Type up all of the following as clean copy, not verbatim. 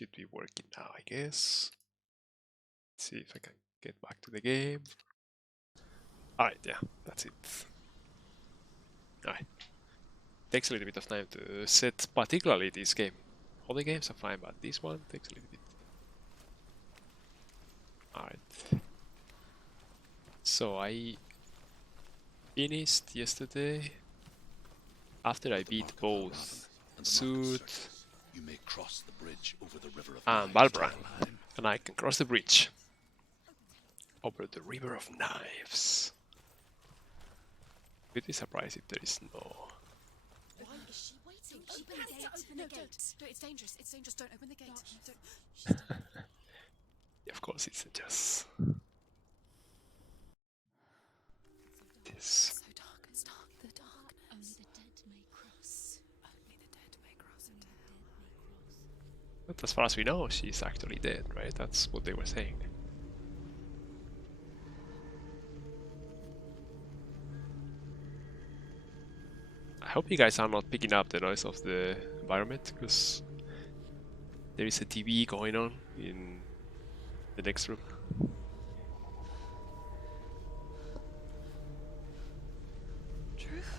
should be working now, I guess. Let's see if I can get back to the game. Alright, yeah, that's it. Alright. Takes a little bit of time to set, particularly this game. All the games are fine, but this one takes a little bit. Alright. So I finished yesterday after I beat both Suit You may cross the bridge over the river of and Knives. Valbrand, and I can cross the bridge over the River of Knives. Would be surprised if there is no. Why is she waiting? Open the gate. Open the gate. No, it's dangerous. It's dangerous. Don't open the gate. Don't. Yeah, of course, it's just this. So dark. It's dark. The darkness. Only the dead may cross. Only the dead may cross into hell. But as far as we know, she's actually dead, right? That's what they were saying. I hope you guys are not picking up the noise of the environment, because there is a TV going on in the next room. Truth?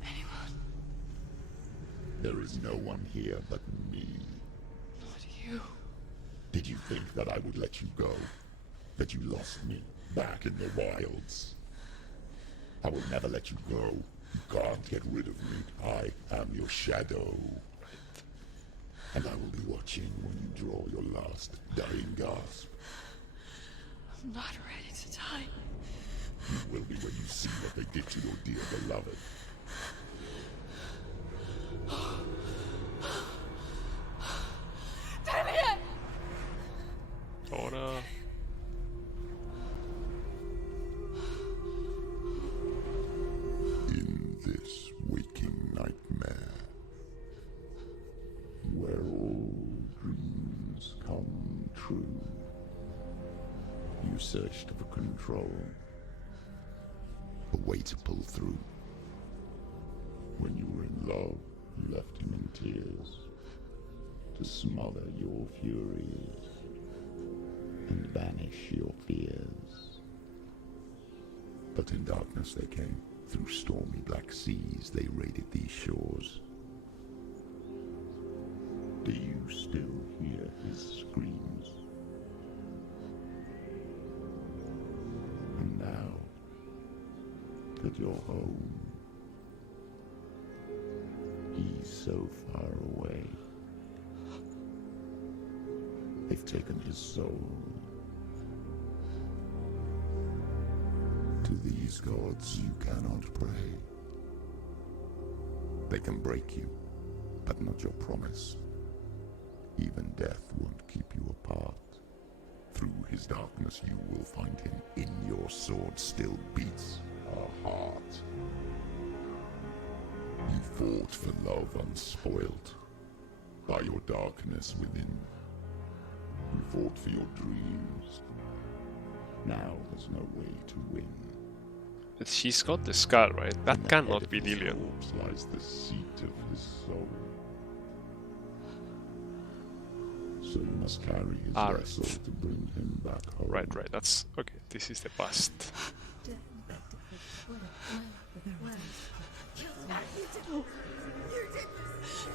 Anyone? There is no one here but me. Not you. Did you think that I would let you go? That you lost me back in the wilds? I will never let you go. You can't get rid of me. I am your shadow. And I will be watching when you draw your last dying gasp. I'm not ready to die. You will be when you see what they did to your dear beloved. Dillian! Oh no. In this waking nightmare, where all dreams come true, you searched for control, a way to pull through. When you were in love, you left him in tears, to smother your furies and banish your fears. But in darkness they came. Through stormy black seas, they raided these shores. Do you still hear his screams? And now that you're home, he's so far away. They've taken his soul. To these gods you cannot pray. They can break you, but not your promise. Even death won't keep you apart. Through his darkness you will find him. In your sword still beats a heart. You fought for love unspoilt by your darkness within. You fought for your dreams. Now there's no way to win. But she's got the skull, right? That In the cannot head be of his Dillian. corpse lies the seat of his soul. So you must carry his Alright. vessel to bring him back home. Right, that's okay. This is the past.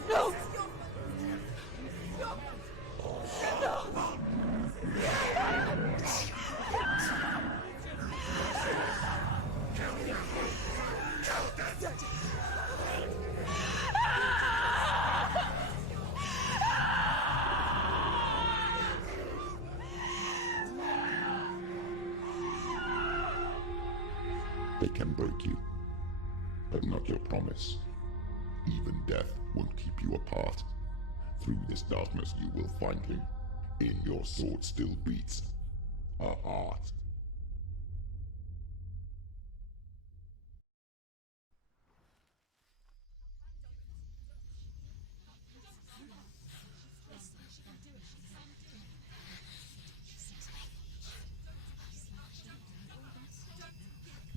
No! They can break you, but not your promise. Even death won't keep you apart. Through this darkness you will find him. In your sword still beats a heart.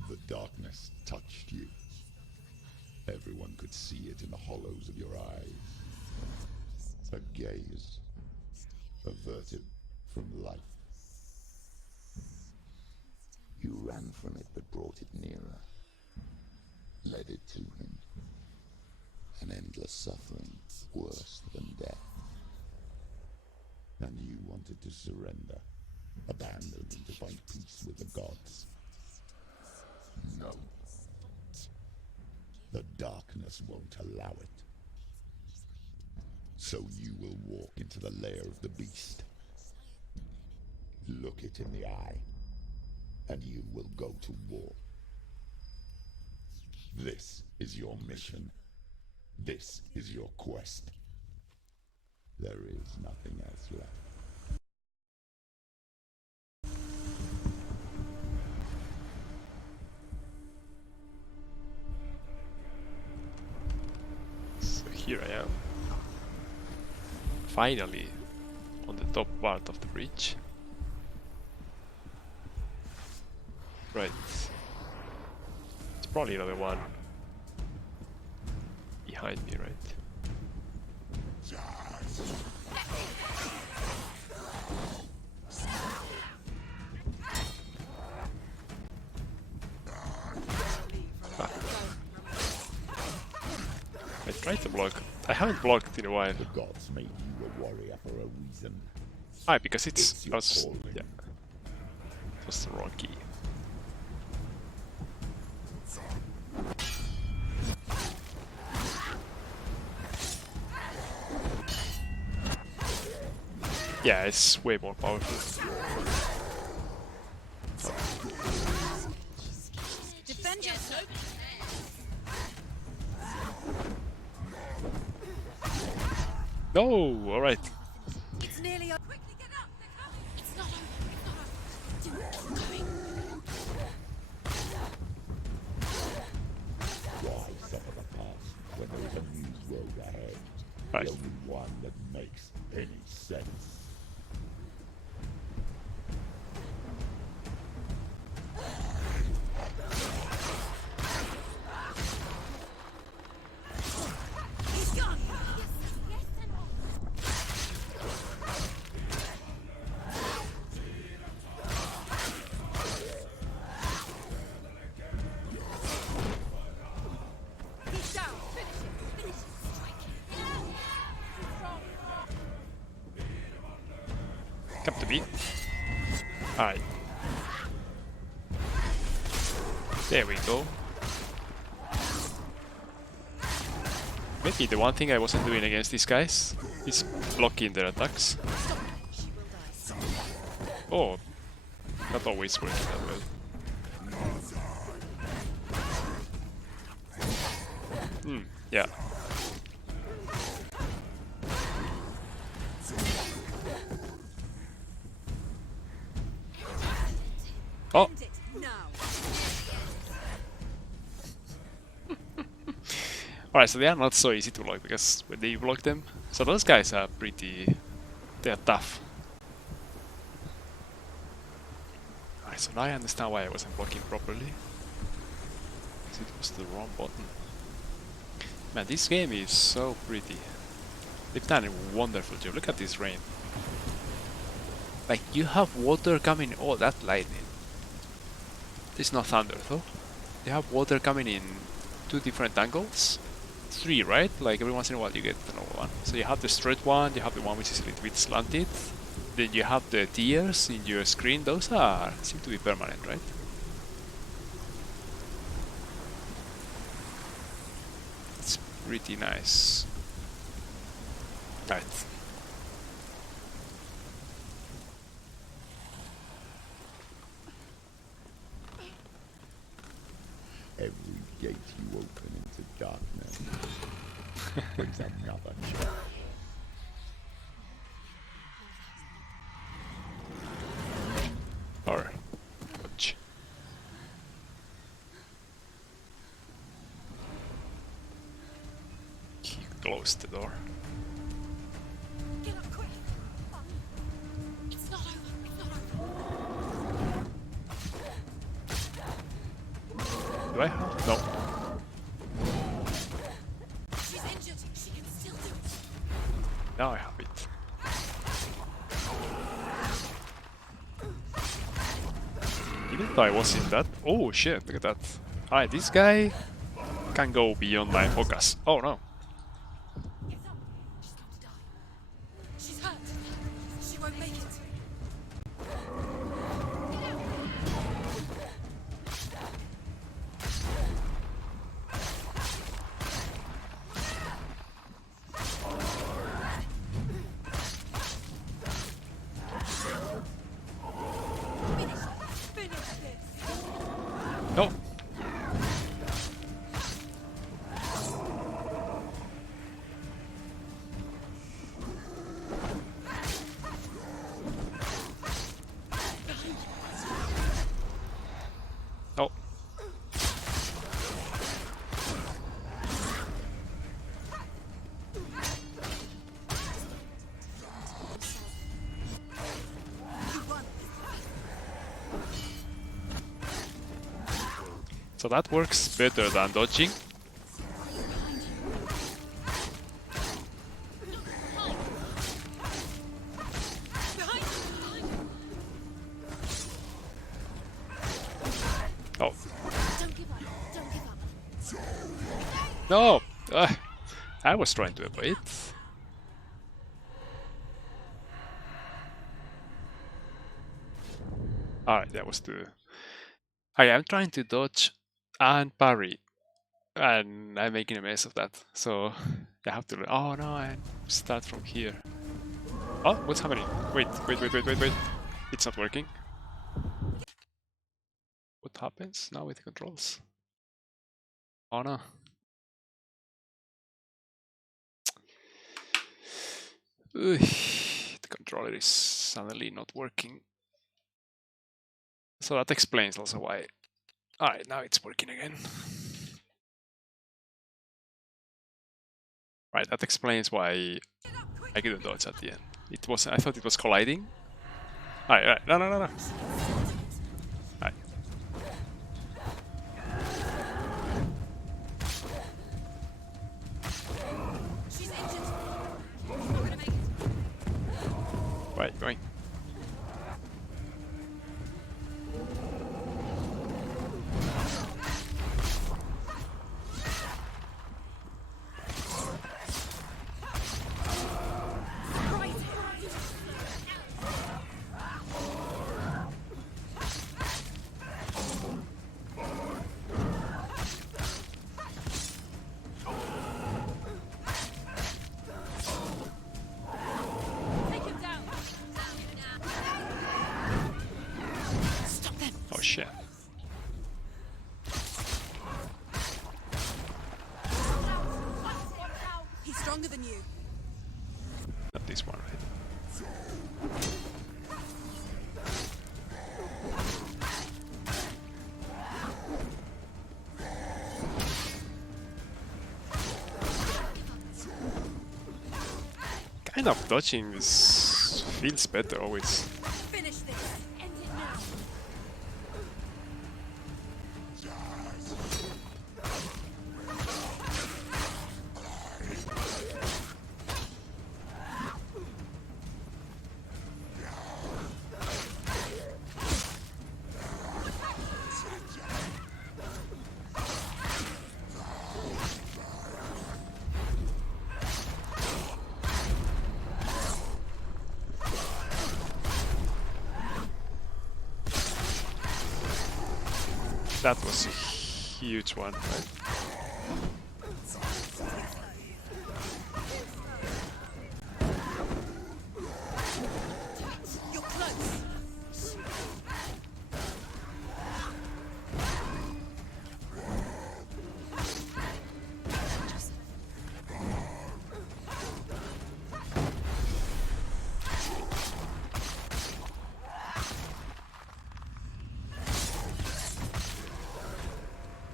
The darkness touched you. Everyone could see it in the hollows of your eyes. Again. gaze, averted from life. You ran from it but brought it nearer, led it to him. An endless suffering, worse than death. And you wanted to surrender, abandon and to find peace with the gods. No. The darkness won't allow it. So you will walk into the lair of the beast. Look it in the eye, and you will go to war. This is your mission. This is your quest. There is nothing else left. So here I am. Finally on the top part of the bridge. Right. It's probably another one behind me, right? Ah. I tried to block. I haven't blocked in a while. The gods made you a warrior for a reason. Ah, because it's It's your calling. yeah. It was the wrong key. Yeah, it's way more powerful. Defend yourself. No, all right. It's nearly over. Quickly get up. They're coming. It's not over. It's not over. Do it. Why suffer the past when there is a new road ahead? Right. The only one that makes any sense. He's gone. Yes, and all. He's down. Finish it. Finish it. Strike. Come to me. Alright. There we go. Maybe the one thing I wasn't doing against these guys is blocking their attacks. Oh, not always working that well. Yeah. Oh! End it now. Alright, so they are not so easy to block because when you block them, so those guys are they're tough. Alright, so now I understand why I wasn't blocking properly. Because it was the wrong button. Man, this game is so pretty. They've done a wonderful job. Look at this rain. Like, you have water coming. Oh, that lightning. There's no thunder though. You have water coming in 2 different angles. 3, right? Like every once in a while you get another one. So you have the straight one, you have the one which is a little bit slanted. Then you have the tears in your screen. Those seem to be permanent, right? It's pretty nice. Right. Every gate you open into darkness brings another challenge. Or watch. Close the door. Get up quick. It's not over. It's not over. Do I have? No. She's injured. She can still do it. Now I have. bit. Even though I was in that. Oh shit! Look at that. Alright, this guy can go beyond my focus. Oh no! She's hurt. She won't make it. No! No! So that works better than dodging. Oh. Don't give up. Don't give up. No! I was trying to avoid. Alright, that was the... I am trying to dodge and parry, and I'm making a mess of that. So I have to... Oh no, I start from here. Oh, what's happening? Wait. It's not working. What happens now with the controls? Oh no. Ugh, the controller is suddenly not working. So that explains also why. Alright, now it's working again. Right, that explains why I couldn't dodge at the end. It was I thought it was colliding. Alright, no. Alright. She's injured. She's not gonna make it. Right, going. Take him down. Stop them. Oh shit. He's stronger than you. Not this one, right? Kind of dodging is feels better always. Finish this. End it now. That was a huge one, right? You're close.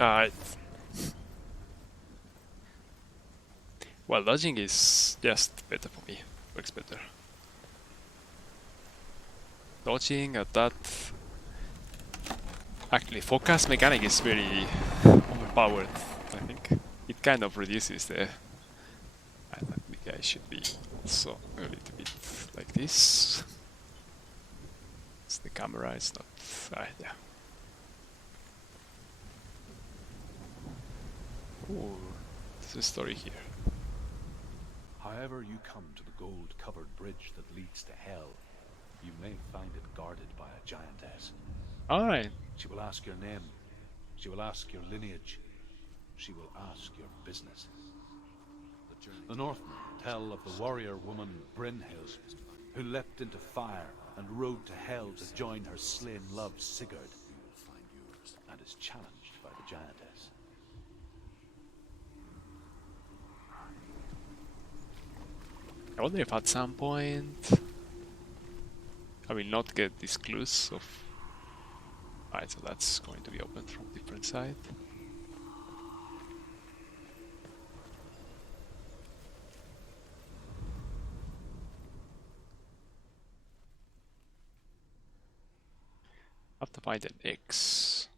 Alright. Well, dodging is just better for me. Works better. Dodging at that... Actually, focus mechanic is very overpowered, I think. It kind of reduces the... I think I should be also a little bit like this. So the camera is not... yeah. Ooh, there's a story here. However you come to the gold-covered bridge that leads to hell, you may find it guarded by a giantess. Alright. She will ask your name. She will ask your lineage. She will ask your business. The Northmen tell of the warrior woman Brynhild, who leapt into fire and rode to hell to join her slain love Sigurd, and is challenged by the giantess. I wonder if at some point I will not get this clues of... Alright, so that's going to be opened from different side. Have to find an X.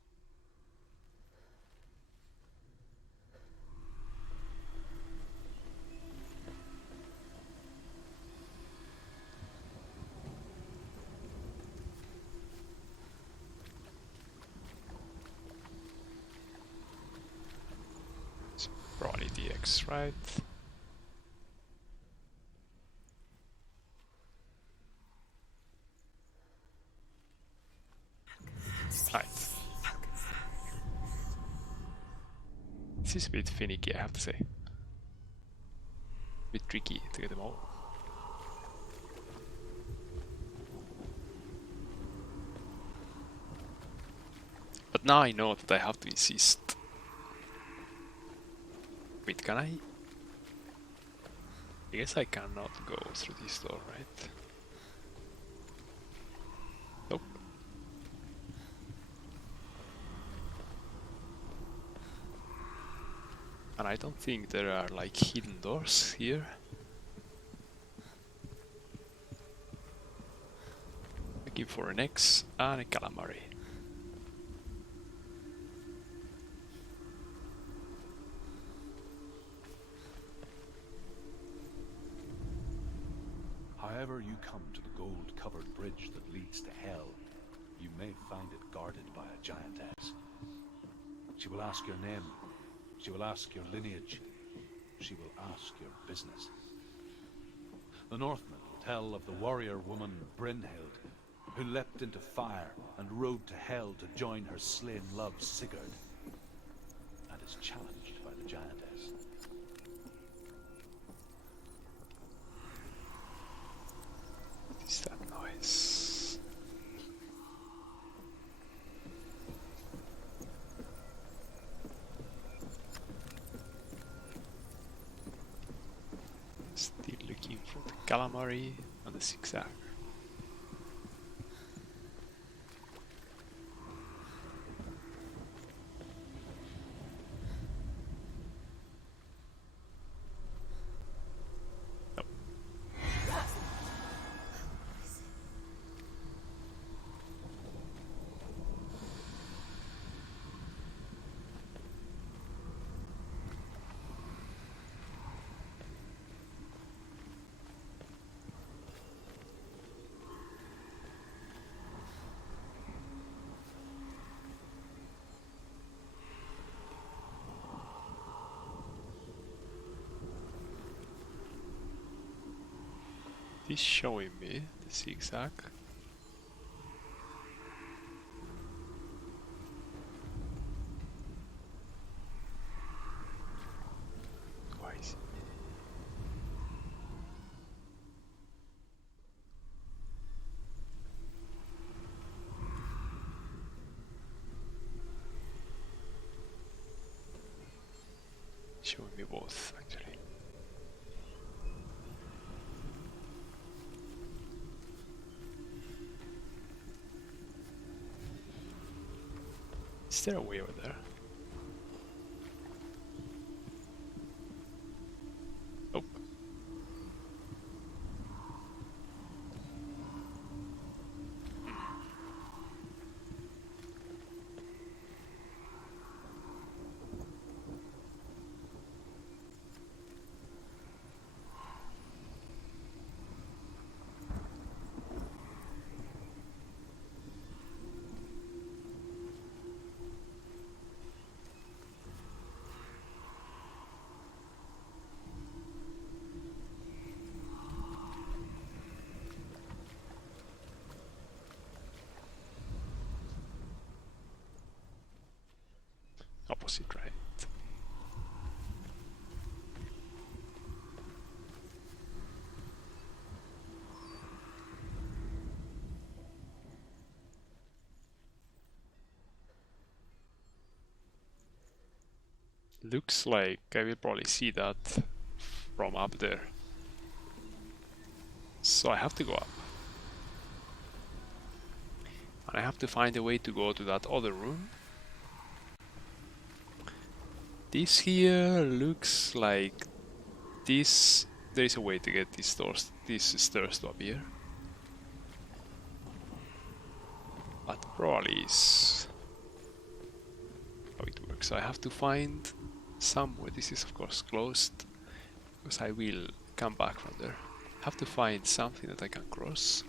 It's probably the X, right? Right. This is a bit finicky, I have to say. A bit tricky to get them all. But now I know that I have to insist. Wait, can I? I guess I cannot go through this door, right? Nope. And I don't think there are like hidden doors here. Looking for an X and a calamari. However you come to the gold-covered bridge that leads to hell, you may find it guarded by a giantess. She will ask your name. She will ask your lineage. She will ask your business. The Northmen tell of the warrior woman Brynhild, who leapt into fire and rode to hell to join her slain love Sigurd, and is challenged by the giantess. What is that noise? Still looking for the calamari and the zigzag. Nope. He's showing me the zigzag. Twice. Showing me both, actually. Is there a way over there? Nope. opposite, right? Looks like I will probably see that from up there. So I have to go up. And I have to find a way to go to that other room. This here looks like this. There is a way to get these stairs to appear. But probably is how it works. I have to find somewhere. This is of course closed, because I will come back from there. Have to find something that I can cross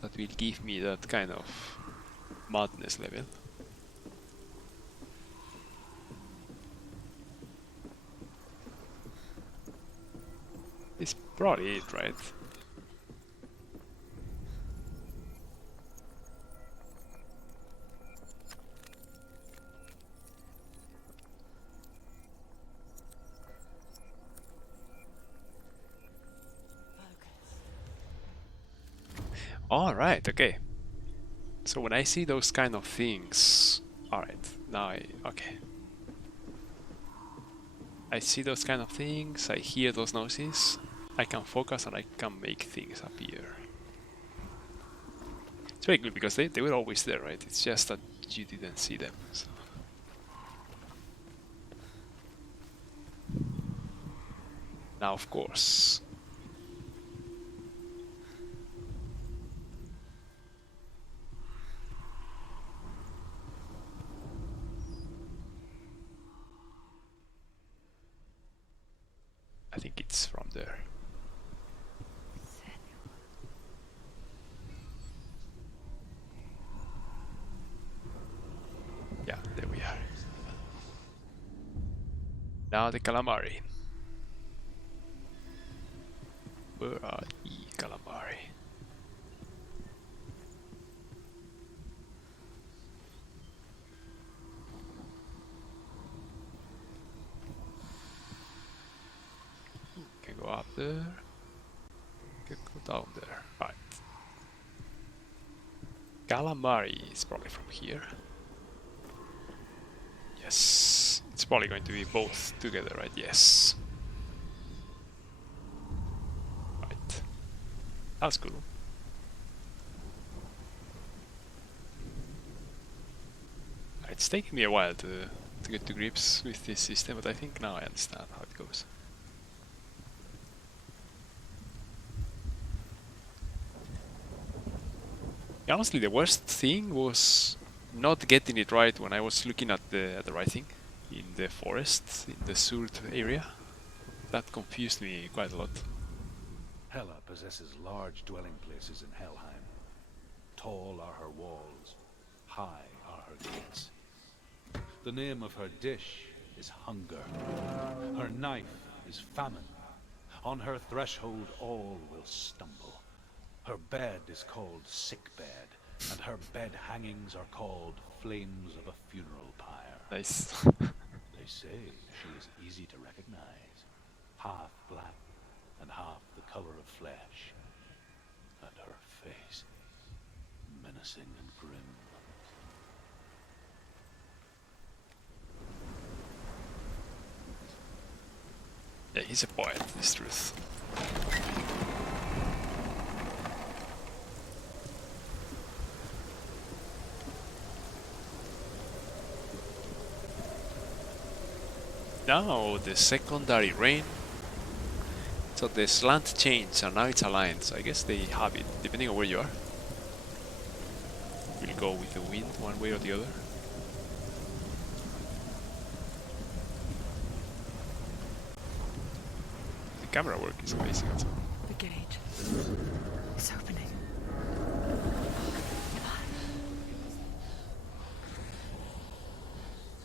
that will give me that kind of madness level. It's probably it, right? Alright, okay. So when I see those kind of things... Alright, now okay. I see those kind of things, I hear those noises, I can focus and I can make things appear. It's very good because they were always there, right? It's just that you didn't see them. So. Now, of course... I think it's from there. Yeah, there we are. Now the calamari. Where are the calamari? Can go up there. Can go down there. Right. Calamari is probably from here. Yes. It's probably going to be both together, right? Yes. Right. That's cool. It's taken me a while to get to grips with this system, but I think now I understand how it goes. Honestly, the worst thing was not getting it right when I was looking at the writing in the forest, in the Surd area. That confused me quite a lot. Hela possesses large dwelling places in Helheim. Tall are her walls, high are her gates. The name of her dish is hunger. Her knife is famine. On her threshold all will stumble. Her bed is called sick bed, and her bed hangings are called flames of a funeral pyre. Nice. They say she is easy to recognize, half black and half the color of flesh, and her face menacing and grim. Yeah, he's a poet, this truth. Now the secondary rain. So the slant changed and now it's aligned, so I guess they have it, depending on where you are. We'll go with the wind one way or the other. The camera work is amazing also. The gate is opening.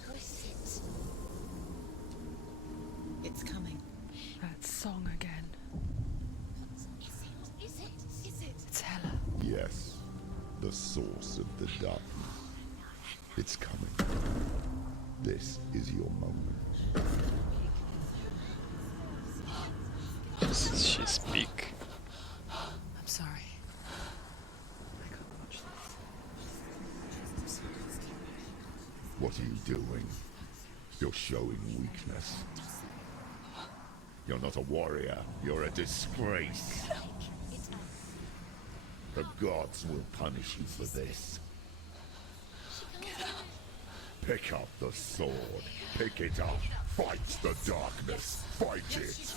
Who is it? It's coming. That song again. Is it? It's Hela. Yes, the source of the darkness. It's coming. This is your moment. Does she speak? I'm sorry. I can't watch this. What are you doing? You're showing weakness. You're not a warrior. You're a disgrace. The gods will punish you for this. Pick up the sword. Pick it up. Fight the darkness. Fight it.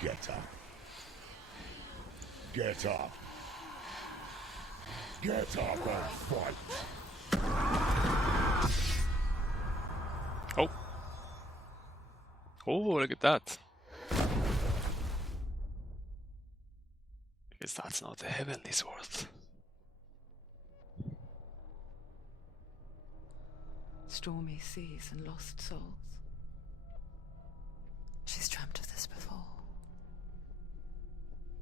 Get up. Get up. Get up and fight. Oh. Oh, look at that. Because that's not the heavenly sword. Stormy seas and lost souls. She's dreamt of this before.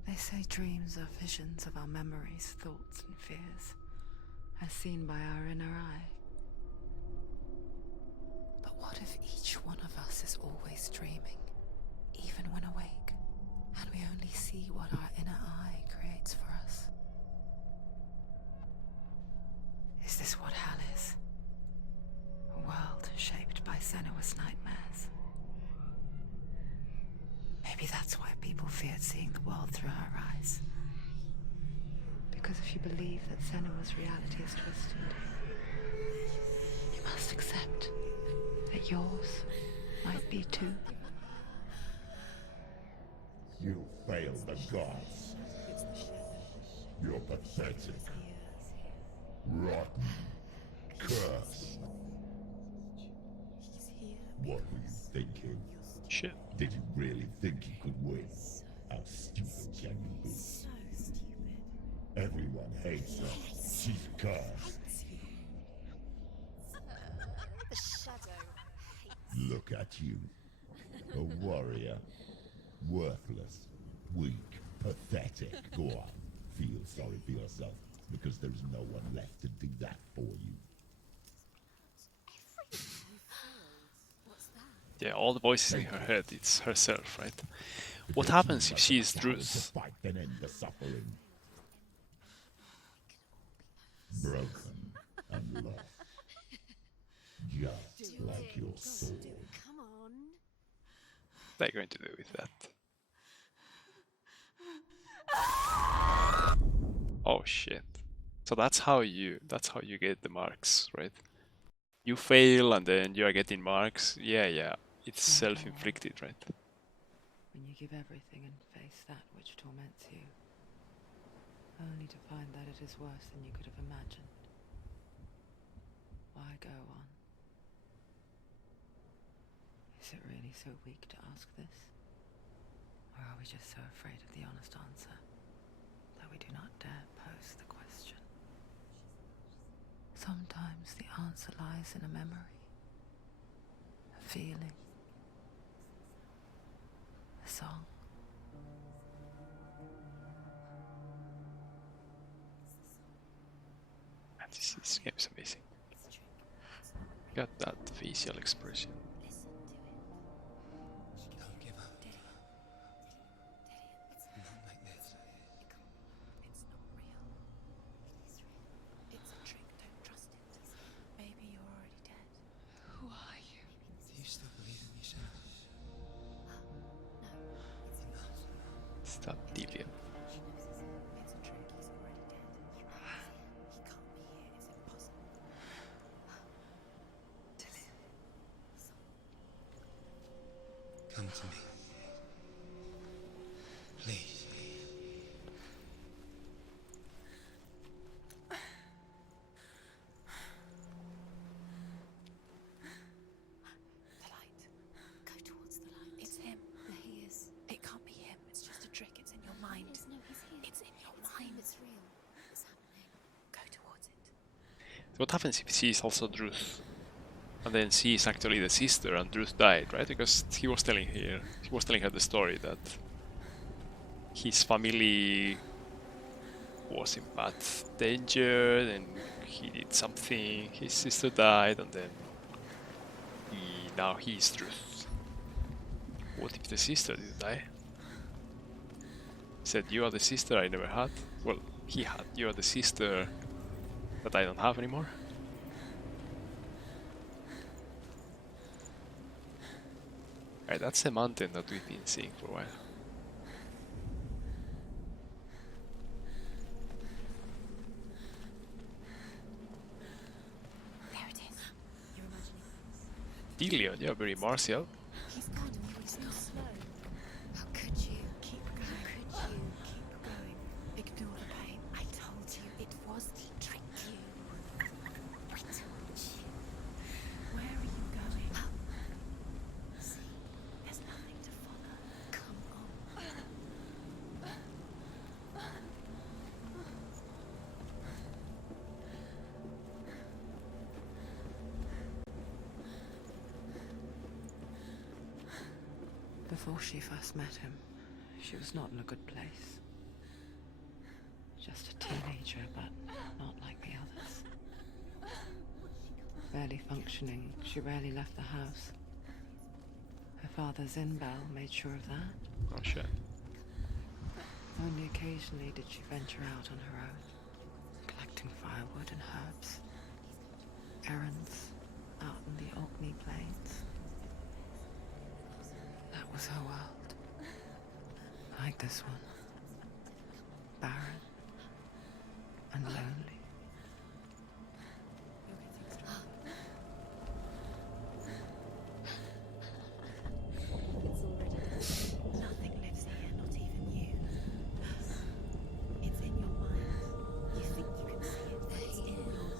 They say dreams are visions of our memories, thoughts and fears, as seen by our inner eye. But what if each one of us is always dreaming, even when awake, and we only see what our inner eye creates for us? Is this what hell is? A world shaped by Senua's nightmares. Maybe that's why people feared seeing the world through her eyes. Because if you believe that Senua's reality is twisted, you must accept that yours might be too. You failed the gods. You're pathetic. Rotten. Cursed. What were you thinking? Shit. Did you really think you could win? How stupid can you be? Everyone hates her. She's cursed. The shadow hates. Look at you. A warrior. Worthless. Weak. Pathetic. Go on. Feel sorry for yourself, because there's no one left to do that for you. Yeah, all the voices in her head, it's herself, right? What If happens you if she must is have power to Druth? fight and end the suffering. Broken and lost. Just like your sword. Come on. What are you going to do with that? Oh shit. So that's how you get the marks, right? You fail and then you are getting marks. Yeah. It's self-inflicted, right? When you give everything and face that which torments you, only to find that it is worse than you could have imagined. Why go on? Is it really so weak to ask this? Or are we just so afraid of the honest answer that we do not dare pose the question? Sometimes the answer lies in a memory, a feeling, a song. And this game is amazing. Got that facial expression. Don't give up. Not like this. It's not real. It is real. It's a trick. Don't trust it. Maybe you're already dead. Who are you? Do you still believe in yourself? Stop Dillian. She knows it's a trick. He's already dead. He can't be here. It's impossible. Come to me. Please. The light. Go towards the light. It's him. There he is. It can't be him. It's just a trick. It's in your mind. No, he's here. It's in your mind. It's real. It's happening. Go towards it. So what happens if she is also Druth? And then she is actually the sister and Druth died, right? Because he was telling her the story that his family was in bad danger, then he did something, his sister died, and then now he's truth. What if the sister did die? Said, you are the sister I never had. Well, he had. You are the sister that I don't have anymore. Right, that's the mountain that we've been seeing for a while. There it is. You're imagining. Dillian, you're very martial. He's gone and you were so slow. How could you? Keep going. How could you? Keep going. Ignore the pain. I told you it was to trick you. I told you. Where are you going? See, there's nothing to follow. Come on. Before she first met him, she was not in a good place. Just a teenager, but not like the others. Barely functioning, she rarely left the house. Her father Zinbel made sure of that. Oh shit. Only occasionally did she venture out on her own, collecting firewood and herbs. Errands out in the Orkney plains. That was her world. Like this one. Barren and lonely. Nothing lives here, not even you. It's in your mind. You think you can see it, but it's in your mind.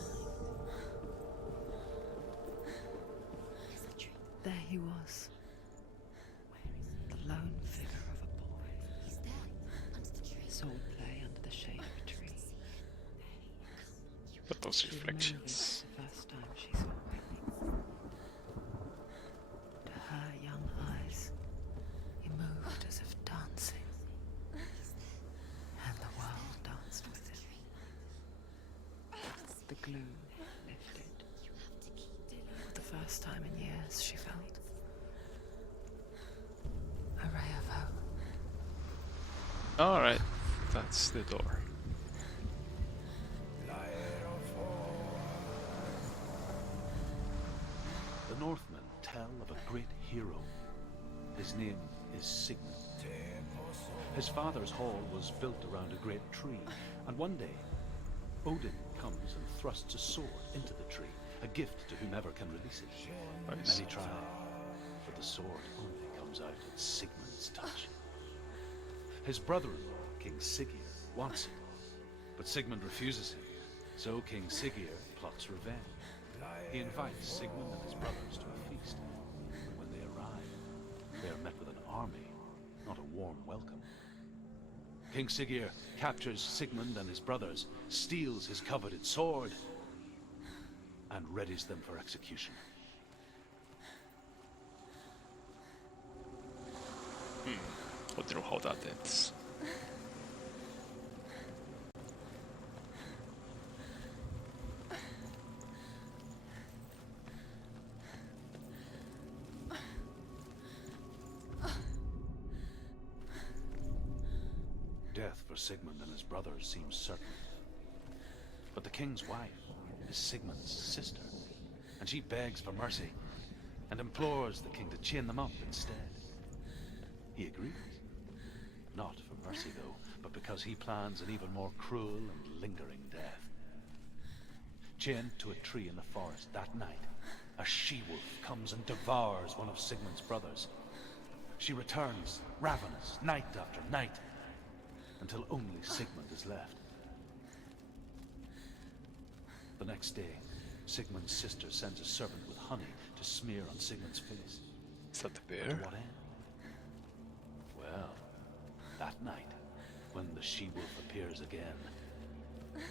Is that true? There he was. The lone figure of a boy. He's there, under the tree. Sword play under the shade of a tree. But those She remembered reflections. the first time she saw him. To her young eyes, he moved as if dancing. And the world danced with him. The gloom lifted. For the first time in years, she felt a ray of hope. Alright, that's the door. The Northmen tell of a great hero. His name is Sigmund. His father's hall was built around a great tree, and one day, Odin comes and thrusts a sword into the tree, a gift to whomever can release it. Nice. Many try, but the sword only comes out at Sigmund's touch. His brother-in-law, King Siggeir, wants it, but Sigmund refuses him, so King Siggeir plots revenge. He invites Sigmund and his brothers to a feast. When they arrive, they are met with an army, not a warm welcome. King Siggeir captures Sigmund and his brothers, steals his coveted sword, and readies them for execution. I don't know how that ends. Death for Sigmund and his brothers seems certain. But the king's wife is Sigmund's sister, and she begs for mercy and implores the king to chain them up instead. He agrees. Not for mercy, though, but because he plans an even more cruel and lingering death. Chained to a tree in the forest that night, a she-wolf comes and devours one of Sigmund's brothers. She returns, ravenous, night after night, until only Sigmund is left. The next day, Sigmund's sister sends a servant with honey to smear on Sigmund's face. Is that the But to bear? what end? Well, that night, when the she-wolf appears again,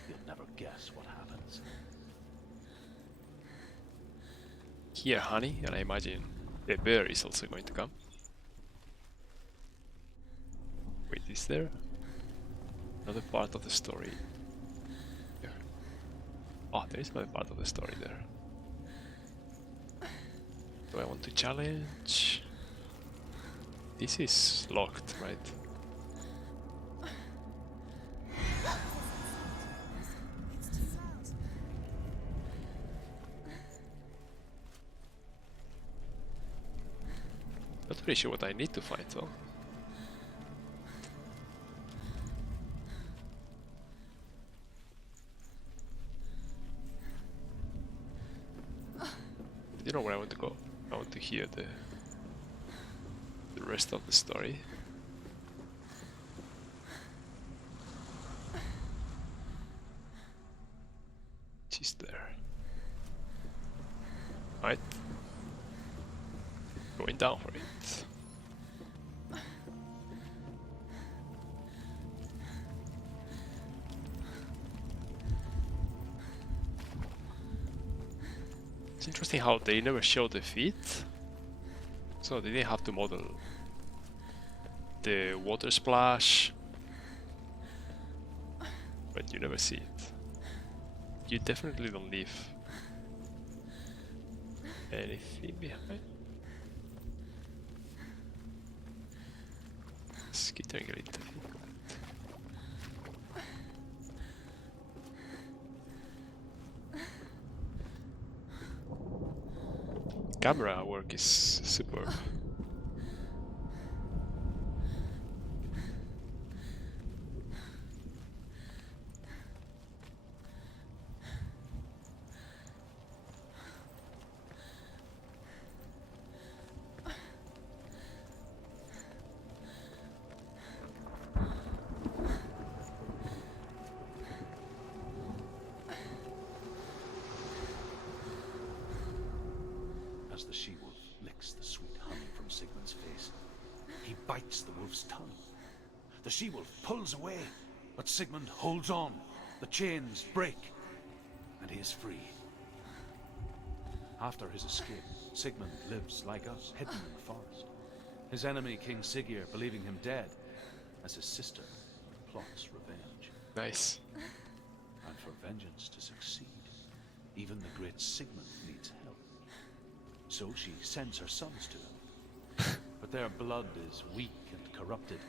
you'll never guess what happens. Here, honey, and I imagine the bear is also going to come. Wait, is there? Another part of the story. Here. Oh, there is another part of the story there. Do I want to challenge? This is locked, right? Not really sure what I need to find though. You know where I want to go. I want to hear the rest of the story. She's there. Right. Going down for it. It's interesting how they never show the feet. So they didn't have to model the water splash. But you never see it. You definitely don't leave anything behind. Skittering lite. Camera work is superb. As the she-wolf licks the sweet honey from Sigmund's face, he bites the wolf's tongue. The she-wolf pulls away, but Sigmund holds on. The chains break, and he is free. After his escape, Sigmund lives like us, hidden in the forest. His enemy, King Siggeir, believing him dead, as his sister plots revenge. Nice. And for vengeance to succeed, even the great Sigmund needs help. So she sends her sons to him. But their blood is weak and corrupted,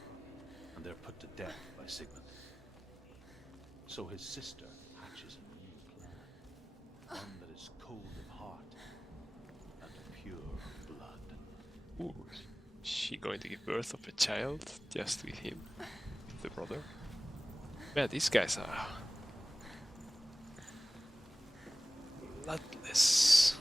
and they're put to death by Sigmund. So his sister hatches a new plan. One that is cold of heart and pure of blood. Ooh, is she going to give birth of a child just with him, with the brother? Man, these guys are bloodless.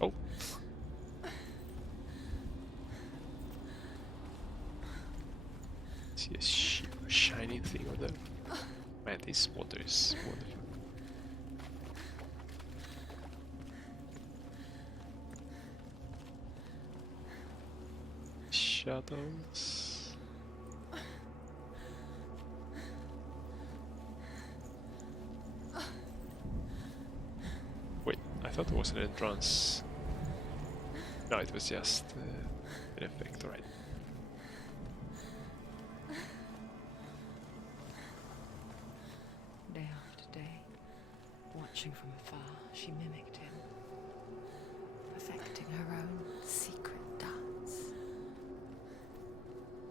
Oh. See a shining thing over there. Man, this water is wonderful. Shadows. Wait, I thought it was an entrance. No, it was just an effect, right? Day after day, watching from afar, she mimicked him, perfecting her own secret dance,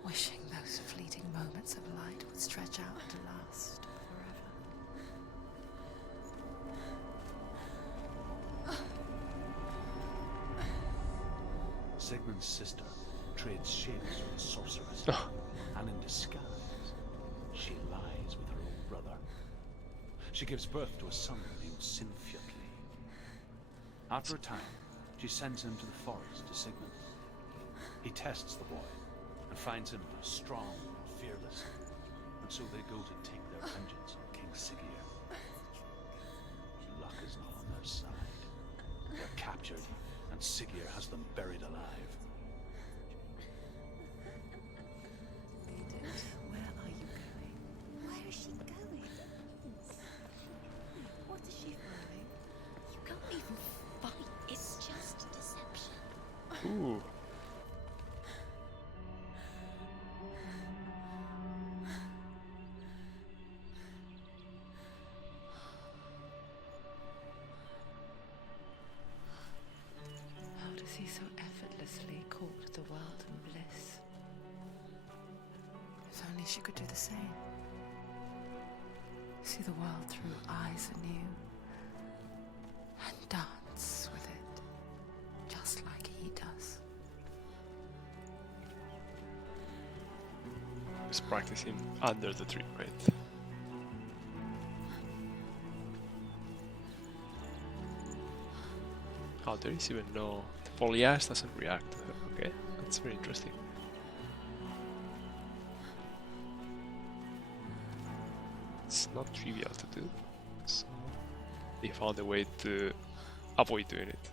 wishing those fleeting moments of light would stretch out to last forever. Sigmund's sister trades shapes with a sorceress, Oh. and in disguise, she lies with her own brother. She gives birth to a son named Sinfjotli. After a time, she sends him to the forest to Sigmund. He tests the boy and finds him strong and fearless, and so they go to take their vengeance on King Siggeir. Luck is not on their Siggeir has them buried alive. Where are you going? Where is she going? What is she following? You can't even fight. It's just deception. Ooh. How does he so effortlessly court the world and bliss? If only she could do the same. See the world through eyes anew and dance with it, just like he does. He's practicing under the tree, right? Oh, there is even no... The foliage doesn't react. Okay, that's very interesting. It's not trivial to do, so they found a way to avoid doing it.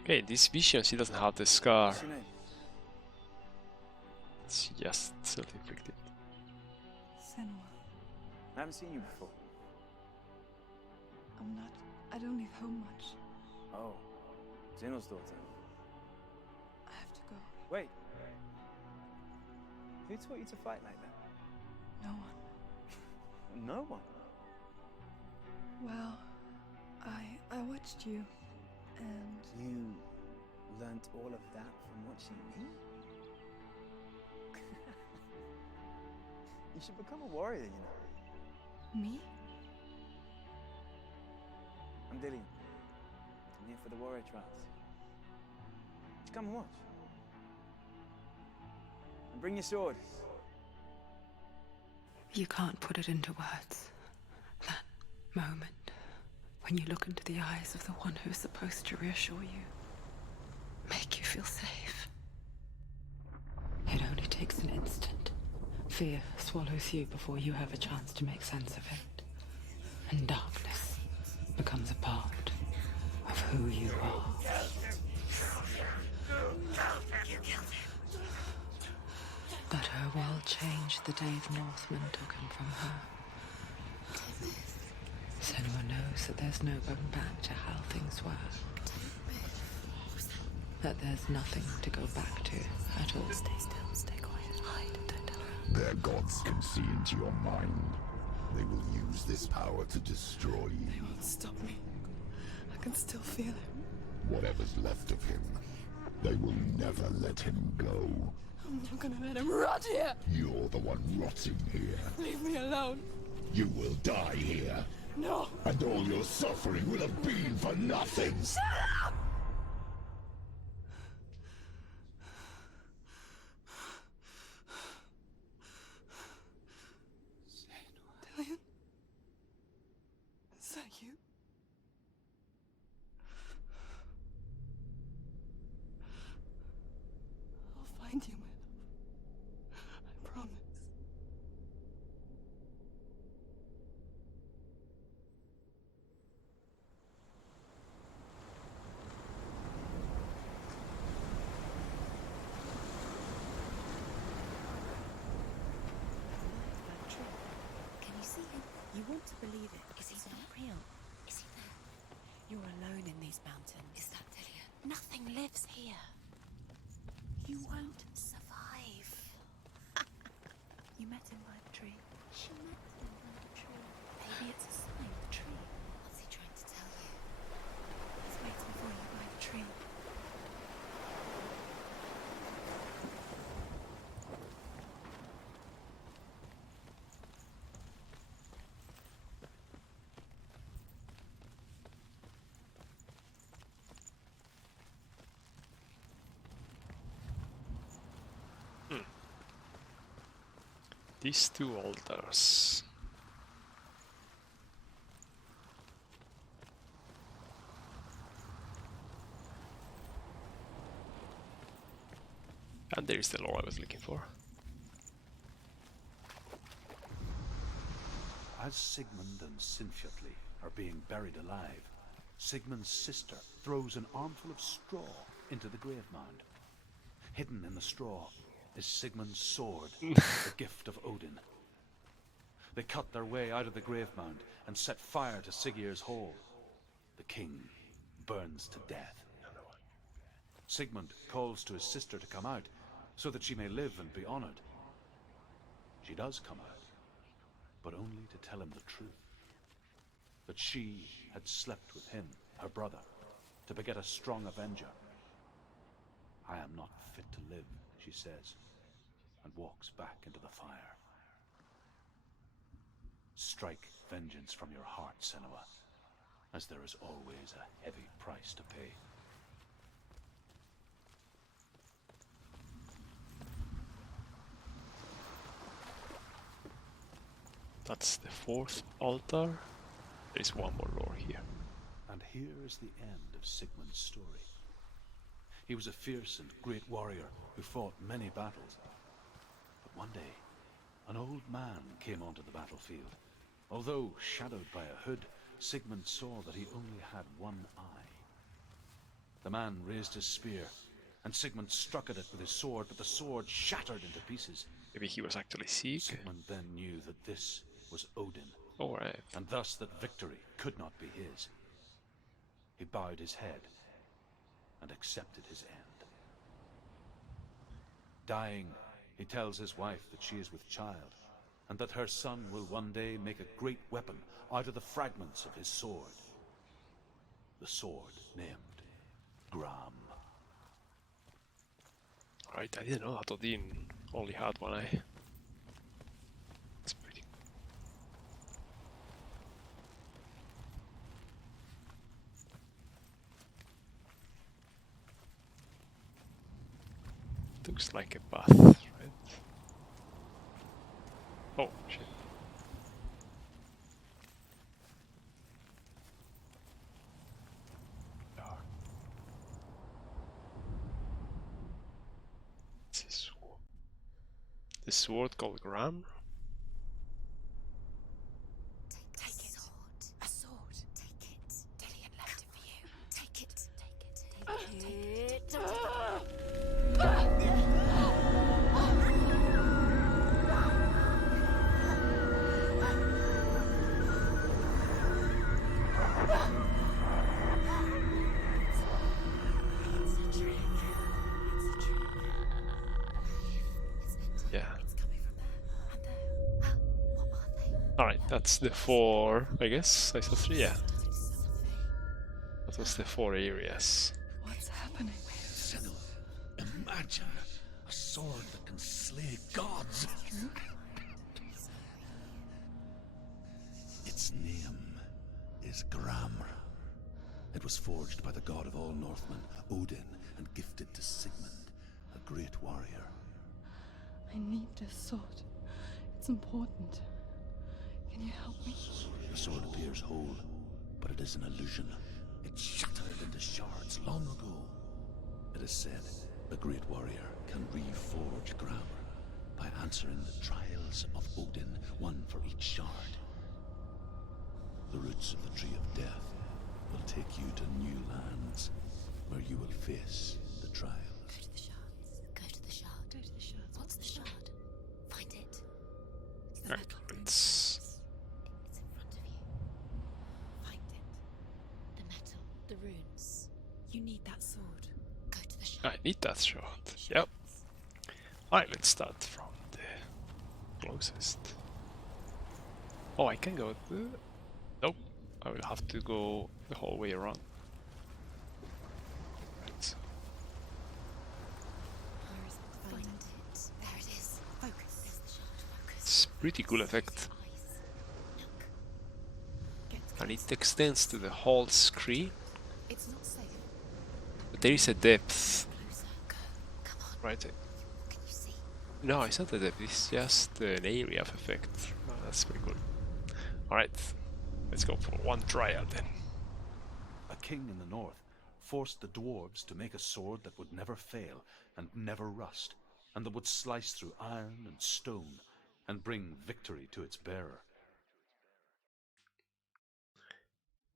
Okay, this vision, she doesn't have the scar. What's your name? It's just self-inflicted. Senua. I haven't seen you before. I don't leave home much. Oh, Zeno's daughter. I have to go. Wait. Who taught you to fight like that? No one. No one. Well, I watched you, and You learnt all of that from watching me? You should become a warrior, you know. me? I'm Dillian. I'm here for the warrior trials. Just come and watch. And bring your sword. You can't put it into words. That moment when you look into the eyes of the one who's supposed to reassure you, make you feel safe. It only takes an instant. Fear swallows you before you have a chance to make sense of it. And darkness becomes a part of who you are. But her world changed the day the Northmen took him from her. Senua knows that there's no going back to how things were. That there's nothing to go back to at all. Stay still, stay quiet, hide, don't tell her. Their gods can see into your mind. They will use this power to destroy you. They won't stop me. I can still feel him. Whatever's left of him, they will never let him go. I'm not gonna let him rot here. You're the one rotting here. Leave me alone. You will die here, No. and all your suffering will have been for nothing. Dillian? Is that you? I'll find you, my love. I promise. Can you see him? You want to believe it. Is he not real? Is he there? You're alone in these mountains. Is that Dillian? Nothing lives here. You won't survive. You met him by the tree. She met him by the tree. Maybe it's a sign, the tree. What's he trying to tell you? He's waiting for you by the tree. These two altars. And there is the lore I was looking for. As Sigmund and Sinfjotli are being buried alive, Sigmund's sister throws an armful of straw into the grave mound. Hidden in the straw is Sigmund's sword, the gift of Odin. They cut their way out of the grave mound and set fire to Siggeir's hole. The king burns to death. Sigmund calls to his sister to come out so that she may live and be honored. She does come out, but only to tell him the truth. That she had slept with him, her brother, to beget a strong avenger. I am not fit to live, she says, and walks back into the fire. Strike vengeance from your heart, Senua, as there is always a heavy price to pay. That's the fourth altar. There is one more lore here. And here is the end of Sigmund's story. He was a fierce and great warrior who fought many battles. But one day, an old man came onto the battlefield. Although shadowed by a hood, Sigmund saw that he only had one eye. The man raised his spear, and Sigmund struck at it with his sword, but the sword shattered into pieces. Maybe he was actually sick. Sigmund then knew that this was Odin, Alright. and thus that victory could not be his. He bowed his head and accepted his end. Dying, he tells his wife that she is with child, and that her son will one day make a great weapon out of the fragments of his sword. The sword named Gram. Alright, I didn't know that Odin only had one eye. That's pretty. Looks like a bath, right? Oh, shit. The sword called Gram? Take it. A sword. Take it. Dillian left it for you. Take it. Take it. Take it. Yeah. It's coming from there. And there. What are they? Alright, that's the four, I guess. I saw three, yeah. That was the four areas. What's happening? Senua, imagine a sword that can slay gods. Its name is Gram. It was forged by the god of all Northmen, Odin, and gifted to Sigmund, a great warrior. I need this sword. It's important. Can you help me? The sword appears whole, but it is an illusion. It shattered into shards long ago. It is said a great warrior can reforge Gram by answering the trials of Odin, one for each shard. The roots of the Tree of Death will take you to new lands where you will face the trials. Go to the shards. Go to the shard. Go to the shards. What's the shard? Find it. It's the Alright, metal. let's... It's in front of you. Find it. The metal. The runes. You need that sword. Go to the shard. I need that shot. Yep. Alright, let's start from the closest. Oh, I can go to... Nope. I will have to go the whole way around. Right. Where is it? Find it. There it is. Focus. There's the shard. Focus. It's pretty cool effect. Eyes. Look. Get And it extends to the whole screen. It's not safe. But there is a depth, Closer. Go. Come on. right? Can you see? No, it's not a depth, it's just an area of effect. Oh, that's pretty cool. Alright, let's go for one trial then. A king in the north forced the dwarves to make a sword that would never fail and never rust. and that would slice through iron and stone and bring victory to its bearer.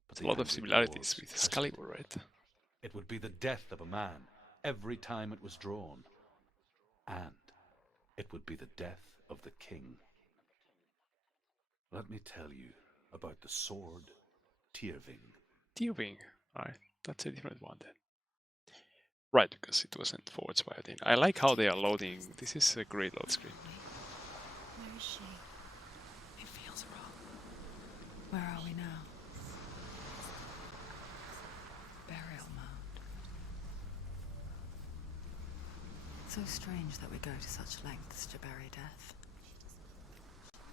But A lot of similarities with Excalibur, right? It would be the death of a man every time it was drawn, and it would be the death of the king. Let me tell you about the sword Tyrving. Tyrving. Alright, that's a different one then. Right, because it wasn't forged by Odin. I like how they are loading. This is a great load screen. Where is she? It feels wrong. Where are we now? Burial mound. So strange that we go to such lengths to bury death.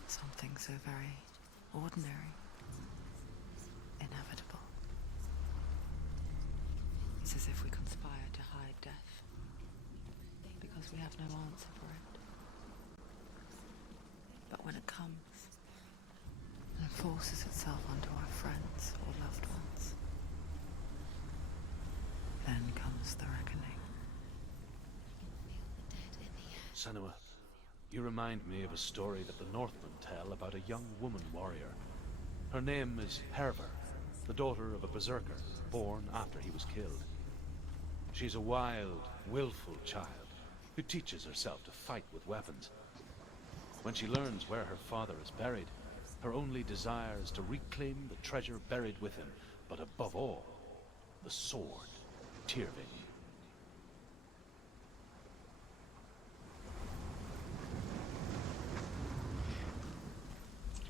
Something so very ordinary, inevitable. It's as if we conspire to hide death, because we have no answer for it. But when it comes, and forces itself onto our friends or loved ones, then comes the reckoning. Senua, you remind me of a story that the Northmen tell about a young woman warrior. Her name is Hervor, the daughter of a berserker, born after he was killed. She's a wild, willful child who teaches herself to fight with weapons. When she learns where her father is buried, her only desire is to reclaim the treasure buried with him, but above all, the sword, Tyrving.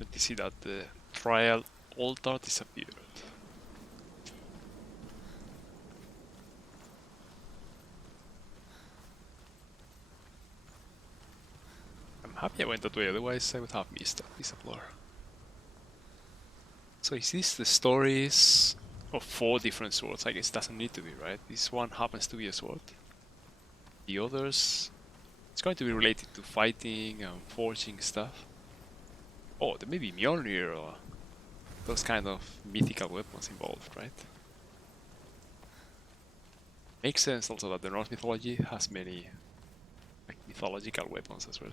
Let me see that the trial altar disappeared. I'm happy I went that way, otherwise I would have missed that piece of lore. So is this the stories of 4 different swords? I guess it doesn't need to be, right? This one happens to be a sword. The others, it's going to be related to fighting and forging stuff. Oh, there may be Mjolnir or those kind of mythical weapons involved, right? Makes sense also that the Norse mythology has many like, mythological weapons as well.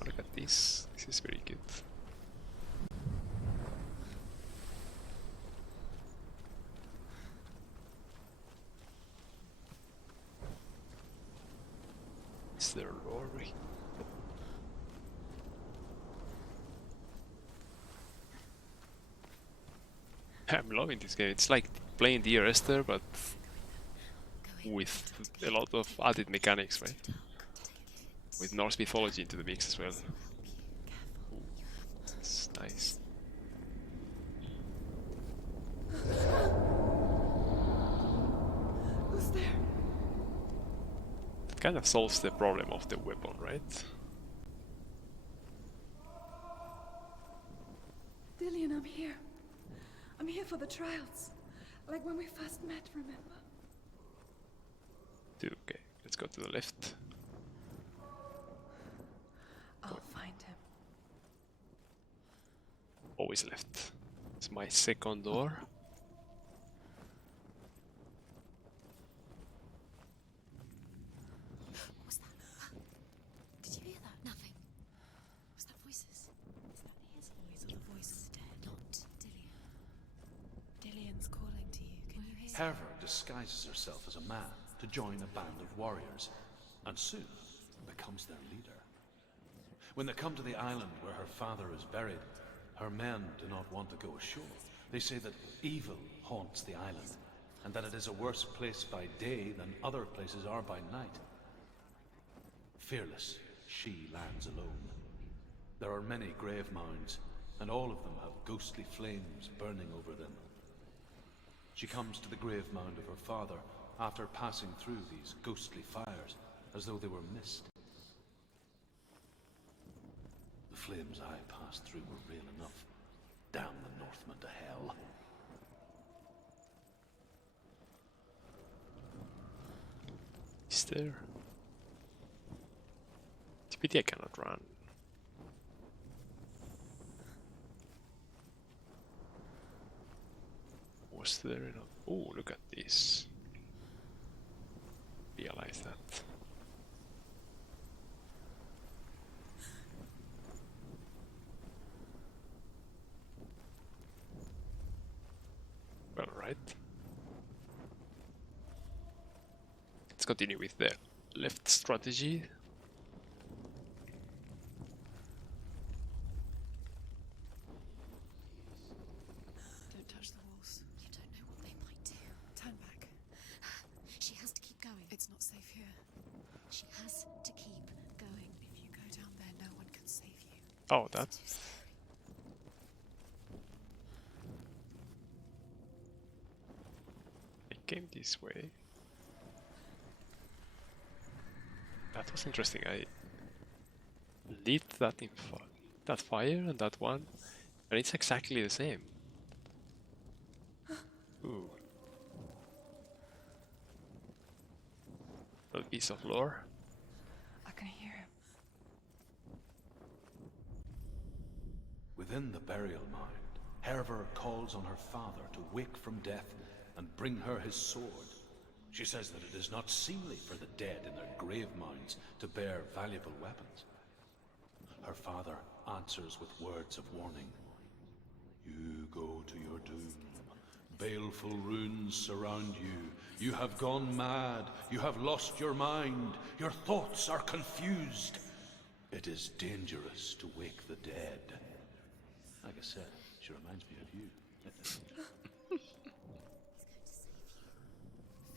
Oh, look at this. This is very good. Is there Rory? I'm loving this game. It's like playing Dear Esther, but with a lot of added mechanics, right? With Norse mythology into the mix as well. Ooh, that's nice. Who's there? That kind of solves the problem of the weapon, right? Dillian, I'm here. I'm here for the trials. Like when we first met, remember? Okay, let's go to the left. I'll find him. Always left. It's my second door. What was that? Did you hear that? Nothing. Was that voices? Is that his voice or the voice of the dead? Not Dillian. Dillian's calling to you. Can you hear? Hervor disguises herself as a man to join a band of warriors, and soon becomes their leader. When they come to the island where her father is buried, her men do not want to go ashore. They say that evil haunts the island, and that it is a worse place by day than other places are by night. Fearless, she lands alone. There are many grave mounds, and all of them have ghostly flames burning over them. She comes to the grave mound of her father after passing through these ghostly fires, as though they were mist. The flames I passed through were real enough. Damn the Northmen to hell. Is there? It's a pity I cannot run. Was there enough? Oh, look at this. Realize that. right? Let's continue with the left strategy. Don't touch the walls. You don't know what they might do. Turn back. She has to keep going. It's not safe here. She has to keep going. If you go down there, no one can save you. Oh, that. It's too scary. I came this way. That was interesting. I lit that in that fire and that one, and it's exactly the same. Ooh. A piece of lore. I can hear him. Within the burial mound, Hervor calls on her father to wake from death and bring her his sword. She says that it is not seemly for the dead in their grave mounds to bear valuable weapons. Her father answers with words of warning. You go to your doom. Baleful runes surround you. You have gone mad. You have lost your mind. Your thoughts are confused. It is dangerous to wake the dead. Like I said, she reminds me of you.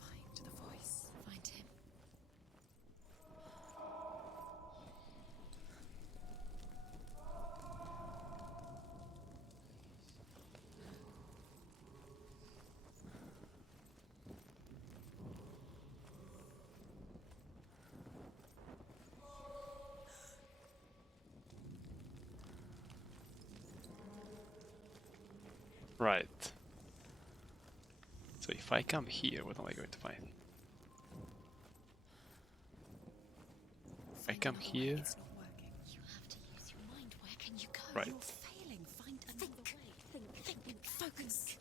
Find the voice. Find him. Right. So if I come here, what am I going to find? If I come here, It's not working. You have to use your mind. Where can you go? Right. You're failing. Find another way. Think. Focus.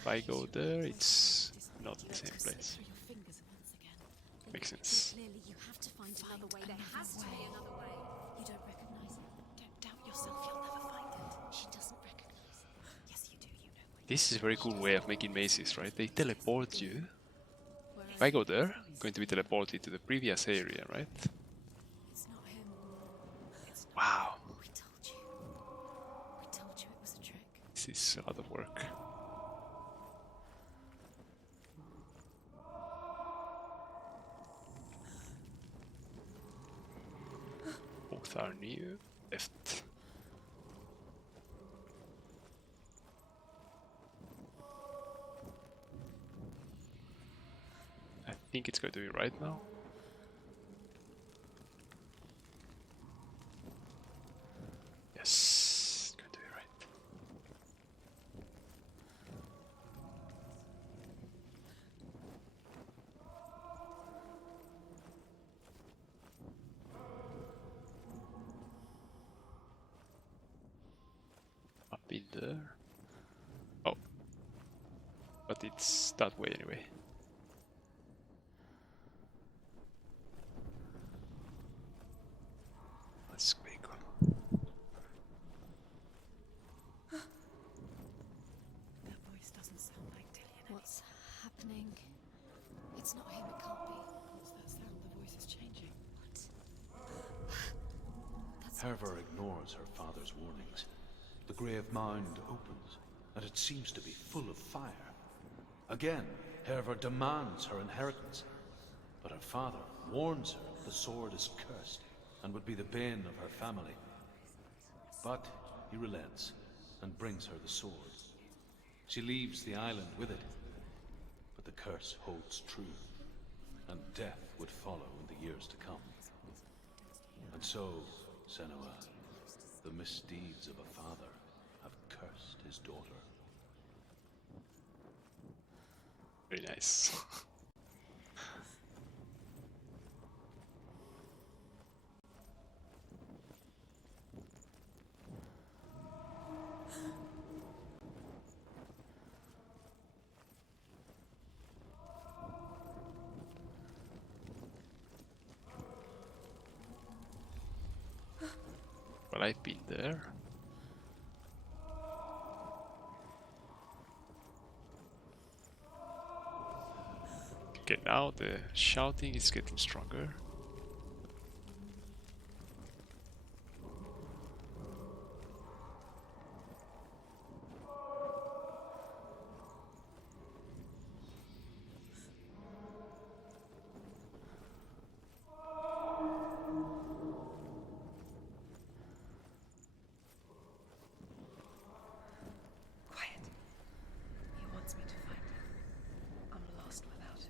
if I go there, it's not the same Slip place. through your fingers once again. Makes sense. Clearly, you have to find another way. There has to be another way. You don't recognize it. Don't doubt yourself. You'll never find it. She doesn't recognize it. Yes, you do. You know where. This is a very cool way of making mazes, right? They teleport you. If I go there, I'm going to be teleported to the previous area, right? It's not him. It's not. Wow, We told you. We told you it was a trick. this is a lot of work. Both are new. Left. I think it's going to be right now. Yes, it's going to be right. Up in there. Oh. But it's that way anyway. Let's go. That voice doesn't sound like Dillian. What's happening? It's not him. It can't be. What's that sound? The voice is changing. What? That's Hervor ignores her father's warnings. The grave mound opens, and it seems to be full of fire. Again, Hervor demands her inheritance, but her father warns her the sword is cursed and would be the bane of her family. But he relents and brings her the sword. She leaves the island with it, but the curse holds true, and death would follow in the years to come. And so, Senua, the misdeeds of a father have cursed his daughter. Very nice. Well, I've been there. Okay, now the shouting is getting stronger. Quiet. He wants me to find him. I'm lost without him.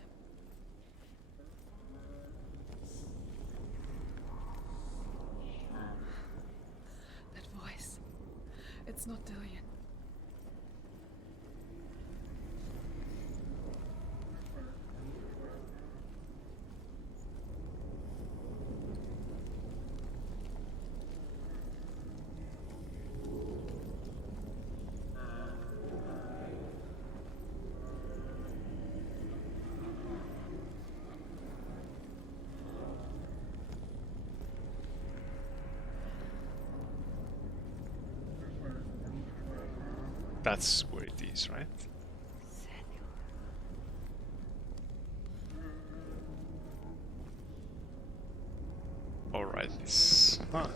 That voice. It's not Dillian. That's where it is, right? Alright, this... Huh.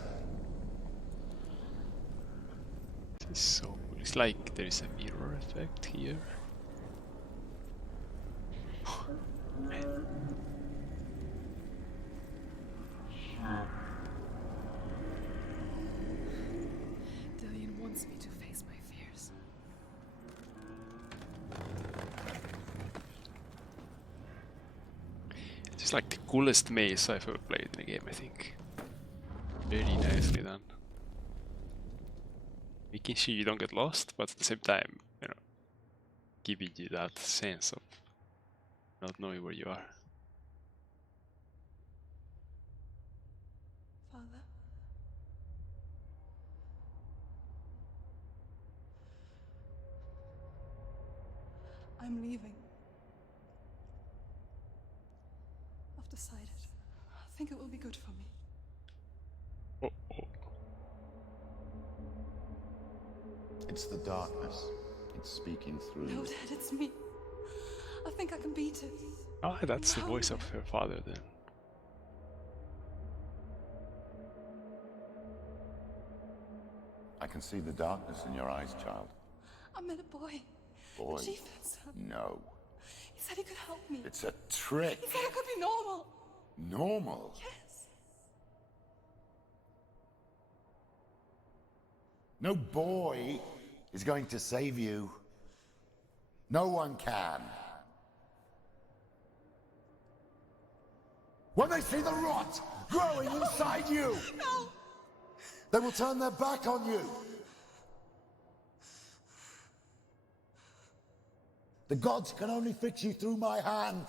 This is so cool. It's like there is a mirror effect here. Man. Dillian wants me to face my fears. It's like the coolest maze I've ever played in a game, I think. Very nicely done. Making sure you don't get lost, but at the same time, you know, giving you that sense of not knowing where you are. Father? I'm leaving. I've decided. I think it will be good for me. Oh, oh. It's the darkness. It's speaking through No, you. Dad, it's me. I think I can beat it. Ah, that's the voice of her father then. I can see the darkness in your eyes, child. I met a boy. Boy. The chief said. No. He said he could help me. It's a trick. He said I could be normal. Normal. Yes. No boy is going to save you. No one can. When they see the rot growing inside you, No. they will turn their back on you. The gods can only fix you through my hand.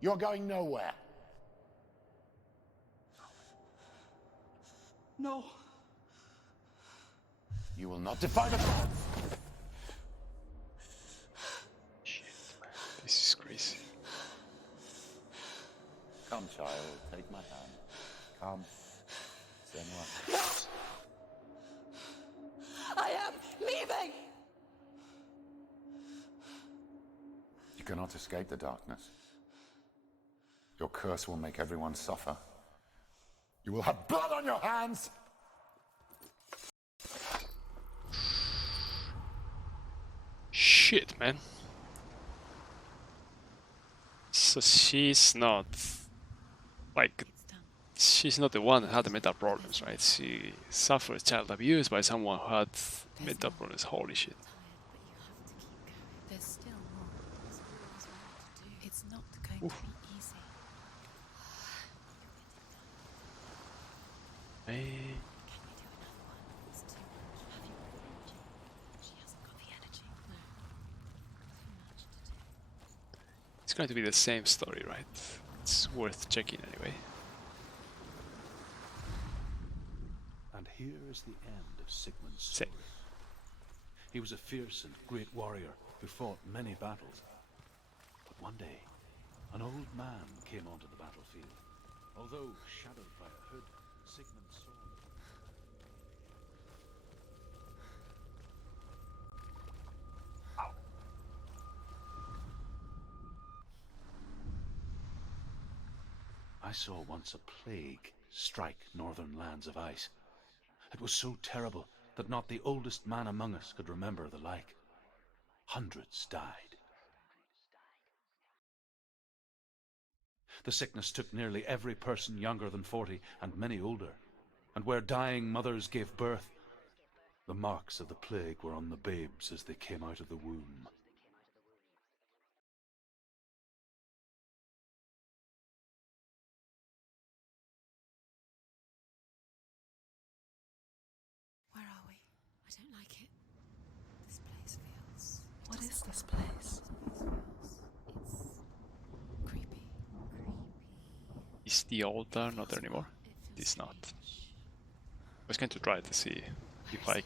You're going nowhere. No. You will not defy the gods. Shit, man. This is crazy. Come, child, take my hand. Come. Senua. I am leaving. You cannot escape the darkness. Your curse will make everyone suffer. You will have blood on your hands! Shit, man. So she's not... Like... She's not the one that had the mental problems, right? She suffered child abuse by someone who had mental problems. Holy shit. There's still more. There's always more to do. It's not going to be easy. Hey. Can you do another one? It's too much. Have you got the energy? She hasn't got the energy. No. Too much to do. It's going to be the same story, right? It's worth checking anyway. And here is the end of Sigmund's story. He was a fierce and great warrior who fought many battles. But one day, an old man came onto the battlefield. Although shadowed by a hood, Sigmund saw him. saw once a plague strike northern lands of ice. It was so terrible that not the oldest man among us could remember the like. Hundreds died. The sickness took nearly every person younger than 40 and many older. And where dying mothers gave birth, the marks of the plague were on the babes as they came out of the womb. Where are we? I don't like it. This place feels... What is this place? It's creepy. Is the altar not there anymore? It is not. I was going to try to see if I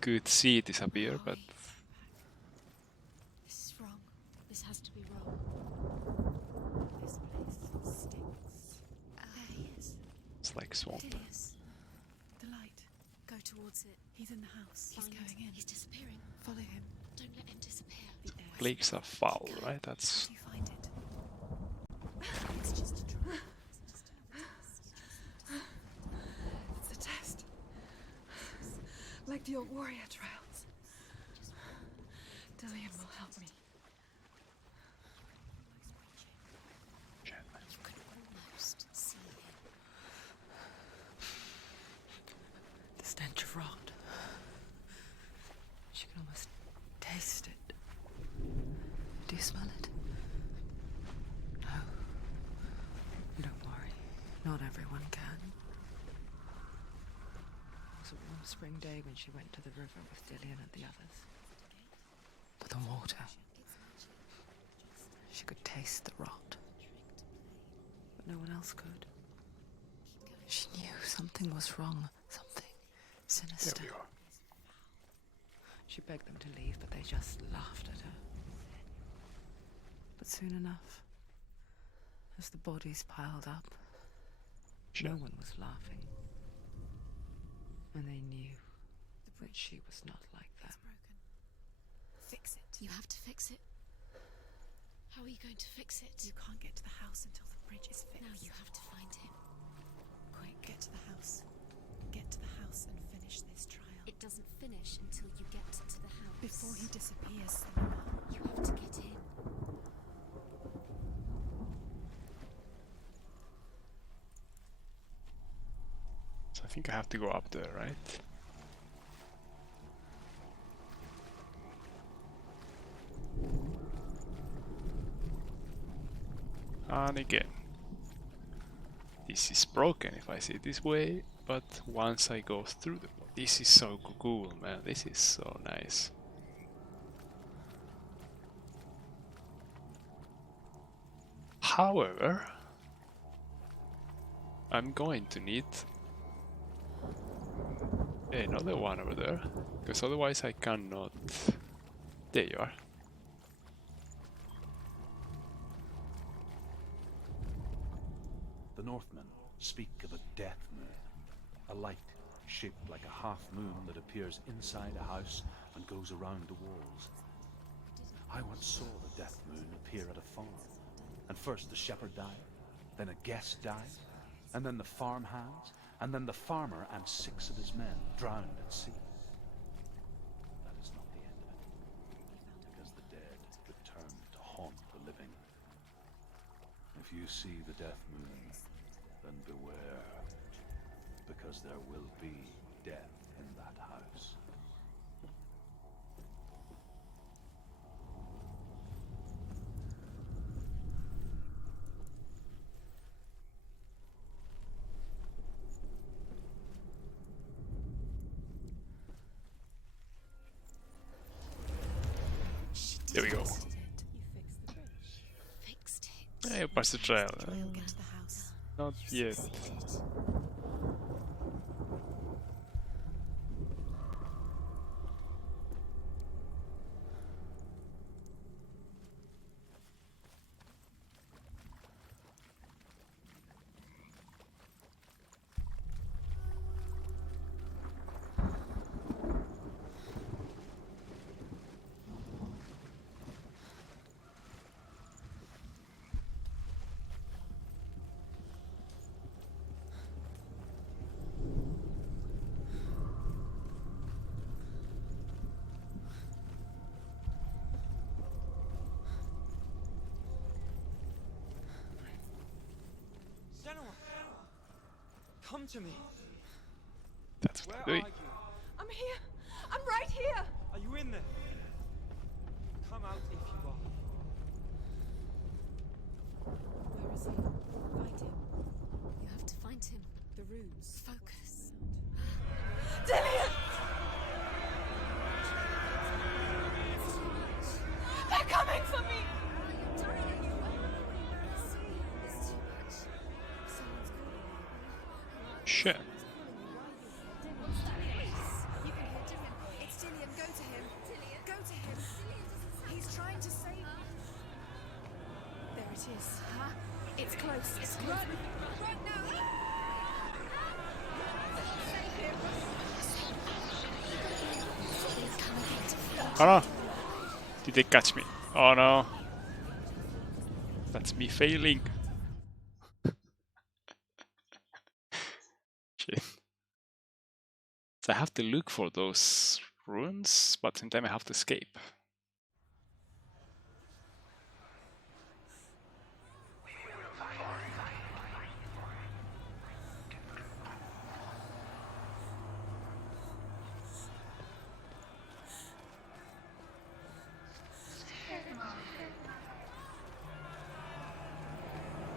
could see it disappear, but This is wrong. This has to be wrong. This place stinks. There he is. it's like swamp. Dillian. The light. Go towards it. He's in the house. He's going in. He's disappearing. Follow him. Don't let him disappear. The air. Plagues are foul, right? That's... How do you find it? It's just a draw. It's a test. Like the old warrior trials. Dillian will help me. You can almost see him. The stench of rot. She can almost taste it. Do you smell it? No. Don't worry. Not everyone can. It was a warm spring day when she went to the river with Dillian and the others. For the water. She could taste the rot. But no one else could. She knew something was wrong. Something sinister. There we are. She begged them to leave, but they just laughed at her. But soon enough, as the bodies piled up, no one was laughing. And they knew that she was not like them. It's broken. Fix it. You have to fix it. How are you going to fix it? You can't get to the house until the bridge is fixed. Now you have to find him. Quick, get to the house. Get to the house and finish this trial. It doesn't finish until you get to the house. Before he disappears, Selena. You have to get in. So I think I have to go up there, right? And again. This is broken if I see it this way, but once I go through the... This is so cool, man. This is so nice. However, I'm going to need another one over there, because otherwise I cannot... There you are. The Northmen speak of a death moon, a light shaped like a half moon that appears inside a house and goes around the walls. I once saw the death moon appear at a farm, and first the shepherd died, then a guest died, and then the farm hands, and then the farmer and 6 of his men drowned at sea. That is not the end of it, because the dead return to haunt the living. If you see the death moon, then beware, because there will be death in that house. There we go. You fixed the bridge. Fixed it. Hey, pass the trail. We'll get to the house. Not yet. Senua! Come to me! That's what Where I'm doing. are you? I'm here. I'm right here. Are you in there? Come out if you are. Where is he? Find him. You have to find him. The runes. Focus. Dillian! They're coming for me! It's too much. Someone's calling you. Shit. You can hear Dillian. It's Dillian. Go to him. Dillian. Go to him. He's trying to save you. There it is. Huh? It's close. It's close. Run now. Oh no! Did they catch me? Oh no! That's me failing. Shit. So I have to look for those runes, but same time I have to escape.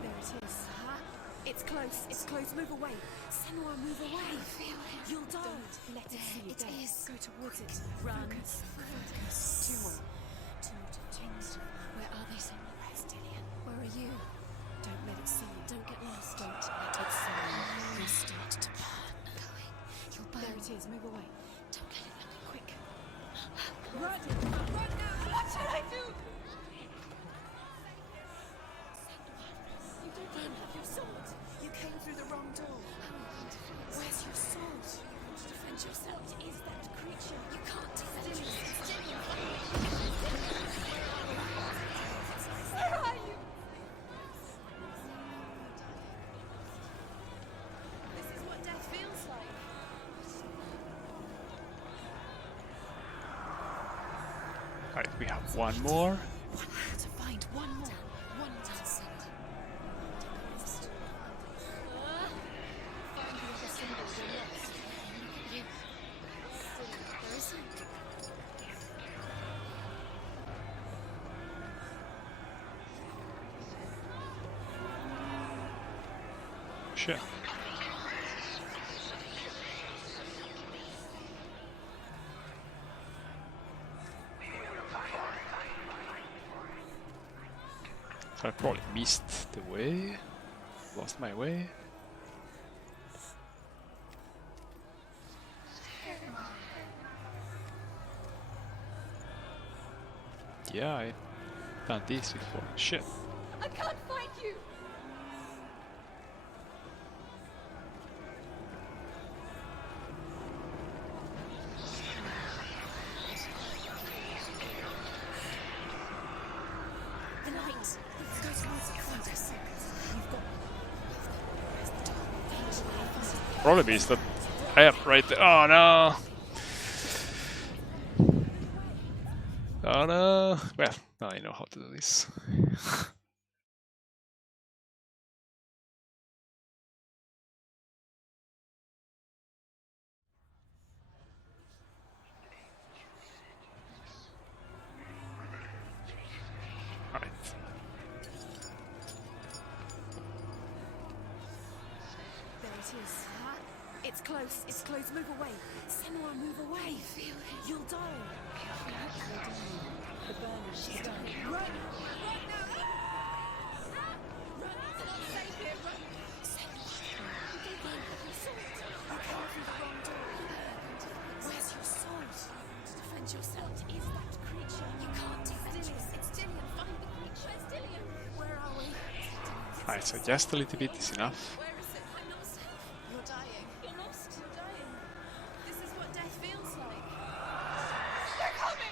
There it is. Huh? It's close. It's close. Move away. Senua, move away. I feel it. You'll die. Don't let it see you. It is. Go towards it. Run. Focus. Two more. Two more to change. Where are they, Senua? Where's Dillian? Where are you? Don't let it see you. Don't get lost. Don't let it see you. You'll start to burn. Going. You'll burn. There it is. Move away. Don't let it look. Quick. Run. Run now. What should I do? You don't even have your sword. You came through the wrong door. Where's your sword? To defend yourself. What is that creature? You can't defend yourself. Where are you? This is what death feels like. Alright, we have one more. To find one more. One more. Find the other symbols you're lost. There is he. Shit. So I probably missed the way, lost my way. Yeah, I done this before. Shit. I can't find you. The light. Go towards it. Focus. You've got. Where's the door? Problem is that I am right there. Oh no! Oh no! Well, now I know how to do this. Alright. There it is. Huh? It's close. It's close. Move away. Senua, move away. Feel it. You'll die. You're dying. The burner. She's dying. Run! Run now! Run! It's not safe here. Run! Senua, you don't even have your sword. You came through the wrong door. Where's your sword? To defend yourself. What is that creature? You can't defend yourself. It's Dillian. Find the creature. It's Dillian. Where are we? Alright, so just a little bit is enough. Where is it? I'm not safe. You're dying. You're lost. You're dying. This is what death feels like. They're coming.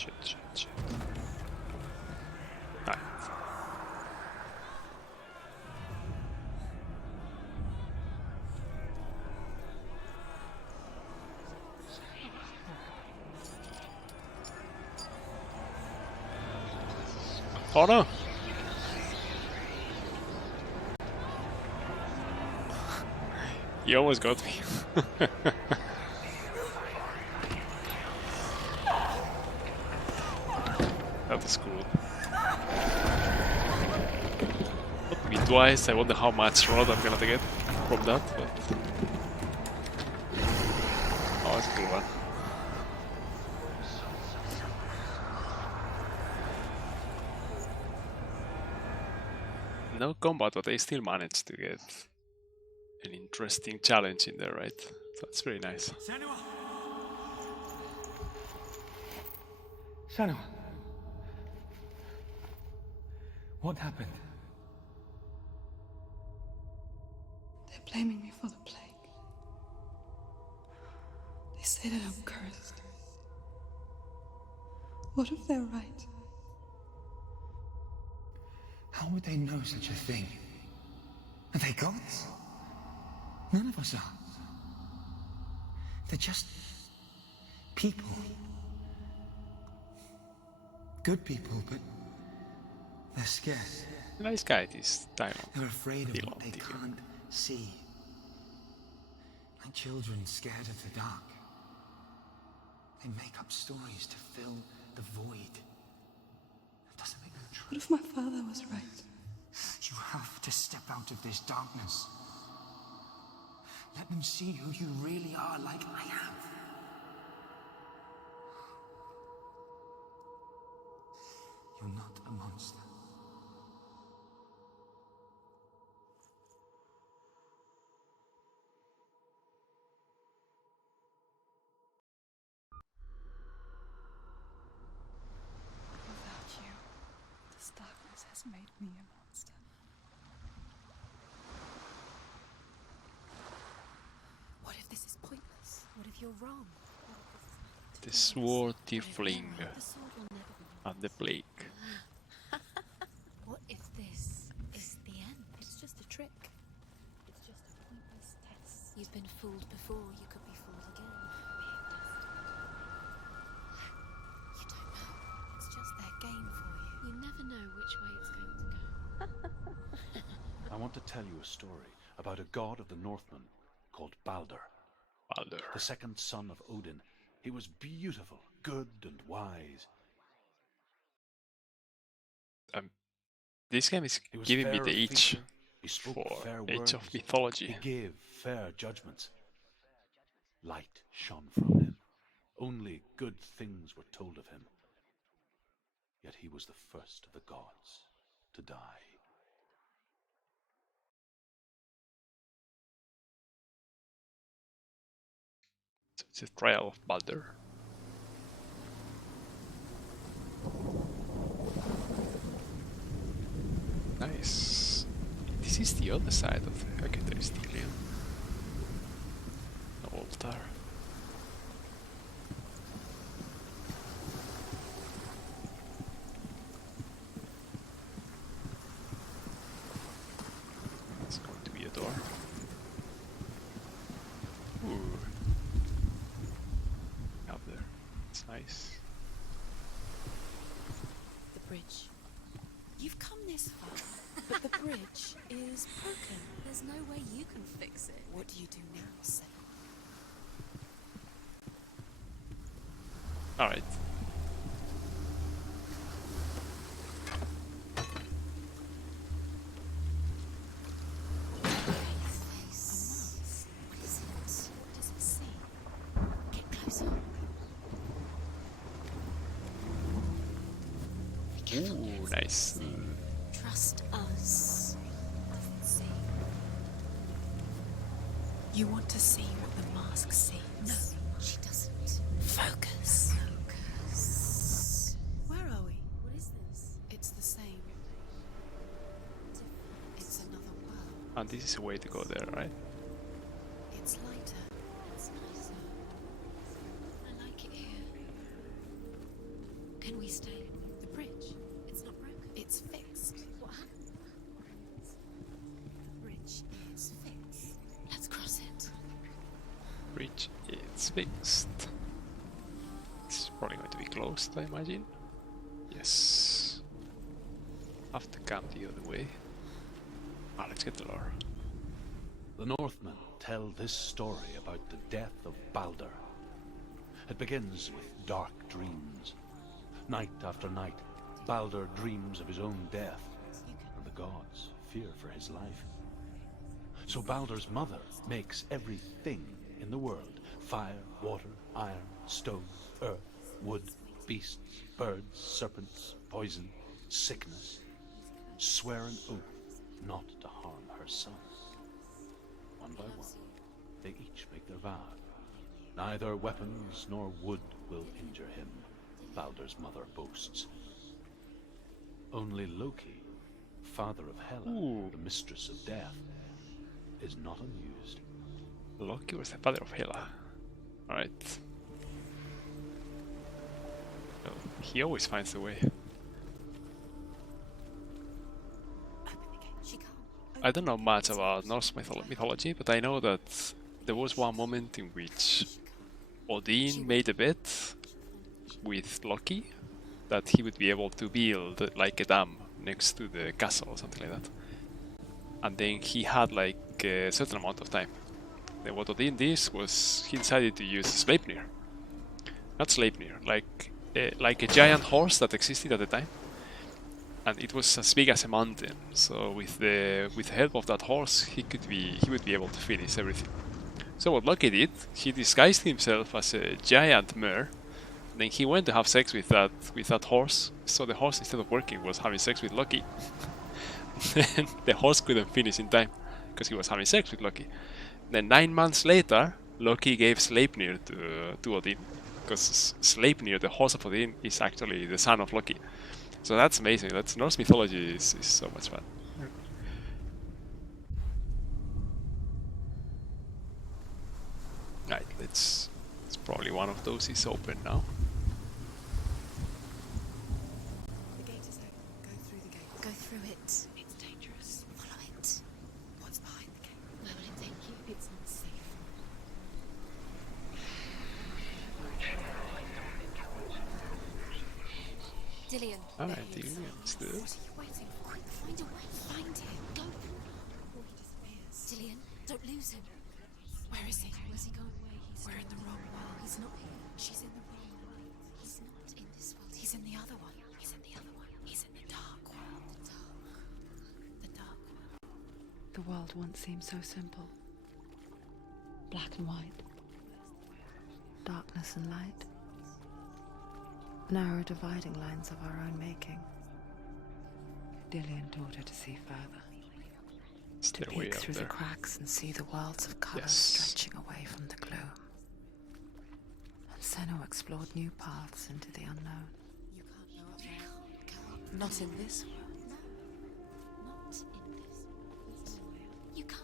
Shit. Alright. Oh no! He almost got me. That was cool. Got me twice. I wonder how much rod I'm gonna get from that. But... oh, it's a cool one. No combat, but I still managed to get an interesting challenge in there, right? So that's very nice. Senua. What happened? They're blaming me for the plague. They say that I'm cursed. What if they're right? How would they know such a thing? Are they gods? None of us are. They're just people. Good people, but they're scared. Nice guy, this Dillian. They're afraid of what they Dillian. can't see. Like children scared of the dark. They make up stories to fill the void. That doesn't make them true. What if my father was right? You have to step out of this darkness. Let them see who you really are, like I have. You're not a monster. Without you, this darkness has made me a monster. What if this is pointless? What if you're wrong? The sword tiefling The sword will never be and the plague. What if this is the end? It's just a trick. It's just a pointless test. You've been fooled before, you could be fooled again. You don't know. It's just their game for you. You never know which way it's going to go. I want to tell you a story about a god of the Northmen called Balder. Balder. The second son of Odin. He was beautiful, good and wise. This game is He was giving me fair the of itch feature. He spoke for fair Age words. of Mythology. He gave fair judgments. Light shone from him. Only good things were told of him. Yet he was the first of the gods to die. So it's a trial of Balder. Nice. This is the other side of the... okay, there is Dillian. The altar. It's going to be a door. Ooh. Up there. It's nice. The bridge. You've come this far, but the bridge is broken. There's no way you can fix it. What do you do now, Sen? Alright. Ooh, nice. Trust us. Doesn't see. You want to see what the mask sees? No, she doesn't. Focus. Focus. Where are we? What is this? It's the same. It's another world. And this is a way to go there, right? It's lighter. It's nicer. I like it here. is fixed. This is probably going to be closed, I imagine. Yes. Have to come the other way. Ah, let's get the lore. The Northmen tell this story about the death of Baldur. It begins with dark dreams. Night after night, Baldur dreams of his own death, and the gods fear for his life. So Baldur's mother makes everything in the world: fire, water, iron, stone, earth, wood, beasts, birds, serpents, poison, sickness. Swear an oath not to harm her son. One by one, they each make their vow. Neither weapons nor wood will injure him, Baldur's mother boasts. Only Loki, father of Hela, the mistress of death, is not amused. Loki was the father of Hela. Alright. Oh, he always finds a way. I don't know much about Norse mythology, but I know that there was one moment in which Odin made a bet with Loki that he would be able to build like a dam next to the castle or something like that. And then he had like a certain amount of time. Then what Odin did was he decided to use Sleipnir. Not Sleipnir, like a giant horse that existed at the time. And it was as big as a mountain, so with the help of that horse, he would be able to finish everything. So what Loki did, he disguised himself as a giant mare. Then he went to have sex with that horse. So the horse, instead of working, was having sex with Loki. Then the horse couldn't finish in time because he was having sex with Loki. Then 9 months later, Loki gave Sleipnir to Odin, because Sleipnir, the horse of Odin, is actually the son of Loki. So that's amazing. That's Norse mythology is so much fun. Right, it's probably one of those is open now. The gate is open. Go through the gate. Go through it. It's dangerous. Follow it. What's behind the gate? Where will it take you? It's not safe. Dillian. Alright, Dillian's there. What are you waiting for? Quick, find a way. Find him. Go. Before he disappears. Dillian, don't lose him. Where is he? Where's he gone? We're in the wrong world. He's not here. She's in the wrong world. He's not in this world. He's in the other one. He's in the other one. He's in the dark world. The dark world. The world once seemed so simple. Black and white. Darkness and light. Narrow dividing lines of our own making. Dillian taught her to see further. To peek through the cracks and see the worlds of colour stretching away from the gloom. And Senna explored new paths into the unknown. You can't go up there. Not in this world. No. Not in this world. You can't.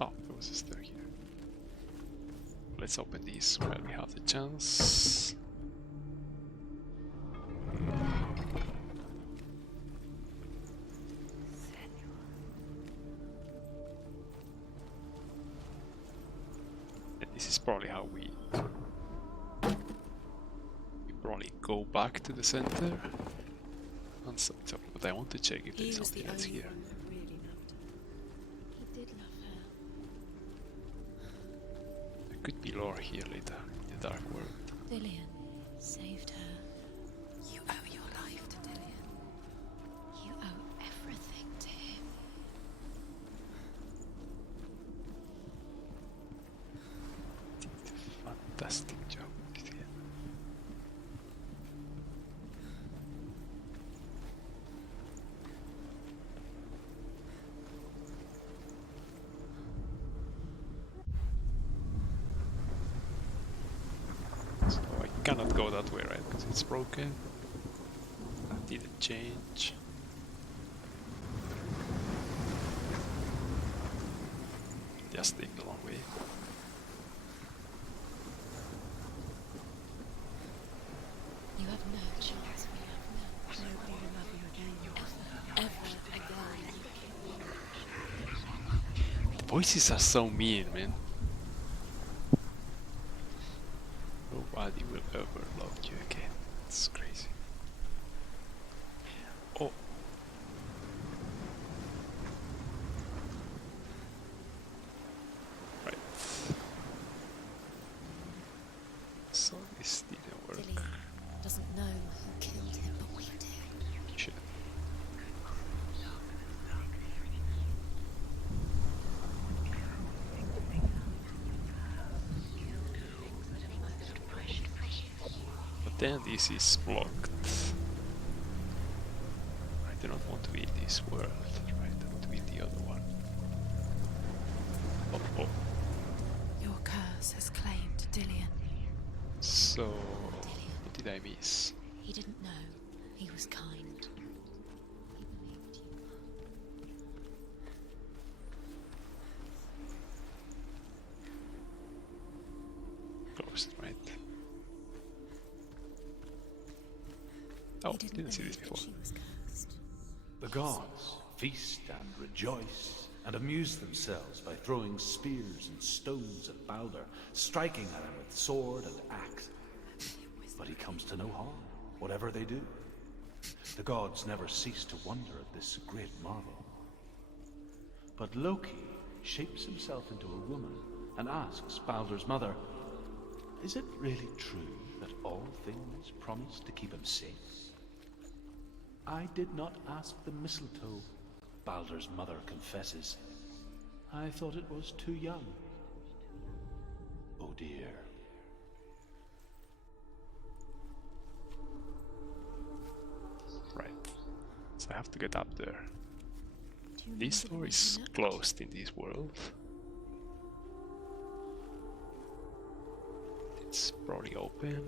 Oh, there was a stair here. Let's open these while we have the chance. And this is probably how we probably go back to the center. But I want to check if there's something else here. Really loved her. He did love her. There could be lore here later in the dark world. Dillian saved her. You owe your life to Dillian. You owe everything to him. Fantastic job. So I cannot go that way, right? Because it's broken. That didn't change. Just take the long way. You have no chance. Nobody will love you again. Ever again. voices are so mean, man. Nobody will ever love you again. It's crazy. Oh. Right. So this didn't work. Dillian doesn't know who killed him, but we do. Shit. But then this is blocked. I do not want to be in this world, right? I want to be in the other one. Oh, oh. Your curse has claimed Dillian. So, what did I miss? He didn't know. He was kind. He believed you. Closed, right? Oh, He didn't see this believe that before. she was cursed. The gods feast and rejoice and amuse themselves by throwing spears and stones at Baldur, striking at him with sword and axe. But he comes to no harm, whatever they do. The gods never cease to wonder at this great marvel. But Loki shapes himself into a woman and asks Baldur's mother, "Is it really true that all things promise to keep him safe?" "I did not ask the mistletoe," Baldur's mother confesses. "I thought it was too young." Oh dear. Right. So I have to get up there. Do you This remember door when is he looked? closed in this world. It's probably open.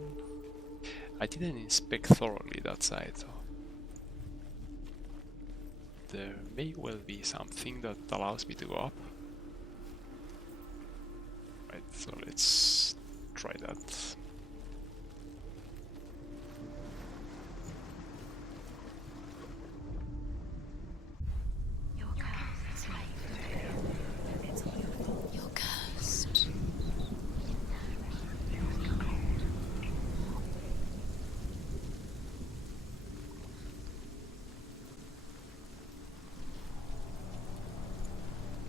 I didn't inspect thoroughly that side, so there may well be something that allows me to go up. Right, so let's try that. You're cursed. It's all your fault. You're cursed.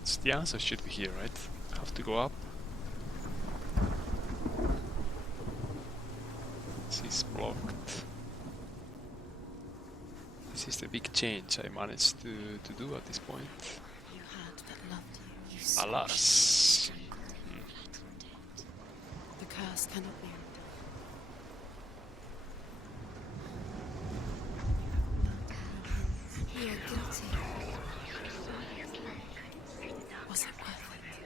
So the answer should be here, right? I have to go up. This is blocked. This is the big change I managed to do at this point. You had that loved you. You Alas. strangled him. The curse cannot be undone. You are guilty. Was it worth it?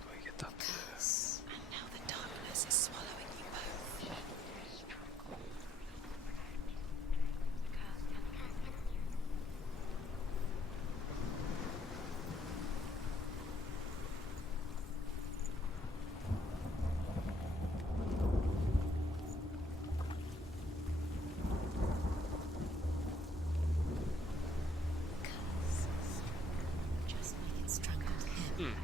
Do I get up there? Curse. And now the darkness is swallowing you both. Curse. Just like it strangled him.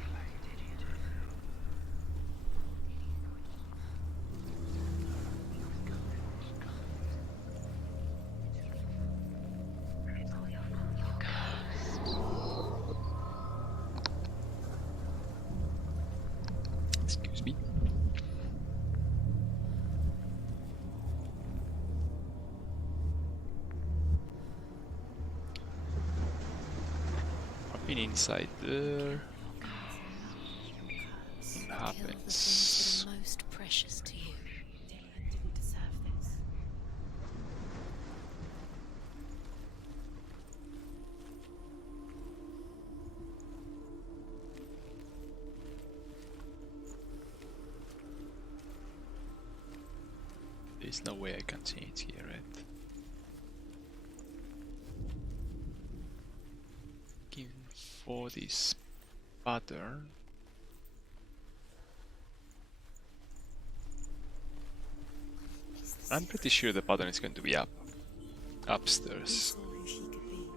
Excuse me. I've been inside there. Curse. What Kill the happens? things that are most precious to you. Dillian didn't deserve this. There's no way I can change here, right? Looking for this pattern. I'm pretty sure the pattern is going to be upstairs. Saw who she could be.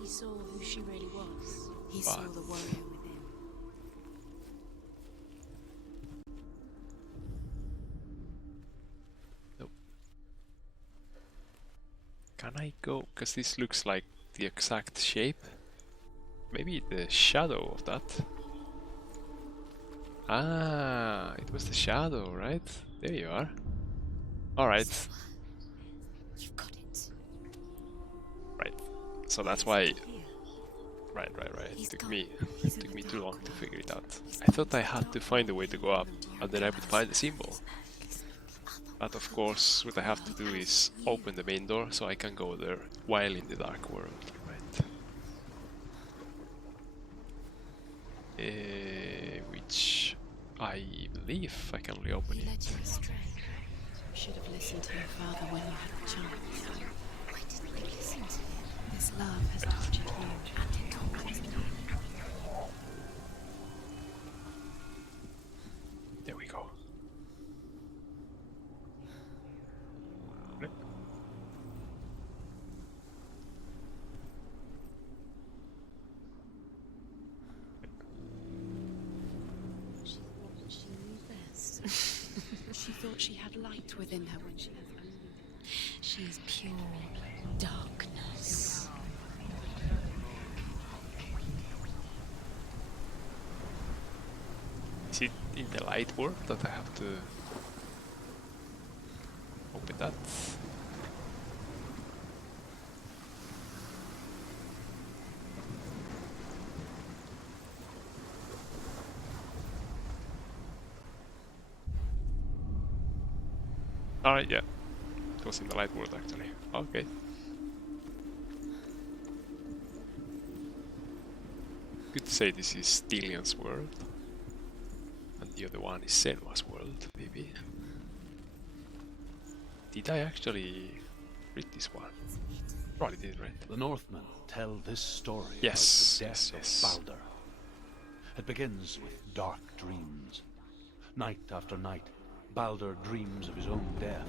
He saw who she really was. He saw the warrior within. Nope. Can I go? Because this looks like the exact shape. Maybe the shadow of that. Ah, it was the shadow, right? There you are. Alright. You've got it. Right. So that's why. Right. It took me too long to figure it out. I thought I had to find a way to go up, and then I would find the symbol. But of course, what I have to do is open the main door so I can go there while in the dark world. Right. Which I believe I can only open He led it. you astray. You should have listened to your father when you had the chance. Why didn't you listen to him? This love has tortured you, and it torments me. There we go. She knew best. She thought she had light within her when she has only. She is pure darkness. Is it in the light world that I have to open that? Alright, yeah. It was in the light world actually. Okay. Good to say this is Dillian's world. And the other one is Senwa's world, maybe. Did I actually read this one? Probably did, right? The Northmen tell this story Yes, about the death yes. of Balder. It begins with dark dreams. Night after night, Balder dreams of his own death.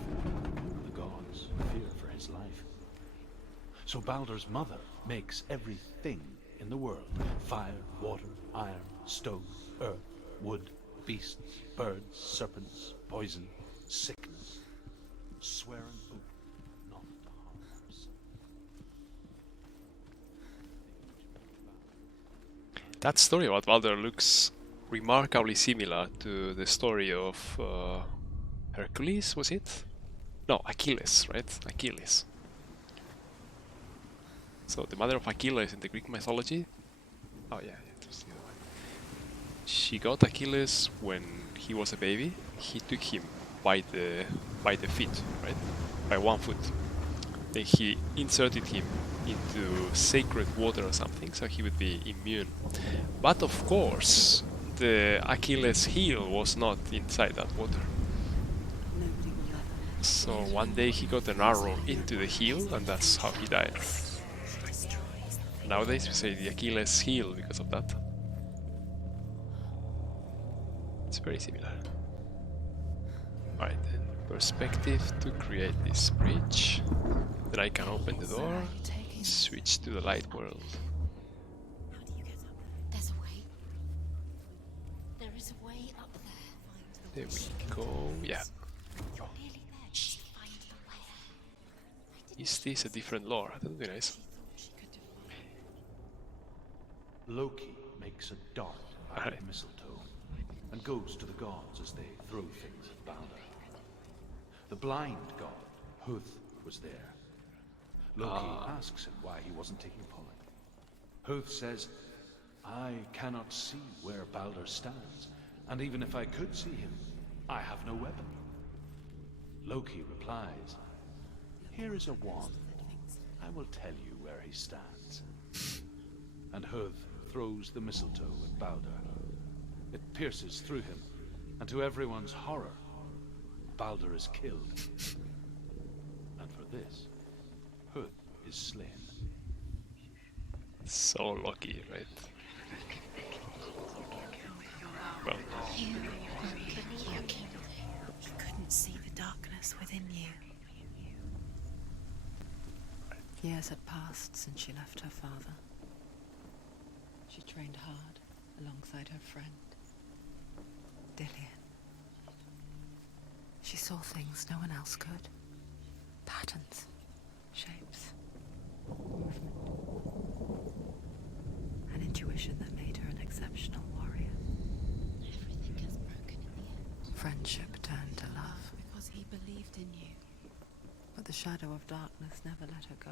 The gods fear for his life. So Balder's mother makes everything in the world: fire, water, iron, stone, earth, wood, beasts, birds, serpents, poison, sickness, swearing oath not to harm himself. That story about Balder looks remarkably similar to the story of Hercules, was it? No, Achilles, right? Achilles. So the mother of Achilles in the Greek mythology. Oh yeah, it was the other one. She got Achilles when he was a baby. He took him by the feet, right? By one foot. Then he inserted him into sacred water or something, so he would be immune. But of course, the Achilles heel was not inside that water. So one day he got an arrow into the heel, and that's how he died. Nowadays we say the Achilles heel because of that. It's very similar. Alright, then perspective to create this bridge. Then I can open the door, switch to the light world. How do you get up there? There's a way. There is a way up there. There we go, yeah. You're nearly there. Just find the way. Is this a different lore? That would be nice. Loki makes a dart out Alright. of mistletoe and goes to the gods as they throw things at Balder. The blind god, Huth, was there. Loki asks him why he wasn't taking point. Huth says, "I cannot see where Balder stands, and even if I could see him, I have no weapon." Loki replies, "Here is a wand. I will tell you where he stands." And Huth throws the mistletoe at Balder. It pierces through him, and to everyone's horror, Balder is killed. And for this, Huth is slain. So lucky, right? Well, You couldn't see the darkness within you. right. Years had passed since she left her father. She trained hard alongside her friend, Dillian. She saw things no one else could. Patterns, shapes, movement. An intuition that made her an exceptional warrior. Everything has broken in the end. Friendship turned to love. Because he believed in you. But the shadow of darkness never let her go,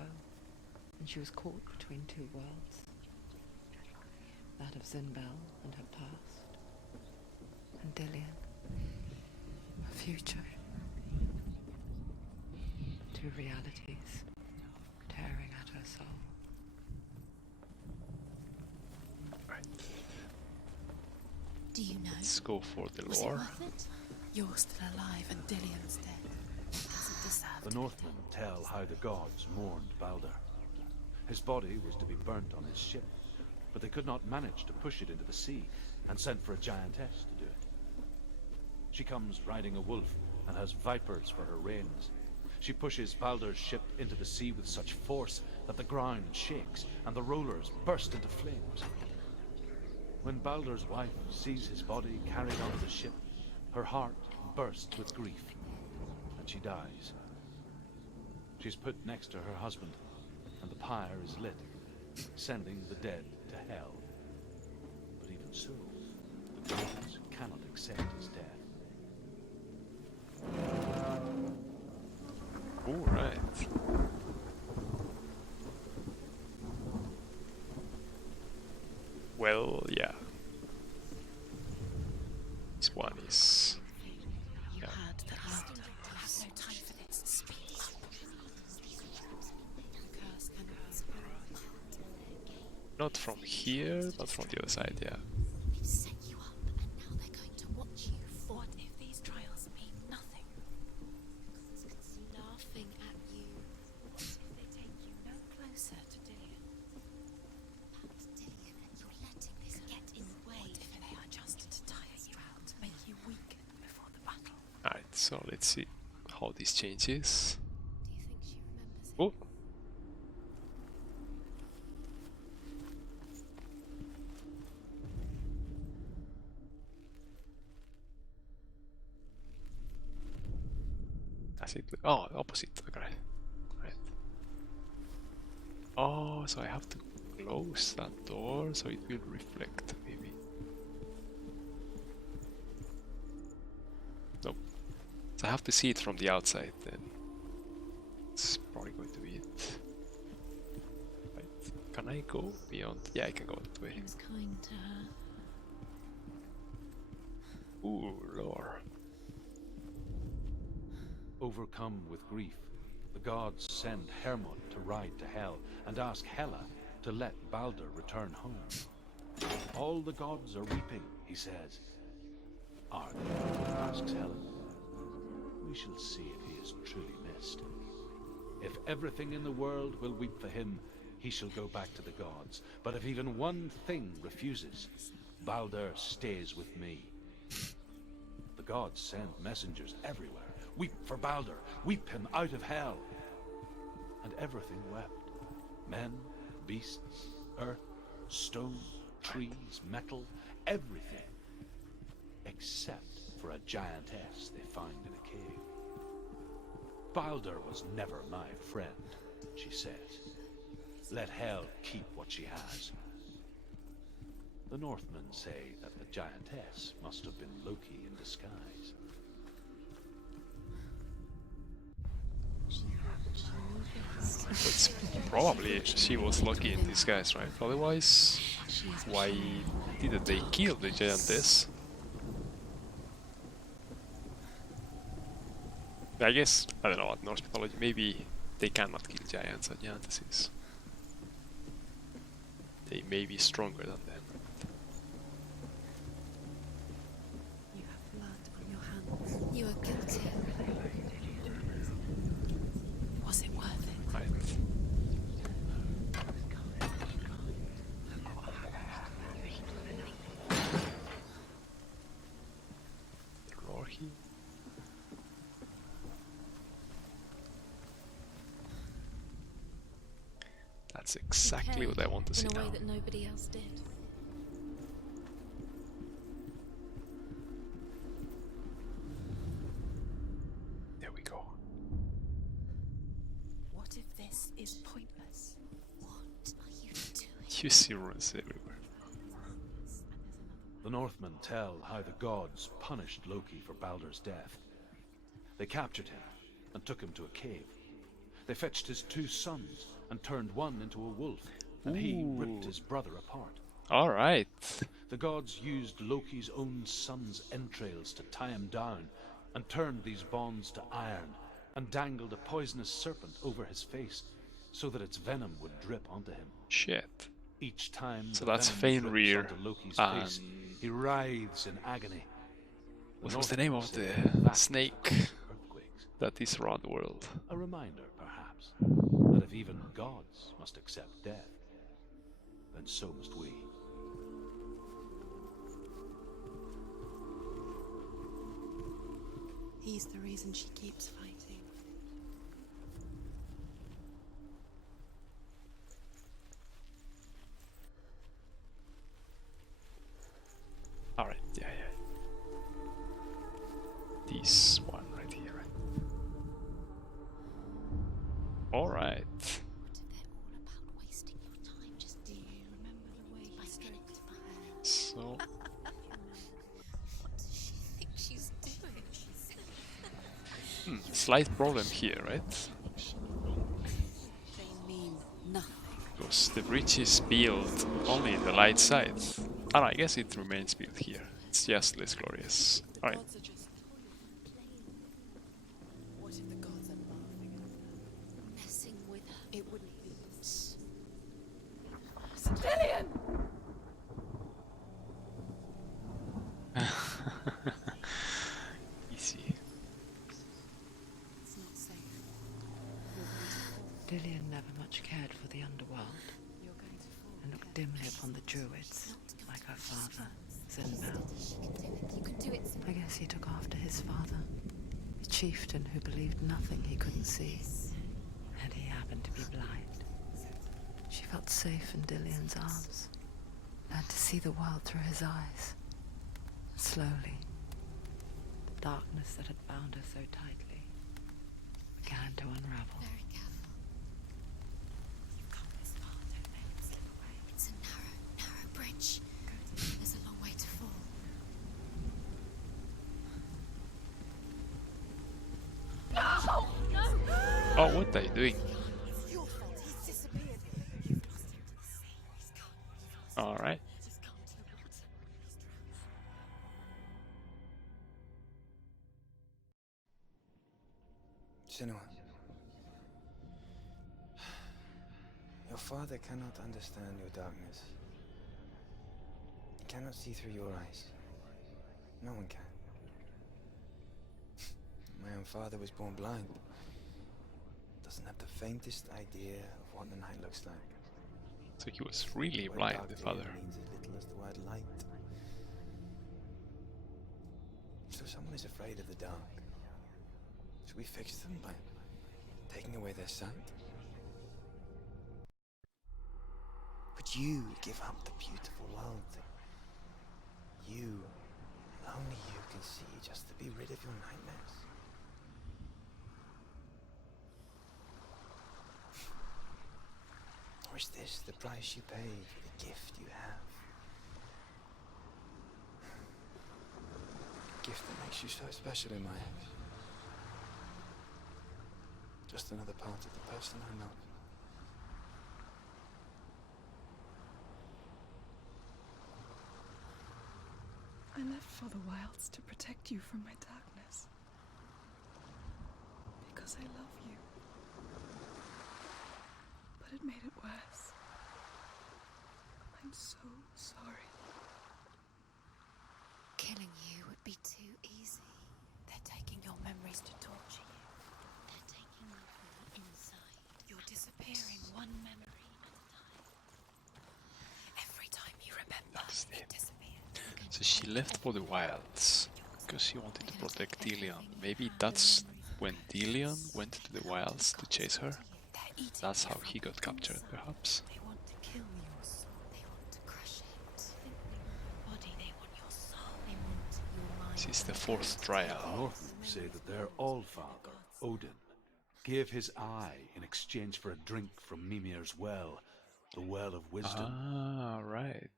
and she was caught between two worlds. That of Zinbel and her past, and Dillian, her future. Two realities tearing at her soul. Right. Do you know? Let's go for the Was it lore. worth it? You're still alive and Dillian's dead. Doesn't deserve The to be Northmen tell how the gods mourned Balder. His body was to be burnt on his ship, but they could not manage to push it into the sea, and sent for a giantess to do it. She comes riding a wolf and has vipers for her reins. She pushes Balder's ship into the sea with such force that the ground shakes and the rollers burst into flames. When Balder's wife sees his body carried onto the ship, her heart bursts with grief, and she dies. She's put next to her husband, and the pyre is lit, sending the dead to hell. But even so, the gods cannot accept his death. Alright. Well, yeah. This one is... You Yeah. had the blood. I have no time for this. Speak up. The curse cannot be spared. not from here, but from the other side, yeah. They've set you up, and now they're going to watch you. What if these trials mean nothing? It's laughing at you. What if they take you no closer to Dillian? About Dillian, and you're letting this get in the way. What if they are just to tire you out, to make you weaken before the battle? Alright, so let's see how this changes. Do you think she remembers it? Oh! Does it? Oh, opposite. Okay. Right. Oh, so I have to close that door so it will reflect, maybe. Nope. So I have to see it from the outside then. It's probably going to be it. Right. Can I go beyond? Yeah, I can go that way. He was kind to her. Ooh, lore. Overcome with grief, the gods send Hermod to ride to Hell and ask Hela to let Balder return home. All the gods are weeping, he says. Are they? Asks Hela. We shall see if he is truly missed. If everything in the world will weep for him, he shall go back to the gods. But if even one thing refuses, Balder stays with me. The gods send messengers everywhere. Weep for Balder, weep him out of Hell. And everything wept. Men, beasts, earth, stone, trees, metal, everything. Except for a giantess they find in a cave. Balder was never my friend, she says. Let Hell keep what she has. The Northmen say that the giantess must have been Loki in disguise. It's probably she was lucky in disguise, right? Otherwise, why didn't they kill the giantess? I guess, I don't know what Norse mythology, maybe they cannot kill giants and giantesses. They may be stronger than them. You have blood on your hands. You are guilty. Was it worth it? Right. Lore here. That's exactly what I want to see in a way now. that nobody else did. There we go. What if this is pointless? What are you doing? You see runes everywhere. The Northmen tell how the gods punished Loki for Baldur's death. They captured him and took him to a cave. They fetched his 2 sons and turned one into a wolf, and he ripped his brother apart. Alright. The gods used Loki's own son's entrails to tie him down, and turned these bonds to iron, and dangled a poisonous serpent over his face, so that its venom would drip onto him. Shit. Each time So the that's venom drips Fenrir onto Loki's and... face, he writhes in agony. What was the name of the snake that is around the world? A reminder, perhaps, that if even gods must accept death, then so must we. He's the reason she keeps fighting. Alright, yeah. This one right here. Alright. What if they're all about wasting your time? Just do you remember the way I stroked my hair? So... What does she think she's doing? slight problem here, right? They mean nothing. Because the bridge is built only in the light side. And I guess it remains built here. It's just less glorious. Alright. Gods are just what if the gods are laughing at her? Messing with her? It wouldn't be. Dillian! Easy. It's not safe. Dillian never much cared for the underworld You're going to fall. and looked dimly upon the druids, like her father, Zinbel. You can do it. I guess he took after his father, a chieftain who believed nothing he couldn't see, and he happened to be blind. She felt safe in Dillian's arms, learned to see the world through his eyes. Slowly, the darkness that had bound her so tightly began to unravel. Very careful. You've come this far, don't let it slip away. It's a narrow bridge. There's a long way to fall. No! No! Oh, what are you doing? It's your fault. He's disappeared. You've lost him to the sea. He's gone. Alright. Just come to the water. He's drowned. Senua, your father cannot understand your darkness. He cannot see through your eyes. No one can. My own father was born blind. Doesn't have the faintest idea of what the night looks like. So he was really Word blind, dark the to father. him means as little as the word light. So someone is afraid of the dark. Should we fix them by taking away their sight? Would you give up the beautiful world that you, only you can see, just to be rid of your nightmares? Or is this the price you pay for the gift you have? A gift that makes you so special in my eyes. Just another part of the person I love. I left for the wilds to protect you from my darkness. Because I love you. But it made it worse. I'm so sorry. Killing you would be too easy. They're taking your memories to torture you. They're taking them from the inside. You're disappearing one memory at a time. Every time you remember, it disappears. So she left for the wilds because she wanted to protect Dillian. Maybe that's when Dillian went to the wilds to chase her. They're That's how he got captured, perhaps. They want to kill your soul. They want to crush it. Think your body. They want your soul. They want your mind. This is the fourth trial. Northmen say that their Allfather, Odin, gave his eye in exchange for a drink from Mimir's well, the Well of Wisdom. Ah, right.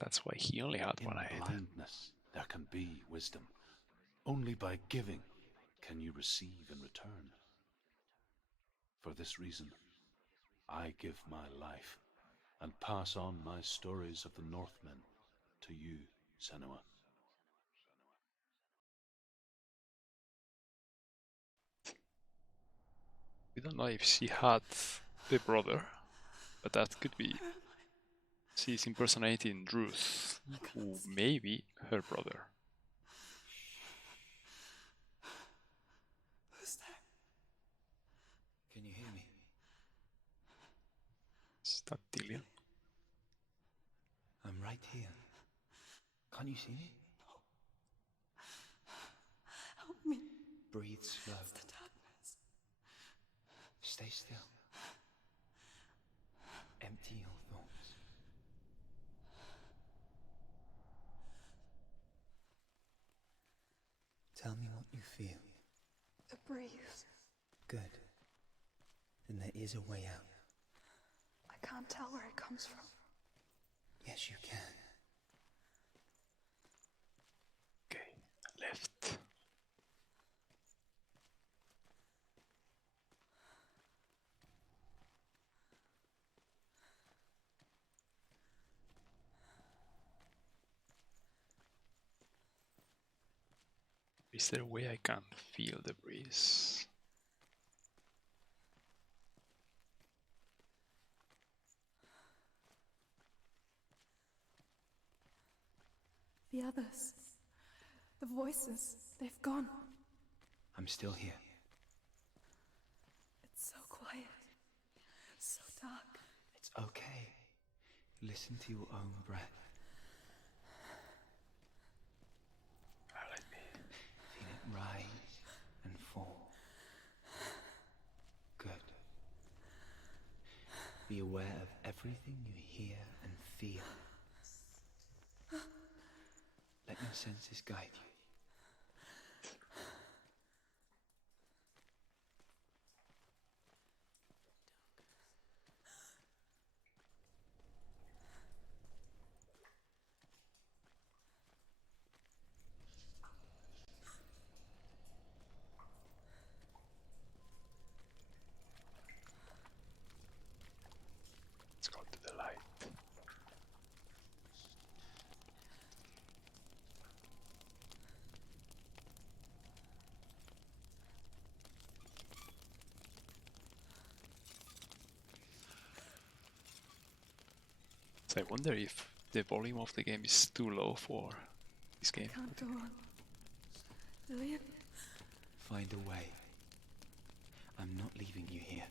That's why he only had In one eye. blindness, there can be wisdom. Only by giving can you receive in return. For this reason, I give my life and pass on my stories of the Northmen to you, Senua. We don't know if she had the brother, but that could be. She's impersonating Ruth, who may be her brother. Who's there? Can you hear me? Is that Dillian? I'm right here. Can't you see me? Help me. Breathe slow. It's the darkness. Stay still. Empty your thoughts. Tell me what you feel. The breeze. Good. Then there is a way out. I can't tell where it comes from. Yes, you can. Okay, left. Is there a way I can feel the breeze? The others. The voices. They've gone. I'm still here. It's so quiet. So dark. It's okay. Listen to your own breath. Let me. Feel it rise and fall. Good. Be aware of everything you hear and feel. Let your senses guide you. Let's go to the light. So I wonder if the volume of the game is too low for this game. Can't go on. Dillian? Find a way. I'm not leaving you here.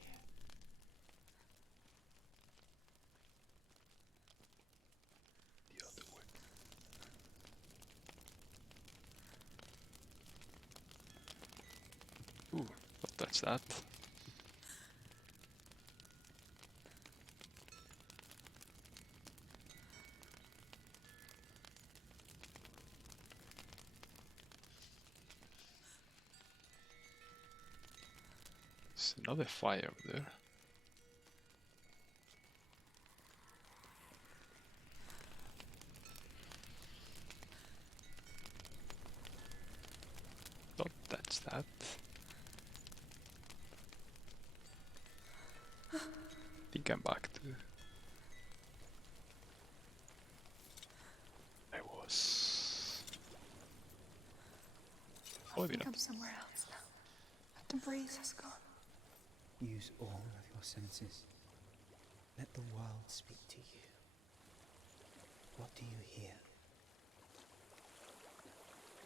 The other way. Ooh, don't touch that. There's another fire over there. Don't touch that. I think I'm back to... I was... I Oh, think I'm somewhere else now. The breeze has gone. Use all of your senses. Let the world speak to you. What do you hear?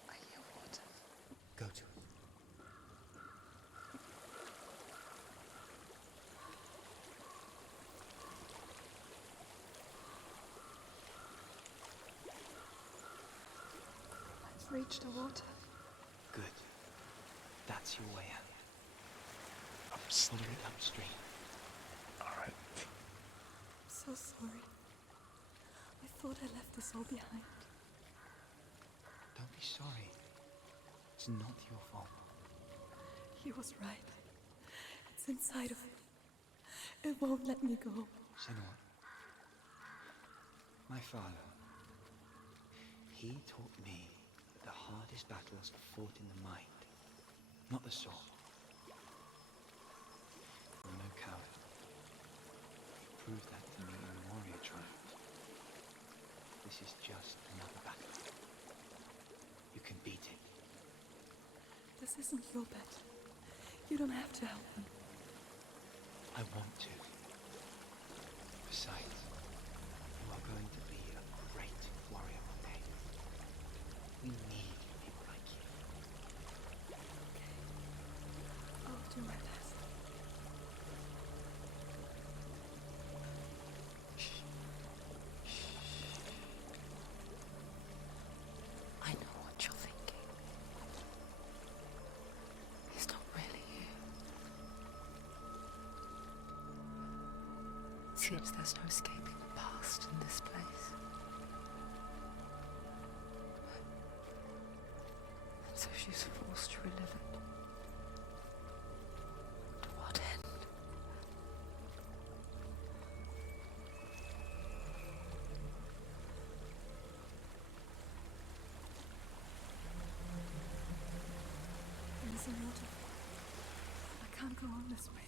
I hear water. Go to it. I've reached the water. Good. That's your way out. upstream. Follow it upstream. Alright. I'm so sorry. I thought I left this all behind. Don't be sorry. It's not your fault. He was right. It's inside of me. It won't let me go. Senua, my father, he taught me that the hardest battles are fought in the mind, not the sword. I'm no coward. You proved that to me in the warrior tribe. This is just another battle. You can beat it. This isn't your bet. You don't have to help me. I want to. Besides, you are going to be a great warrior one day. We need people like you. I'll do my best. I know what you're thinking. He's not really you. Seems there's no escaping the past in this place. And so she's forced to relive it. To what end? There's a motive. I can't go on this way.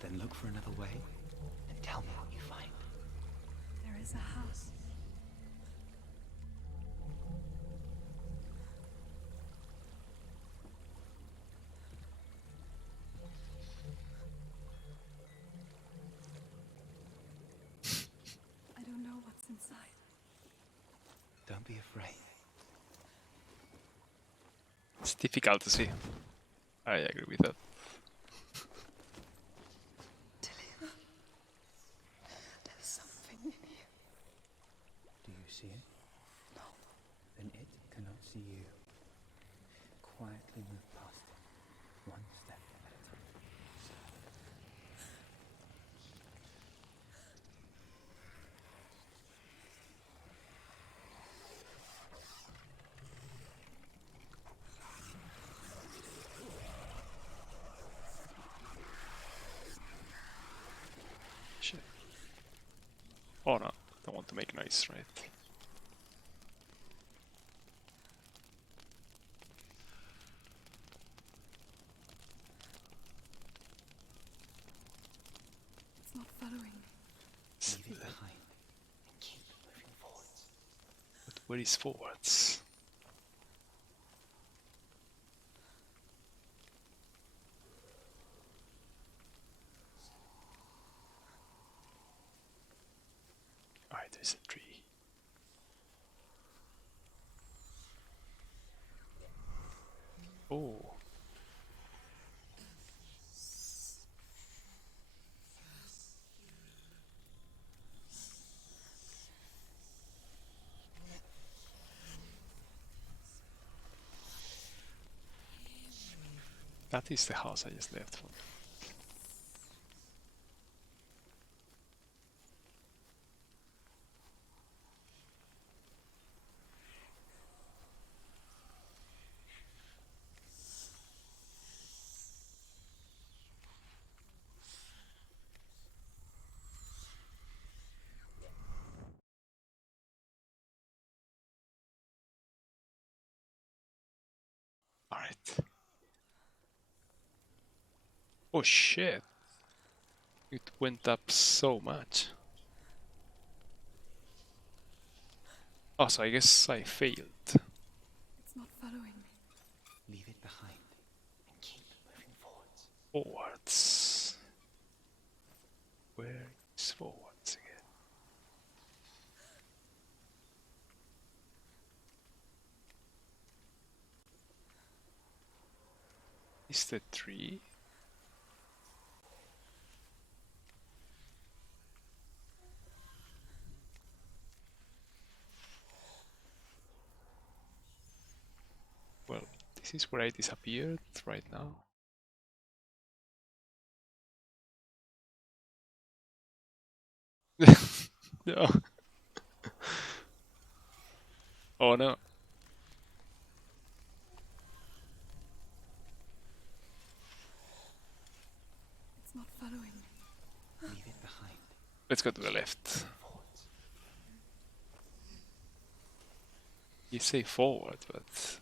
Then look for another way and tell me what you find. There is a house. I don't know what's inside. Don't be afraid. It's difficult to see. I agree with that. Dillian, there's something in here. Do you see it? No. Then it cannot see you. Quietly move past it, one step at a time. Shit. Oh no, don't want to make noise, right? It's not following me. Leave it behind and keep moving forwards. But where is forwards? Alright, there's a tree. Oh. That is the house I just left from. Alright. Oh shit. It went up so much. Oh, so I guess I failed. It's not following me. Leave it behind and keep moving forwards. Forwards. Where is forwards again? Is the tree? Well, this is where I disappeared right now. No. Oh no. It's not following me. Leave it behind. Let's go to the left. Forwards. You say forward, but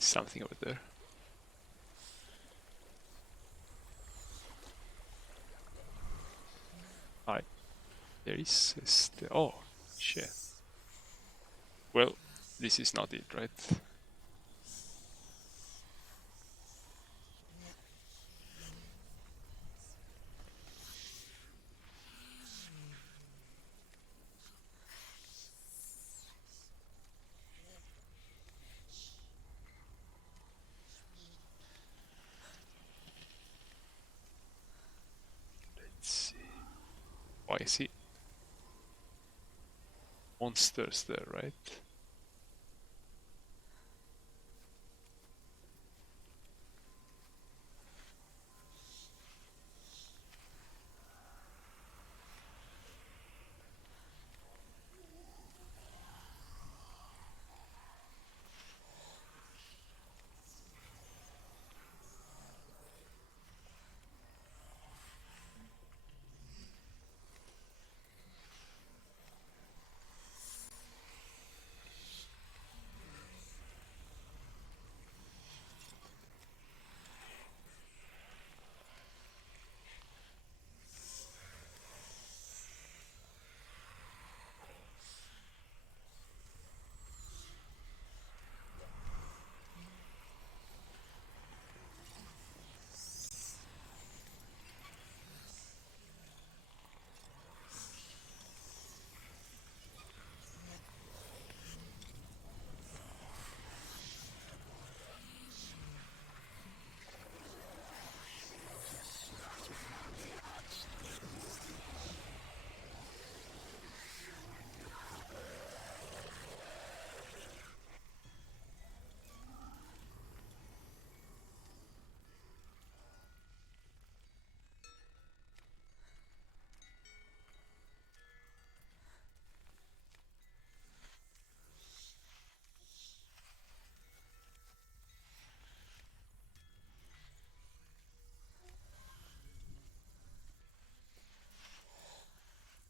something over there. Alright. There is the oh shit. Well, this is not it, right? Let's see. Oh, I see monsters there, right?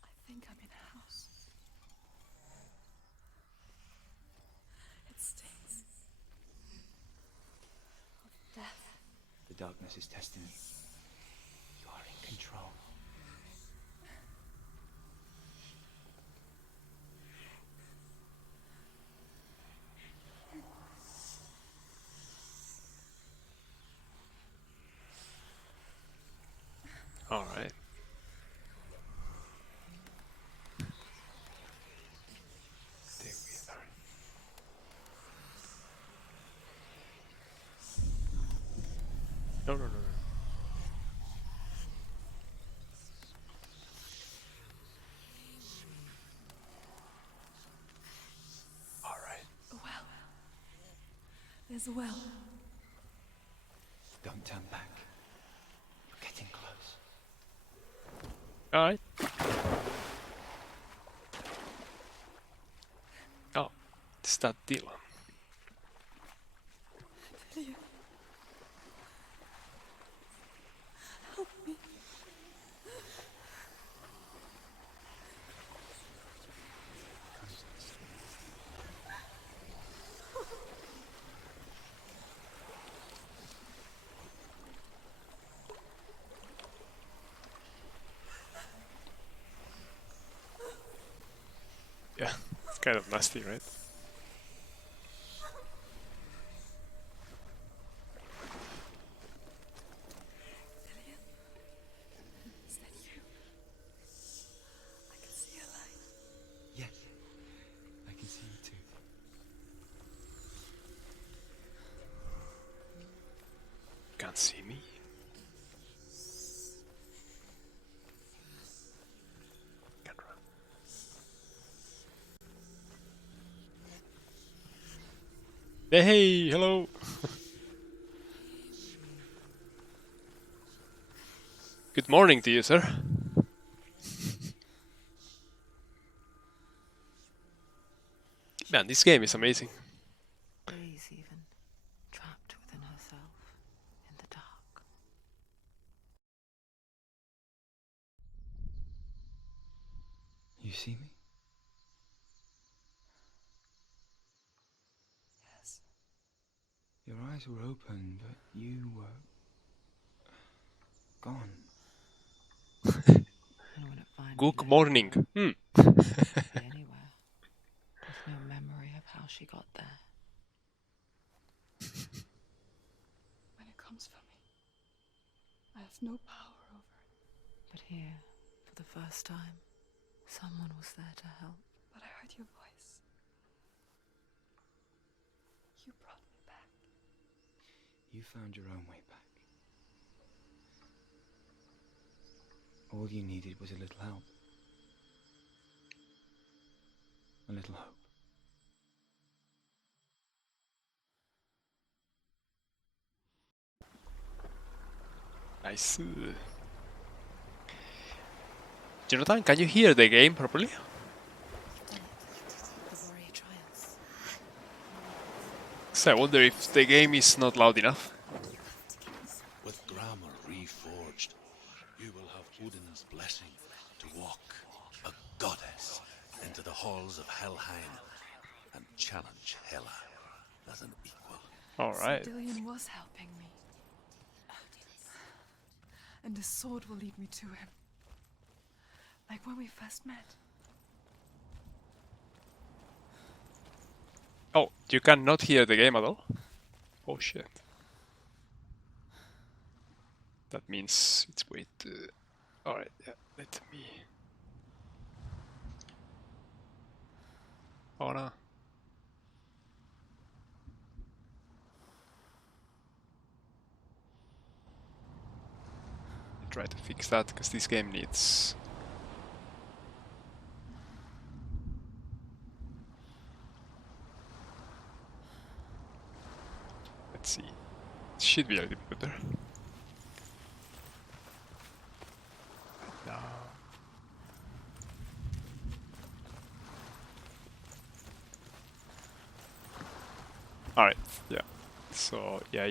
I think I'm in a house. It stinks of death. The darkness is testing you. You are in control. Alright. There we are. No, no, no, no. Alright. A well. There's a well. Don't turn back. You're getting close. Alright. Oh, it's that Dillian. Dillian. Help me. Yeah, it's kind of nasty, right? Dillian? Is that you? I can see a light. Yes. I can see you too. Can't see me. Can't run. Hey, hello. Good morning to you, sir. Man, this game is amazing. Days even, trapped within herself, in the dark. You see me? Yes. Your eyes were open, but you were gone. And when it finally Good let morning. go, Hmm. it could be anywhere, with no memory of how she got there. When it comes for me, I have no power over it. But here, for the first time, someone was there to help. But I heard your voice. You brought me back. You found your own way back. All you needed was a little help. A little hope. Nice. Jonathan, can you hear the game properly? You've done it. The warrior trials. So I wonder if the game is not loud enough. With grammar reforged, you will have Odin's blessing to walk, a goddess, into the halls of Helheim and challenge Hela as an equal. Alright. So Dillian was helping me. And the sword will lead me to him. Like when we first met. Oh, you cannot hear the game at all? Oh shit. That means it's way too... Alright, yeah, let me... Oh no. Try to fix that, because this game needs... Let's see. It should be a little bit better. No. Alright, yeah. So, yeah,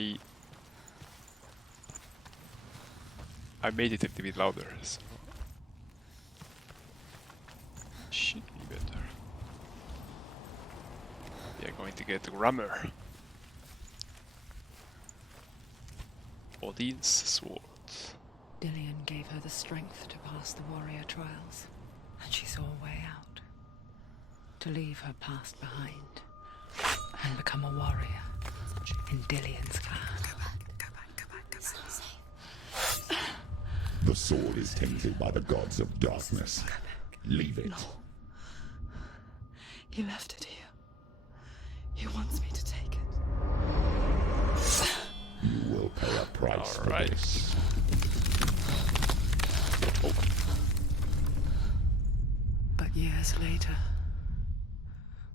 I made it a little bit louder, so... Should be better. We are going to get grammar. Odin's sword. Dillian gave her the strength to pass the warrior trials, and she saw a way out. To leave her past behind, and become a warrior in Dillian's clan. The sword is tainted by the gods of darkness. Leave it. No. He left it here. He wants me to take it. You will pay a price for Alright. this. Oh. But years later,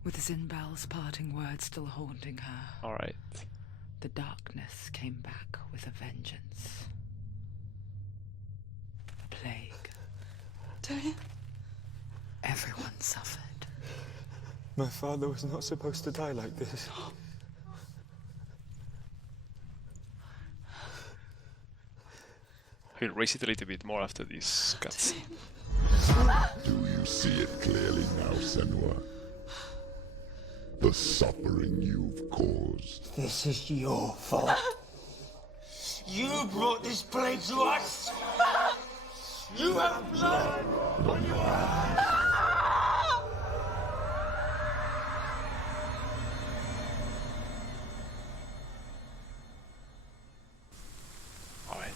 with Zinbal's parting words still haunting her, Alright. the darkness came back with a vengeance. A plague. Dillian? Everyone suffered. My father was not supposed to die like this. I will raise it a little bit more after these cuts. Do you see it clearly now, Senua? The suffering you've caused. This is your fault. You brought this plague to us. You have blood on your hands. Alright.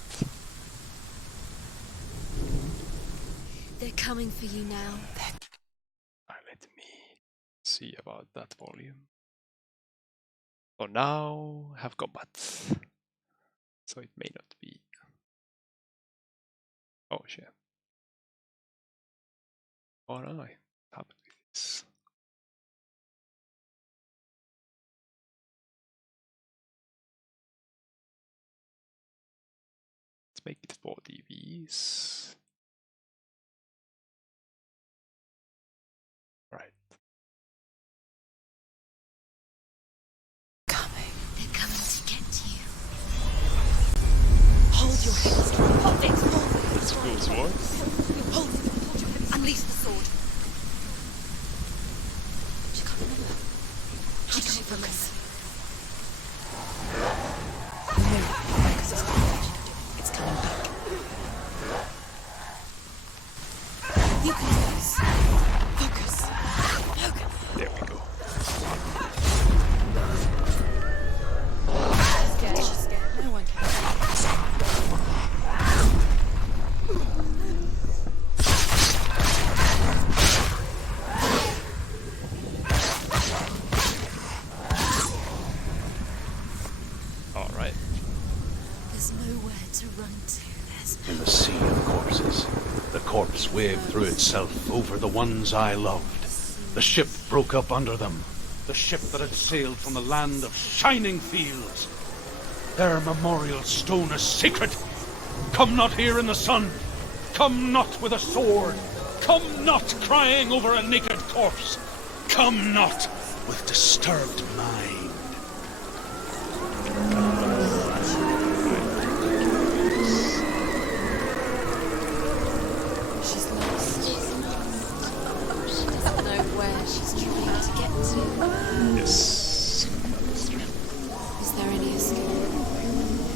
They're coming for you now. Let me see about that volume. So now have combat. So it may not be. Oh shit. Oh no, I happened with this. make it 4 DVs. Right. Coming. They're coming to get you. Hold your head. Hold it. Hold it. That's cool sword. Hold it. Hold your head. Unleash the sword. She can't remember. She can't focus. No, focus is not. It's coming back. You can do this. Focus. Focus. There we go. She's scared. She's scared. No one can. All right. There's nowhere to run to. In the sea of corpses, the corpse waved through itself over the ones I loved. The ship broke up under them. The ship that had sailed from the land of shining fields. Their memorial stone is sacred. Come not here in the sun. Come not with a sword. Come not crying over a naked corpse. Come not with disturbed mind. She's lost. She doesn't know where she's trying to get to. Yes. Is there any escape?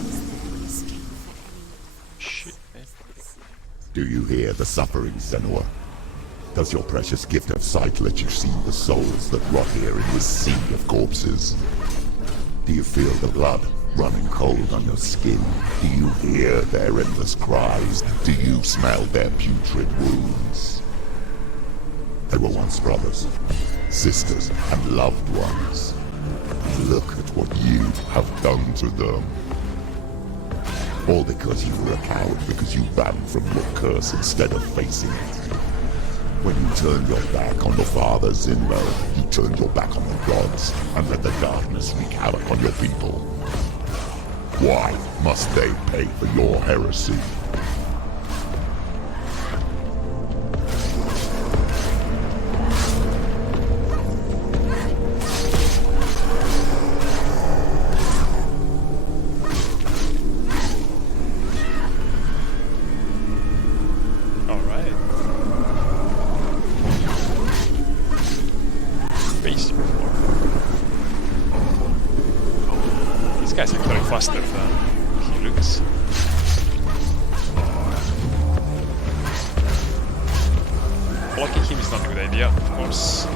Is there any escape for anyone? Shit, man. Do you hear the suffering, Senua? Does your precious gift of sight let you see the souls that rot here in this sea of corpses? Do you feel the blood running cold on your skin? Do you hear their endless cries? Do you smell their putrid wounds? They were once brothers, sisters, and loved ones. Look at what you have done to them. All because you were a coward, because you ran from your curse instead of facing it. When you turned your back on the Father Zinmo, you turned your back on the gods and let the darkness wreak havoc on your people. Why must they pay for your heresy? Guys are going faster than he looks. Blocking him is not a good idea, of course.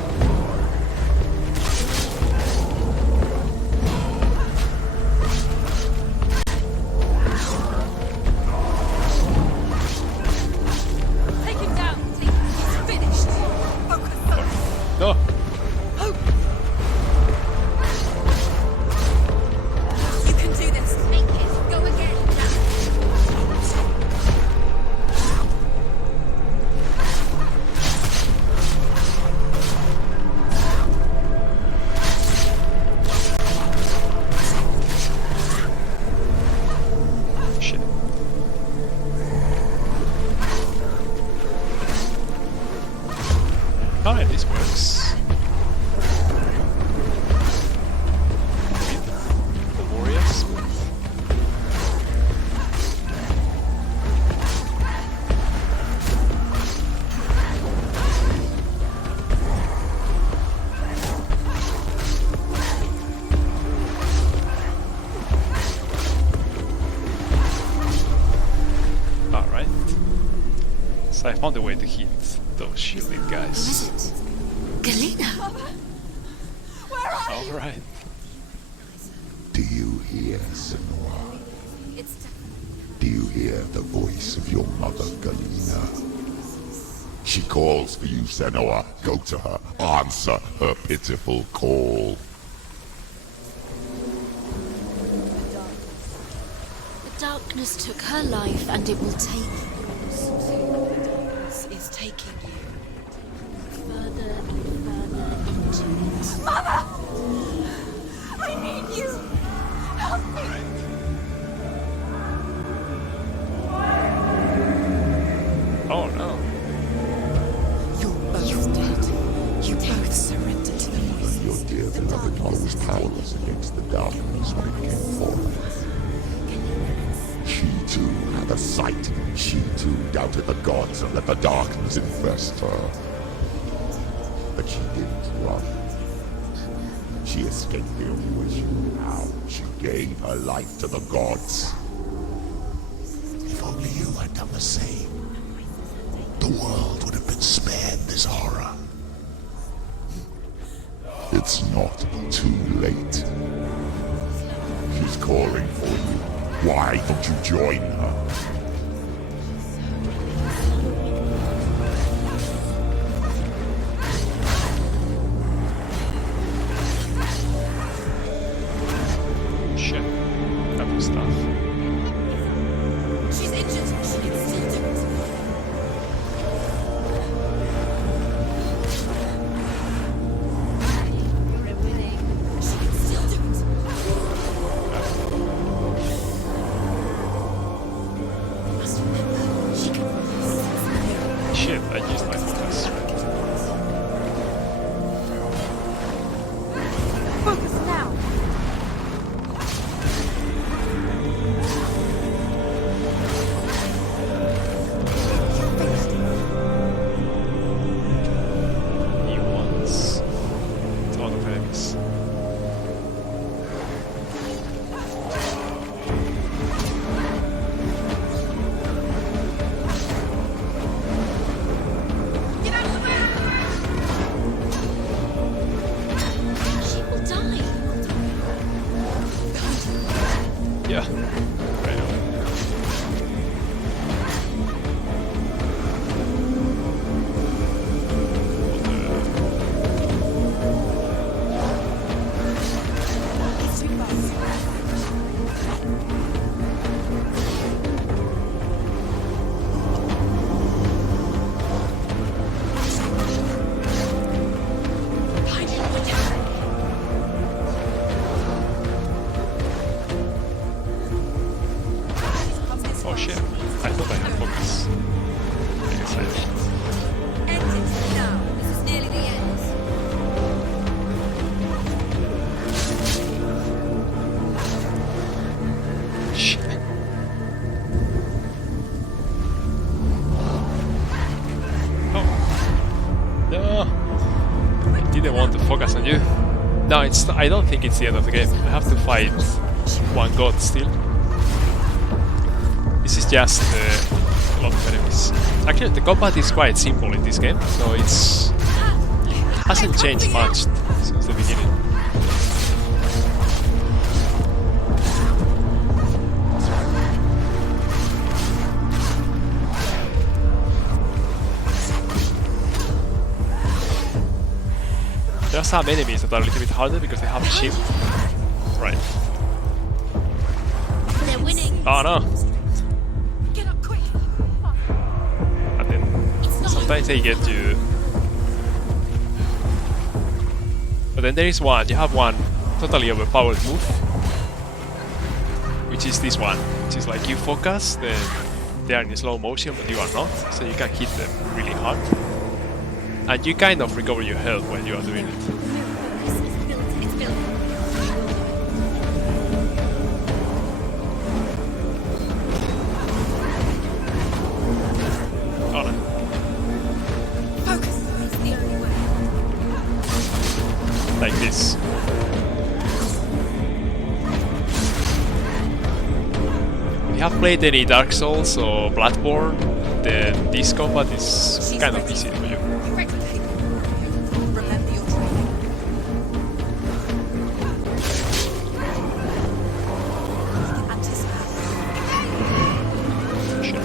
Take him down. Take him. He's finished. Focus. No! You can do this. Make it. Go again. Shit. Alright, this works. Glorious. Alright. So I found a way to hit those shielded guys. Who is it? Galena. Alright. Do you hear, Senua? It's Do you hear the voice of your mother, Galena? She calls for you, Senua. Go to her. Answer her pitiful call. the darkness took her life, and it will take yours. The darkness is taking you further and further into it. Mother! I need you! Help me! She too had a sight. She too doubted the gods and let the darkness infest her. But she didn't run. She escaped the only way she knew how. She gave her life to the gods. If only you had done the same, the world would have been spared this horror. It's not too late. She's calling for you. Why don't you join her? Shit. That was tough. She's injured. She can still do it. You're winning. She can still do it. You must remember, she can. Shit, I used my focus. Focus now. He wants a lot of enemies. Get out of the way! She will die. Yeah. I know. It's too fast. Hide in the tower. Oh shit. I thought I had focus. I guess I didn't. End it now. This is nearly the end. Shit. Oh. No. I didn't want to focus on you. No, it's. I don't think it's the end of the game. I have to fight one god still. This is just a lot of enemies. Actually, the combat is quite simple in this game, so it hasn't changed much since the beginning. There are some enemies that are a little bit harder because they have a shield. Right. They're winning. Oh no! Get up quick. And then sometimes they get you. But then there is one, you have one totally overpowered move, which is this one, which is like you focus, then they are in slow motion but you are not, so you can hit them really hard. And you kind of recover your health when you are doing it. It's built. Oh no. Focus. It's the only way. Like this. If you have played any Dark Souls or Bloodborne, then this combat is kind of easy for you. Remember your training. Anticipate. Shit.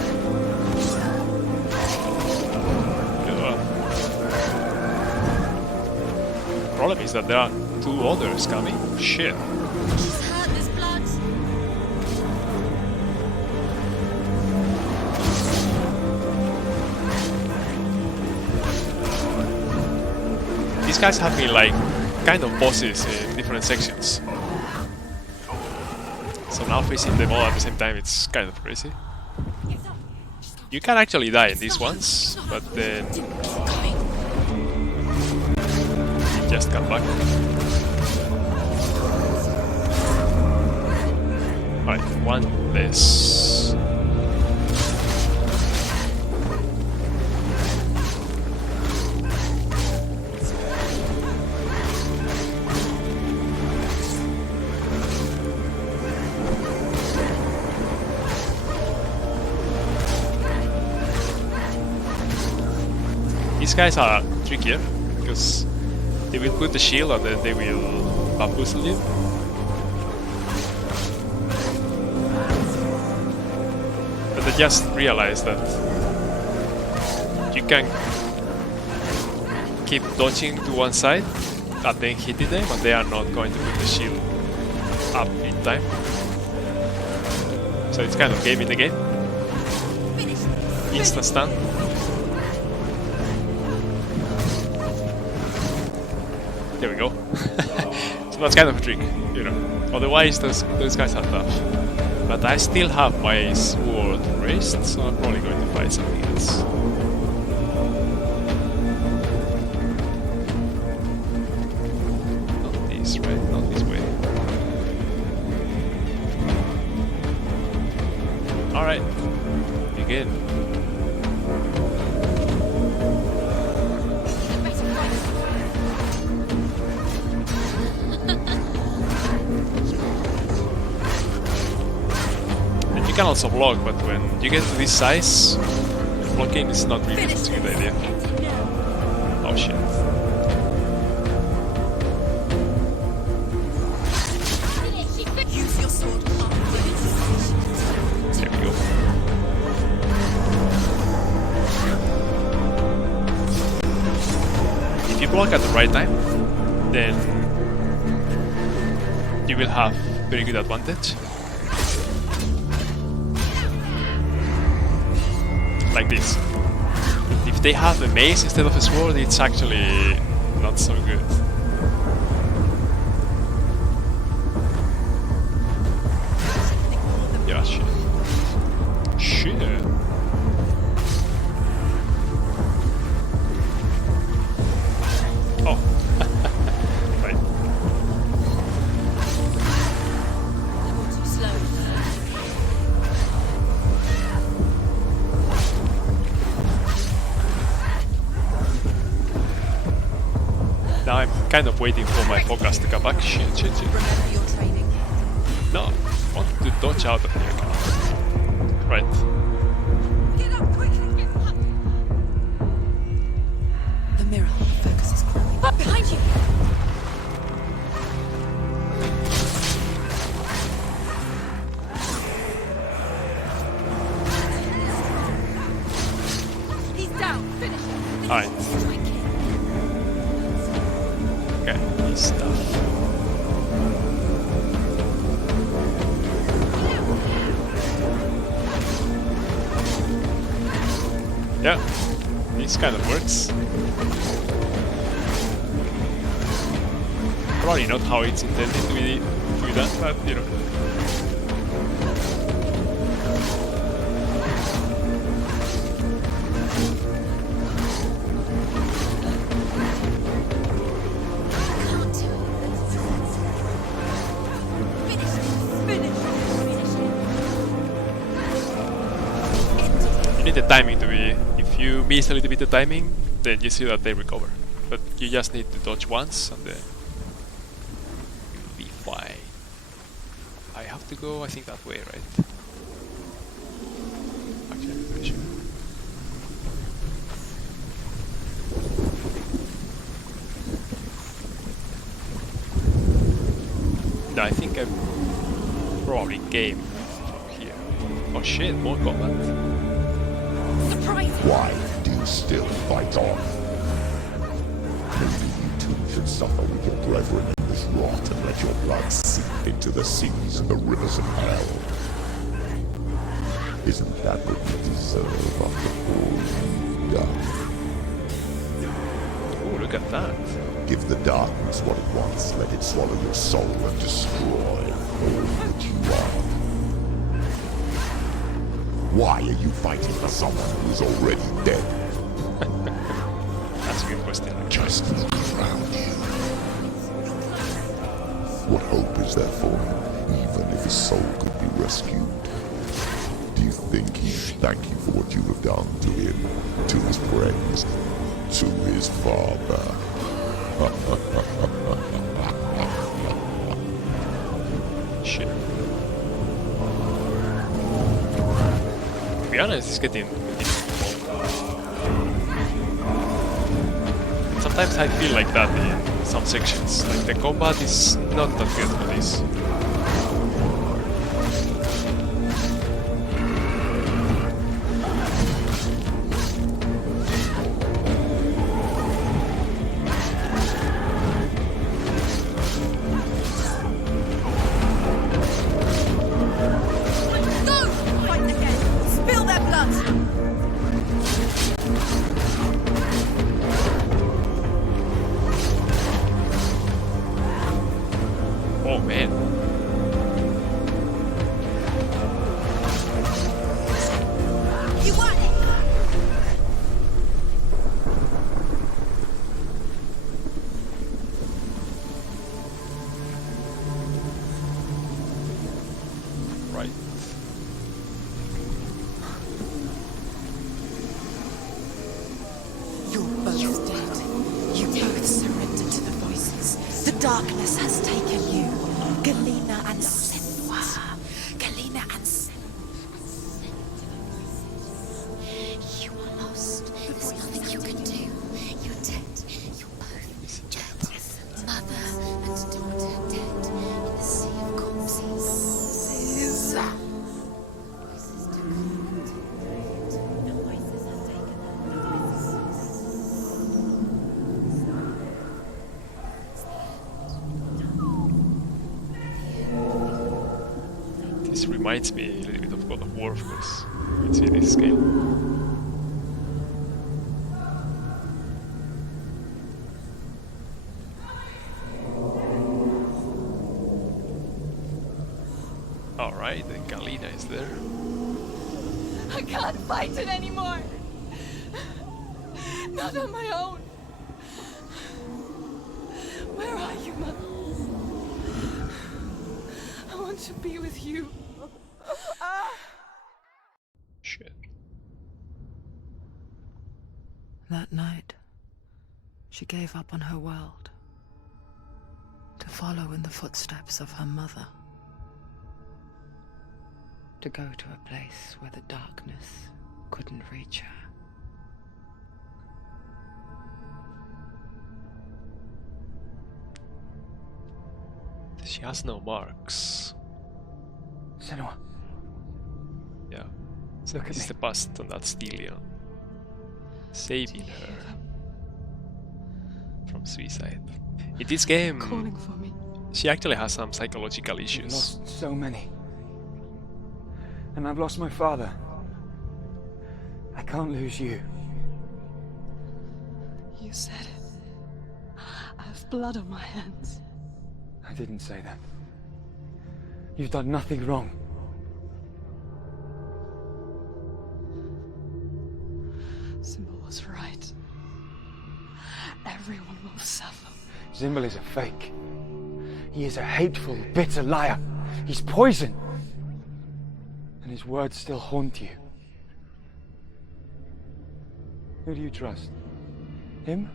Problem is that there are two others coming. Shit. She's hurt. There's blood. These guys have been like kind of bosses in different sections. So now facing them all at the same time, it's kind of crazy. You can actually die in these ones, but then you just come back. Alright, one less. these guys are trickier because they will put the shield and then they will bamboozle you. But I just realized that you can keep dodging to one side and then hitting them, and they are not going to put the shield up in time. So it's kind of game in the game. Instant stun. There we go. So that's kind of a trick, you know. Otherwise, those guys are tough. But I still have my sword raised, so I'm probably going to fight something else. Not this, right? Not this way. Alright. Begin. You can also block, but when you get to this size, blocking is not really a good idea. Oh shit. Use your sword. There we go. If you block at the right time, then you will have very good advantage. Like this. If they have a mace instead of a sword, it's actually not so good. Yeah, shit. Shit. Oh. Right. Too slow. Now I'm kind of waiting for my focus to come back. Shit. Remember your training. No, I want to dodge out of here. Right. Get up quickly. The mirror. Focus is crawling. Up behind you. He's down. Finish him. Alright. Okay, he's tough. Yeah, this kind of works. Probably not how it's intended to be done, but you know. You need the timing to be. If you miss a little bit the timing, then you see that they recover. But you just need to dodge once and then you'll be fine. I have to go, I think, that way, right? Actually, I'm pretty sure. No, I think I'm probably game from here. Oh shit, more combat. Surprise! Why do you still fight on? Maybe you too should suffer with your brethren in this rot and let your blood seep into the seas and the rivers of hell. Isn't that what you deserve after all you've done? Oh, look at that. Give the darkness what it wants, let it swallow your soul and destroy all that you are. Why are you fighting for someone who is already dead? That's a good question. Just look around you. What hope is there for him, even if his soul could be rescued? Do you think he should thank you for what you have done to him, to his friends, to his father? Shit. To be honest, it's getting Sometimes I feel like that in some sections. Like the combat is not that good for this. Oh man. You want it? Right. You're both dead. You both surrendered to the voices. The darkness has taken you. Galena and Senua. Galena and Senua. You are lost. There's nothing you can do. You're dead. You're both dead. Mother and daughter dead in the sea of corpses. This reminds me a little bit of God of War, of course. You can see this scale. Alright, then Galena is there. I can't fight it anymore. Not on my own. Where are you, Mother? I want to be with you. Shit. That night, she gave up on her world to follow in the footsteps of her mother, to go to a place where the darkness couldn't reach her. She has no marks. Senua, Yeah. So Look at this is me. the past and that's Dillian saving her from suicide. In this game, Calling for me. she actually has some psychological I've issues. lost so many. And I've lost my father. I can't lose you. You said it. I have blood on my hands. I didn't say that. You've done nothing wrong. Symbol was right. Everyone will suffer. Zimbel is a fake. He is a hateful, bitter liar. He's poison. And his words still haunt you. Who do you trust? Him?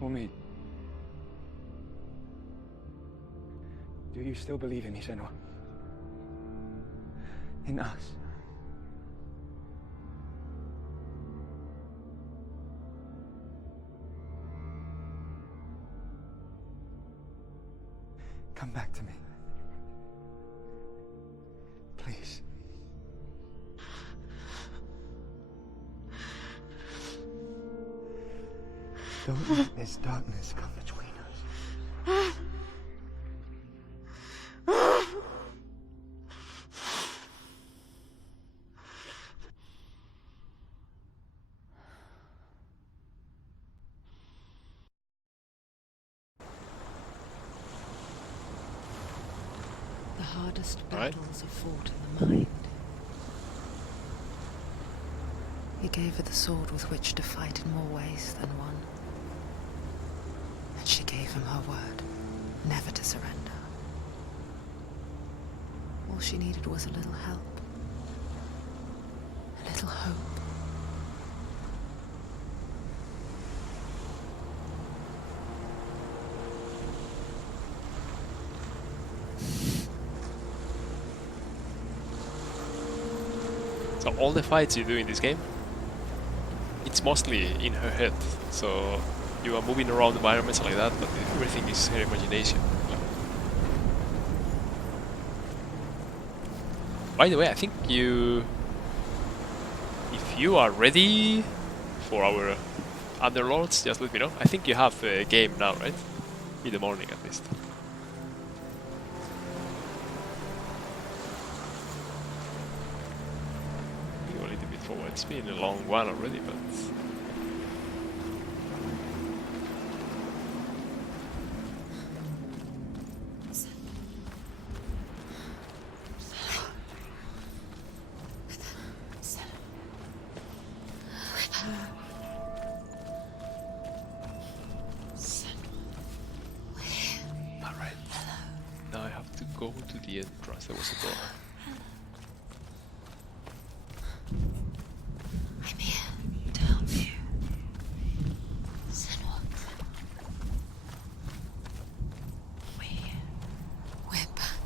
Or me? Do you still believe in me, Senua? In us? Come back to me. Please. Don't let this darkness come between us. The hardest Right. battles are fought in the mind. He gave her the sword with which to fight in more ways than one. And she gave him her word, never to surrender. All she needed was a little help, a little hope. So all the fights you do in this game, it's mostly in her head. So you are moving around environments like that, but everything is her imagination. By the way, I think if you are ready for our Underlords, just let me know. I think you have a game now, right? In the morning at least. Go a little bit forward. It's been a long one already, but... Go to the entrance, there was a door. I'm here to help you. Senua. We're here. We're back.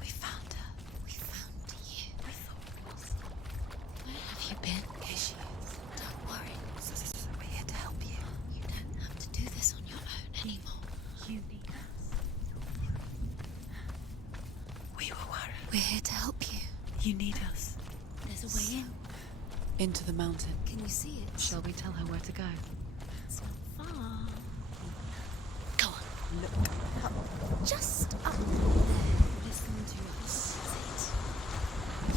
We found her. We found you. I thought we lost her. Where have you been? Here she is. Don't worry. We're here to help you. You don't have to do this on your own anymore. You need us. We were worried. We're here to help you. You need us. There's a way in. Into the mountain. Can you see it? Shall we tell her where to go? It's not far. Go on. Look up. Just up there. Listen to us. Sit.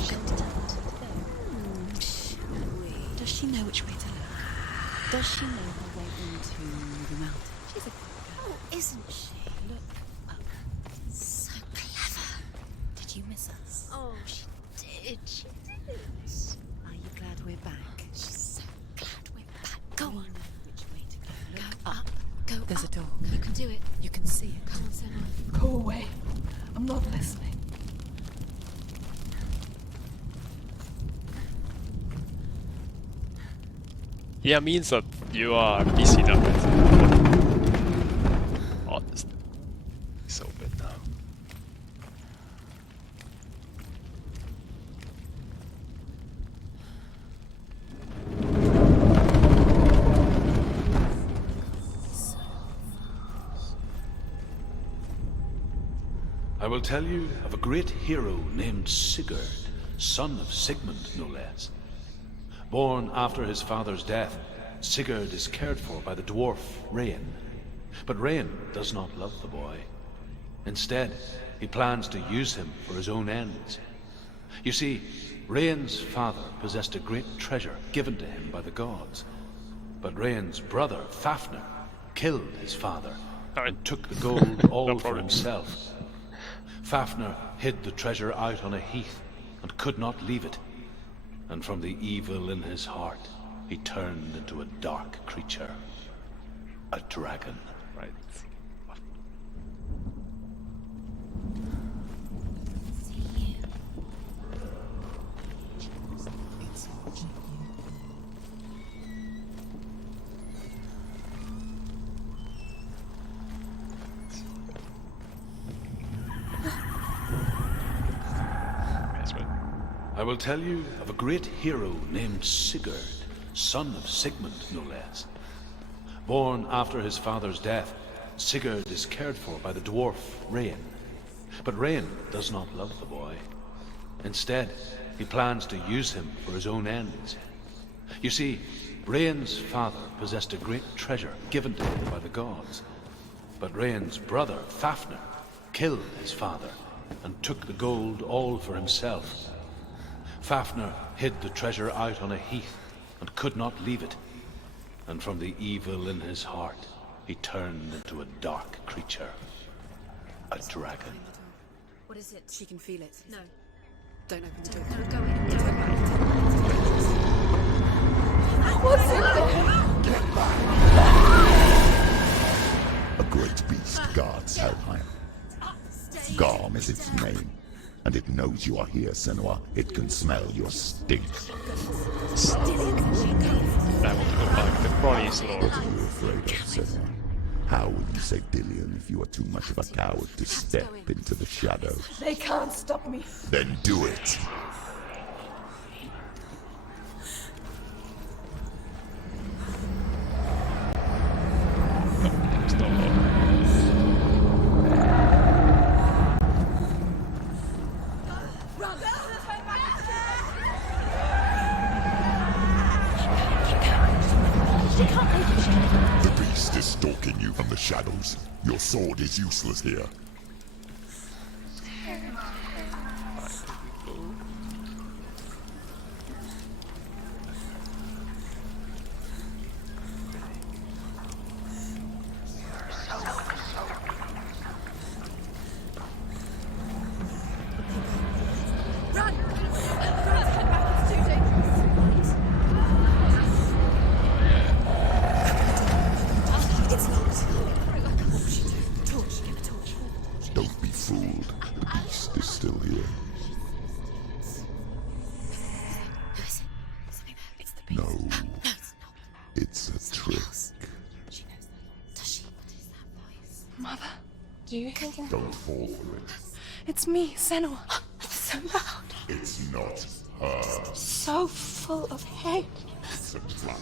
Shoulder to shall we? Does she know which way to look? Does she know her way into the mountain? She's a good girl. Oh, isn't she? Look up. So clever. Did you miss us? Oh, she did. She did. Are you glad we're back? She's so glad we're back. Go We on. know which way to go. Go Look up. Go There's up. a door. You can do it. You can see it. Come on, Senua. Go away. I'm not listening. Yeah, means that you are busy now. Honest. It's open now. I will tell you of a great hero named Sigurd, son of Sigmund, no less. Born after his father's death, Sigurd is cared for by the dwarf Rain. But Rain does not love the boy. Instead, he plans to use him for his own ends. You see, Rain's father possessed a great treasure given to him by the gods. But Rain's brother, Fafnir, killed his father and took the gold all for himself. Fafnir hid the treasure out on a heath and could not leave it. And from the evil in his heart, he turned into a dark creature. A dragon. Right. I will tell you of a great hero named Sigurd, son of Sigmund, no less. Born after his father's death, Sigurd is cared for by the dwarf Rain. But Rain does not love the boy. Instead, he plans to use him for his own ends. You see, Rain's father possessed a great treasure given to him by the gods. But Rain's brother, Fafnir, killed his father and took the gold all for himself. Fafnir hid the treasure out on a heath and could not leave it. And from the evil in his heart, he turned into a dark creature. A dragon. What is it? She can feel it. No. Don't open the door. No, go in. Go back. What's in there? A great beast guards Helheim. Garm is its name, and it knows you are here, Senua. It can smell your stink. I want to go back. The Cronies Lord. What are you afraid of, Senua? How will you save Dillian if you are too much of a coward to step into the shadows? They can't stop me. Then do it! stalking you from the shadows. Your sword is useless here. Don't be fooled. The beast is still here. No, it's a trick. Mother, do you hear that? Don't fall for it. It's me, Senua. It's so loud. It's not her. So full of hate. It's a trap.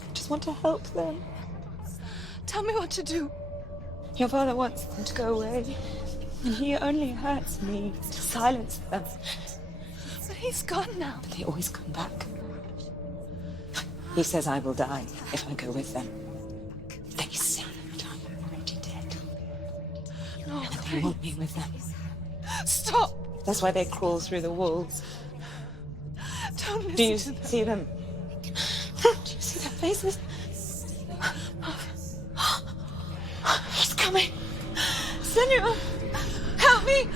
I just want to help them. Tell me what to do. Your father wants them to go away, and he only hurts me to silence them. But he's gone now. But they always come back. He says I will die if I go with them. They say that I'm already dead. No, And they want me with them. stop! That's why they crawl through the walls. Don't listen Do you to them. see them? Do you see their faces? He's coming. Senua, help me!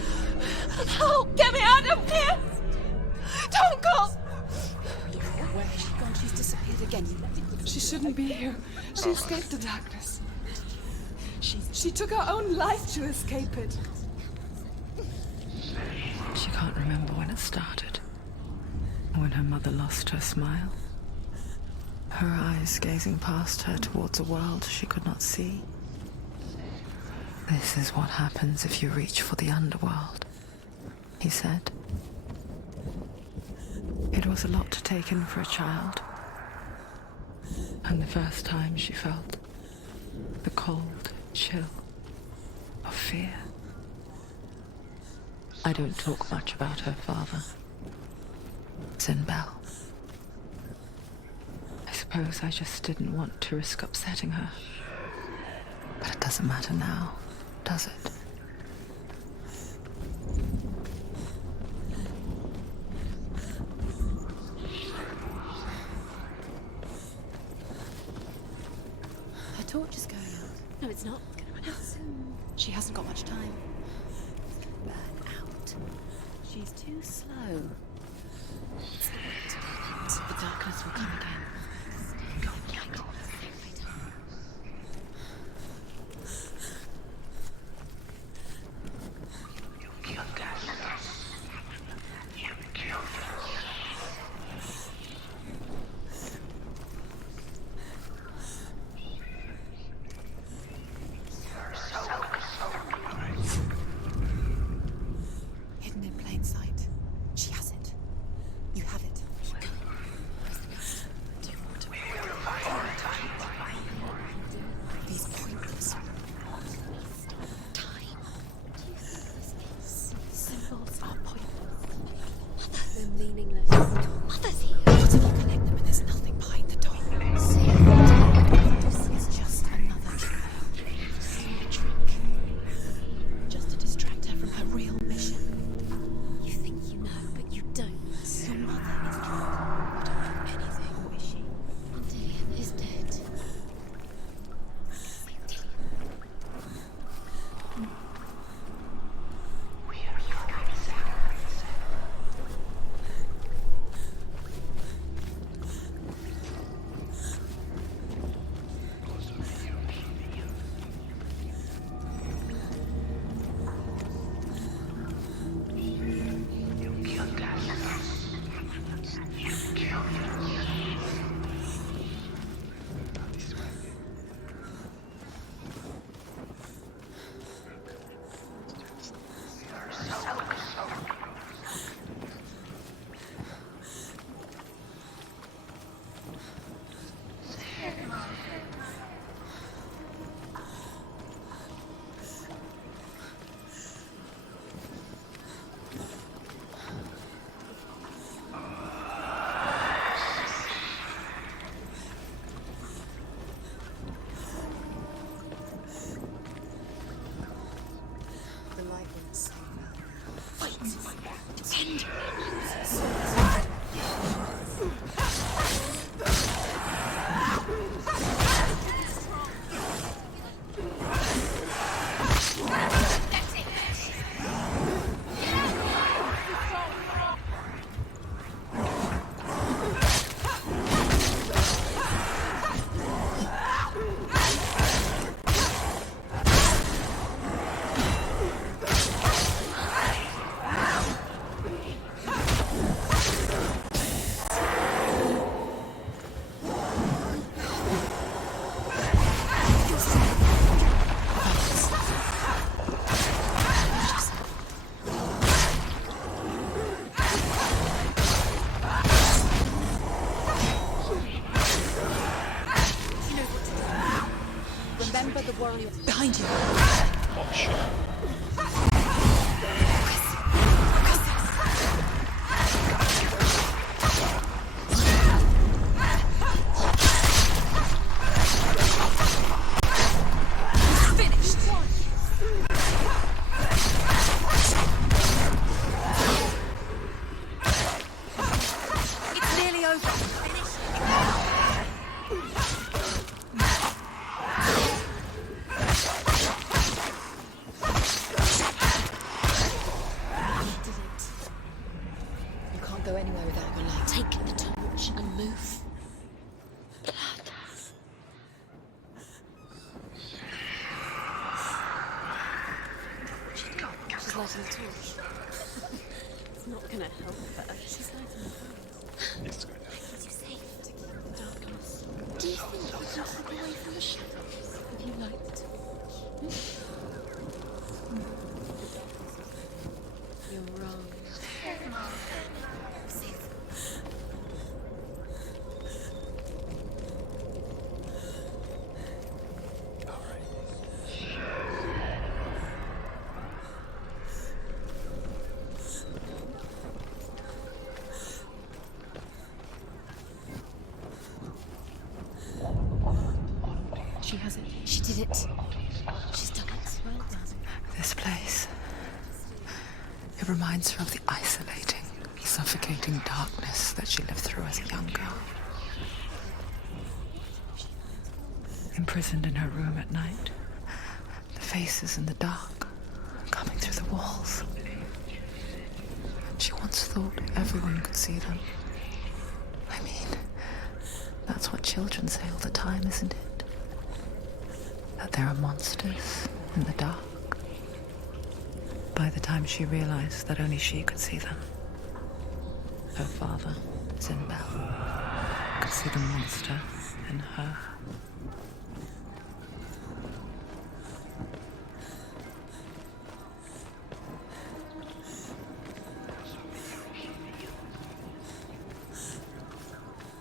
Help! Get me out of here! Don't go! Where has she gone? She's disappeared again. She shouldn't be here. She escaped the darkness. She took her own life to escape it. She can't remember when it started. When her mother lost her smile. Her eyes gazing past her towards a world she could not see. This is what happens if you reach for the underworld, he said. It was a lot to take in for a child. And the first time she felt the cold chill of fear. I don't talk much about her father, Sinbel. I suppose I just didn't want to risk upsetting her. But it doesn't matter now, does it? Her torch is going out. No, it's not. It's going to run out soon. She hasn't got much time. It's going to burn out. She's too slow. The darkness will come again. Hidden in plain sight. She has it. You have it. Do you want to? These pointless time. Symbols are pointless. They're meaningless. Mother's here. What if you connect them and there's nothing behind the door? This is just another trick. Just to distract her from her real mission. You think you know, but you don't. Your mother is dead. You don't know anything, or is she? Dillian is dead. Remember the warrior behind you. Oh shit. It's nearly over. You can't go anywhere without your light. Take the torch and move. She's lighting the torch. It's not gonna help her. She's lighting the torch. It's going to. Are you safe to keep the darkness? Do you think you can slip away from the shadows if you light the torch? You're wrong. Safe. She has it. She did it. She's done it. Well done. This place. It reminds her of the isolating, suffocating darkness that she lived through as a young girl. Imprisoned in her room at night, the faces in the dark, coming through the walls. She once thought everyone could see them. I mean, that's what children say all the time, isn't it? That there are monsters in the dark. By the time she realized that only she could see them, her father, Zinbel, could see the monster in her.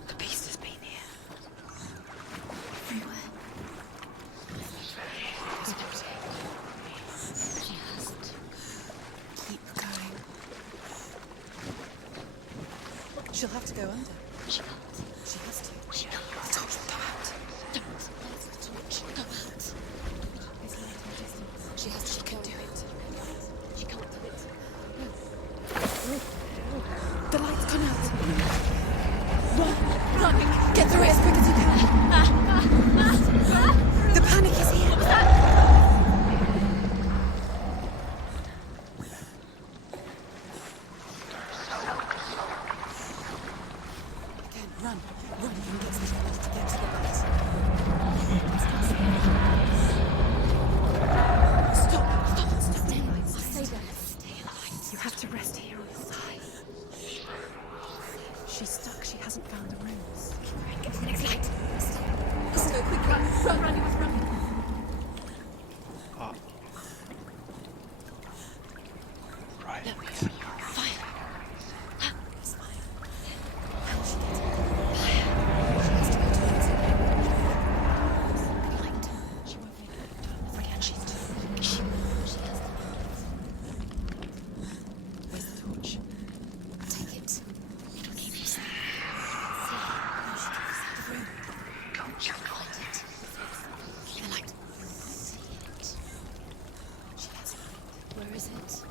The beast has been here. Everywhere. She hasn't. Keep going. She'll have to go under. She can't. She has to. She can't. The torch will go out. Don't. Light the torch. Go out. It's light in the distance. She has to. She can do it. She can't do it. No. The light's gone out. Run! Run! Get through it as quick as you can. The panic is here. What was that? Again, run. Run. You can get to the light. Get to the light. Stop. Stop. Stop. Stay alive. Stay there. Stay alive. You have to rest here on the side. She's stuck. She hasn't found the rooms. Get to the next light. Let's go. Quick, run. Run, run. You must run. Ah. Right. No, fire. It's fire. How she gets it? Fire. She has to go to it. Light. She won't make it. Forget she's doing it. She has to. Where's the torch? Take it. It'll keep you safe. See how she gets out of the room. She'll find it. See the light. See it. She has it. Where is it?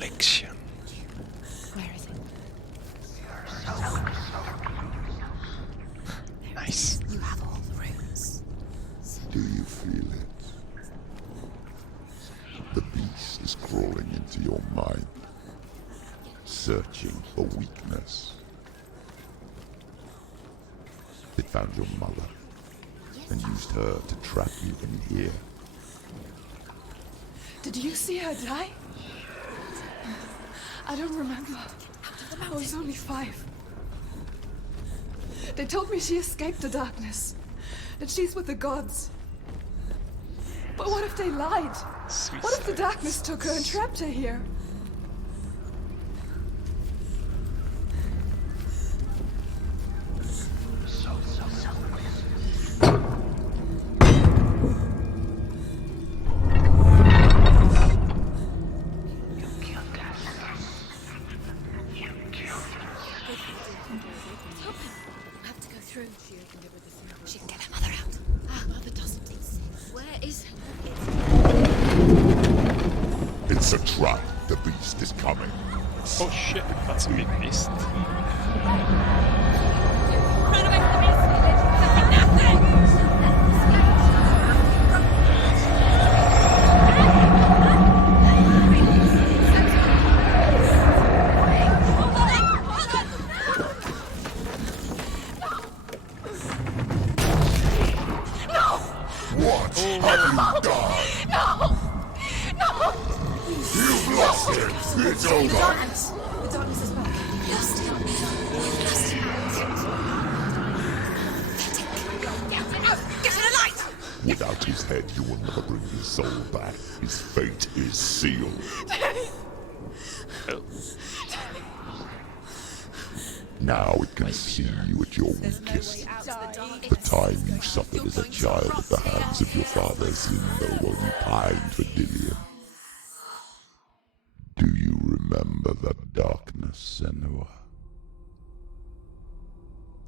Reflection. Where is it? Nice. You have all the rooms. Do you feel it? The beast is crawling into your mind, searching for weakness. It found your mother and used her to trap you in here. Did you see her die? I don't remember. I was only 5. They told me she escaped the darkness, that she's with the gods. But what if they lied? Sweet What if the science. darkness took her and trapped her here? Have to go through. She can get her mother out. Our mother doesn't exist. Where is her? It's a trap. The beast is coming. Oh shit, that's a big beast. Run away from the beast! Nothing! What have you done? No! You've lost it. It's over. The darkness is back. Lost it. Lost it. Get to the light! Without his head, you will never bring his soul back. His fate is sealed. Oh. Now it can see you at your weakest. The time you suffered as a child at the hands of your father Zindo while you pined for Dillian. Do you remember that darkness, Senua?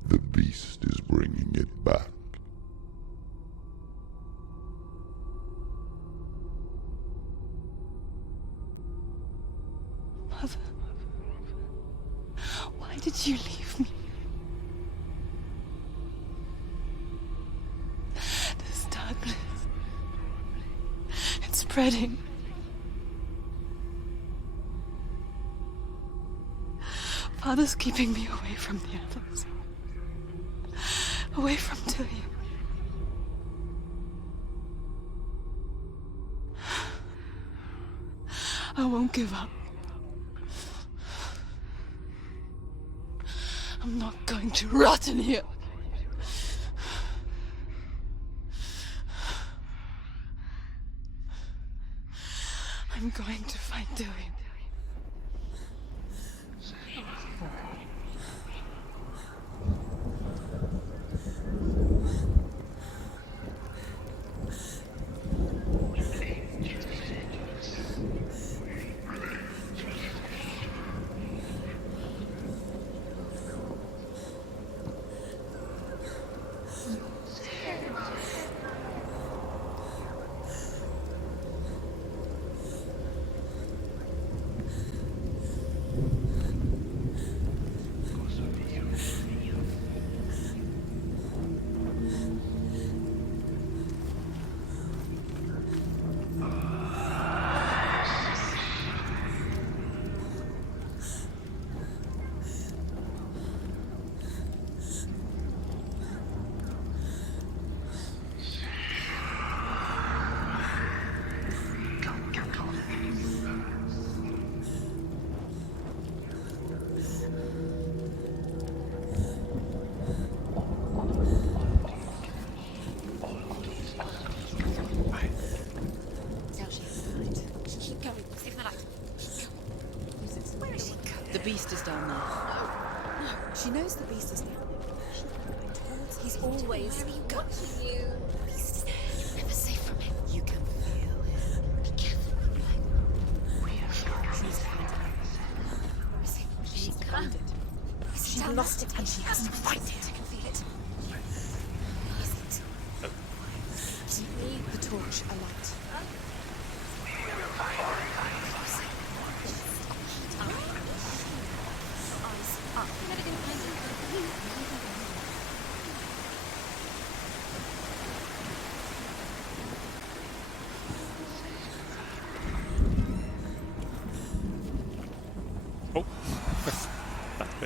The beast is bringing it back. Mother, why did you leave me? This darkness, it's spreading. Father's keeping me away from the others. Away from Dillian. I won't give up. I'm not going to rot in here. I'm going to find Dillian. The beast is down there. No, she knows the beast is down there. He's always watching you. The beast is there. You're never safe from him. You can feel him. Be careful. She's found it. Where is it? She's found it. She's lost it and she has to find it. I can feel it. Where is it? Need the torch alight.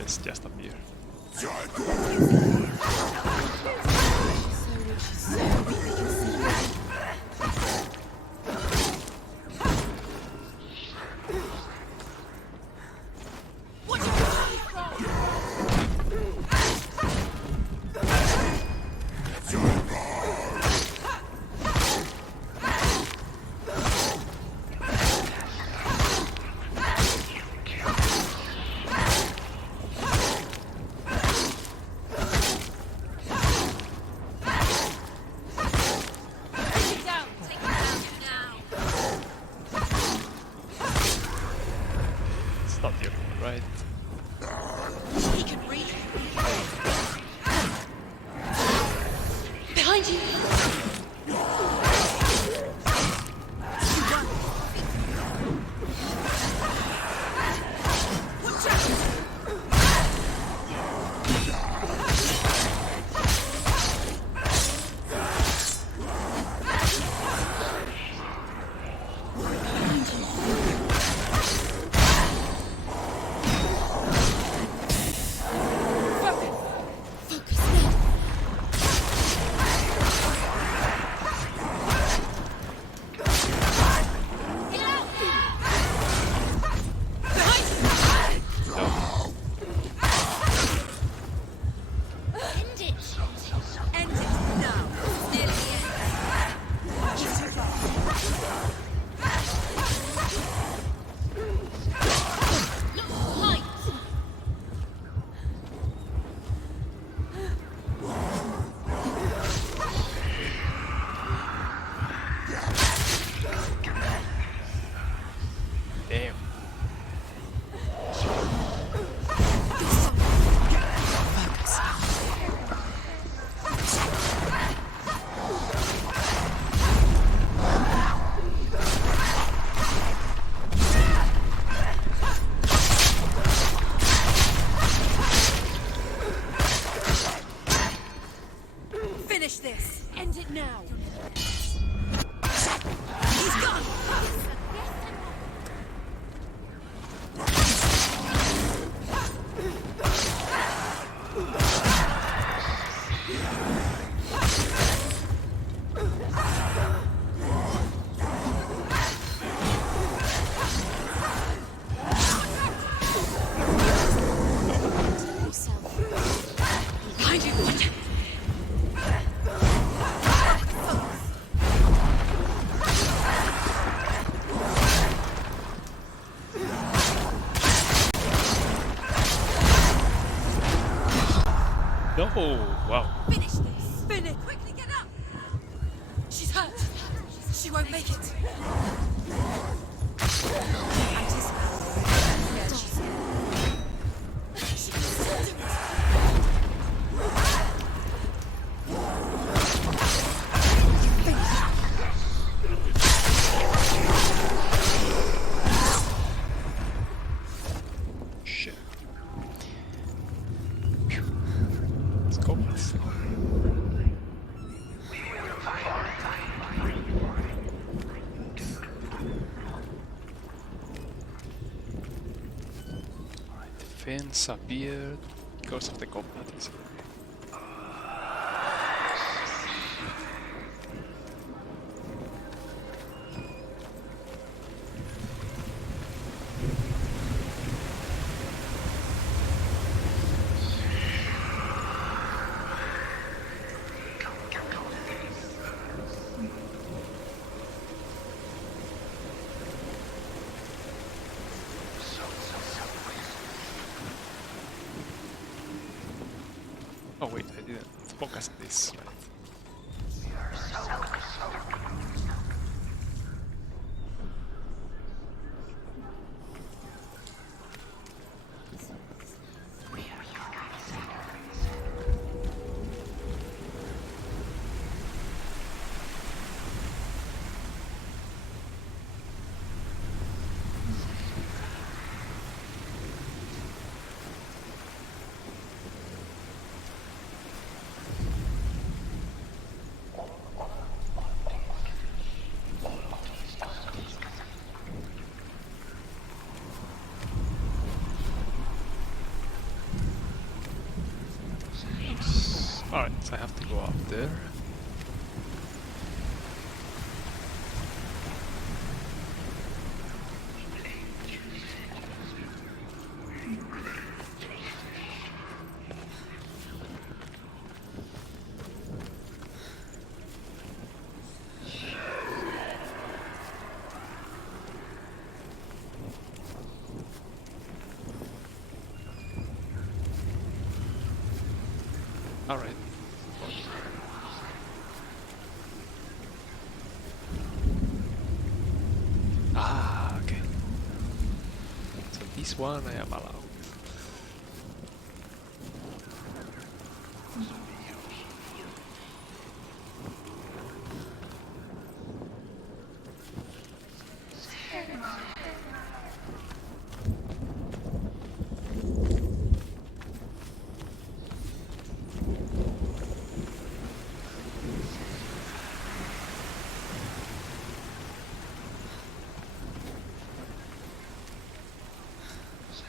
demons just appear. It's not the other one, right? He can reach. Behind you! Watch out! Damn. Finish this! End it now! He's gone! Behind you! Watch it! No! Wow. Finish this! Finish! Quickly get up! She's hurt! She won't make it! Shit. Let's go. Alright, the fence appeared because of the combat. Oh wait, I didn't focus on this, right? Alright, so I have to go up there. Alright. Ah, okay. So this one I am allowed.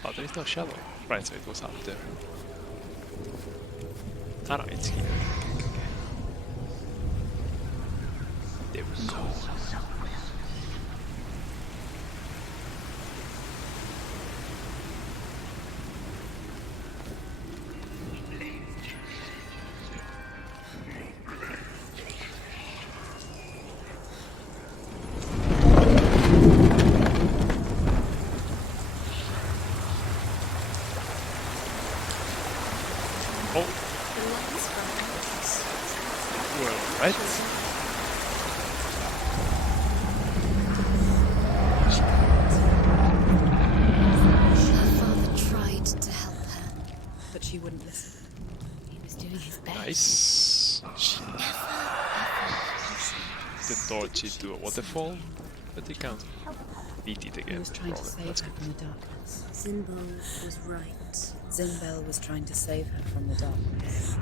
Oh, there is no shadow. Right, so it was up there. Ah, no, it's here. Okay. There we go. Right? Her father tried to help her, But she wouldn't listen. he was doing his best. Nice. She never The thought she'd do a waterfall, but you can't beat it He again. was trying to Problem. save That's her good. from the darkness. Zimbel was right. Zimbel was trying to save her from the darkness.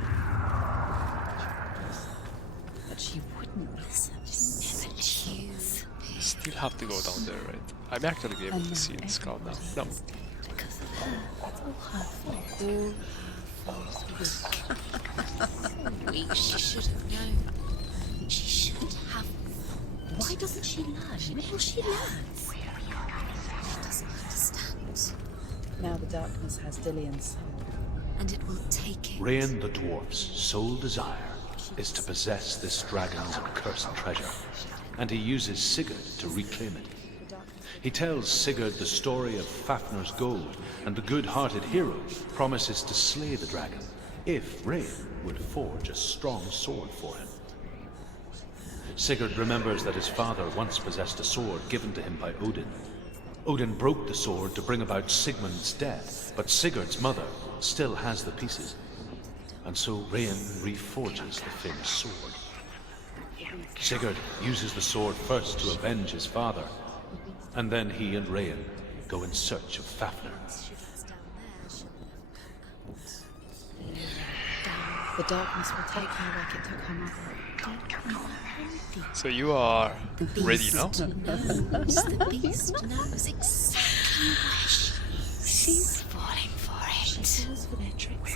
But she wouldn't listen. She never choose. Still have to go down there, right? I may actually be able to see this cloud now. No. Because of her. It's all her fault. All her fault. Weak. She should have known. She should have. Why doesn't she learn? When will she learn? She doesn't understand. Now the darkness has Dillian's soul. And it will take it. Rain the dwarf's sole desire is to possess this dragon's cursed treasure, and he uses Sigurd to reclaim it. He tells Sigurd the story of Fafnir's gold, and the good-hearted hero promises to slay the dragon if Rain would forge a strong sword for him. Sigurd remembers that his father once possessed a sword given to him by Odin. Odin broke the sword to bring about Sigmund's death, but Sigurd's mother still has the pieces. And so Rain reforges the famous sword. Sigurd uses the sword first to avenge his father, and then he and Rain go in search of Fafnir. The darkness will take her like it took her mother. So you are ready now? The beast knows exactly where she's falling for it. She falls for their tricks.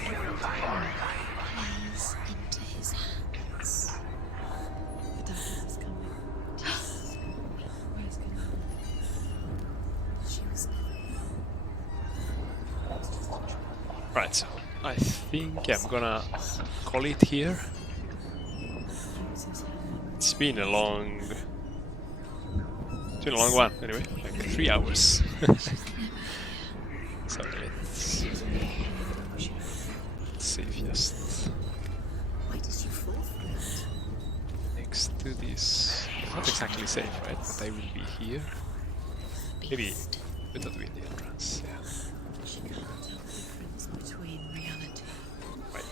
Plays into his hands. The darkness is coming. Where's going? She was Right, so I think I'm gonna call it here. It's been a long one, anyway, like 3 hours. So let's save just Why did you fall for it? next to this. Not exactly safe, right? But I will be here. Maybe better to be in the entrance, yeah. She can't tell the difference between reality. Right.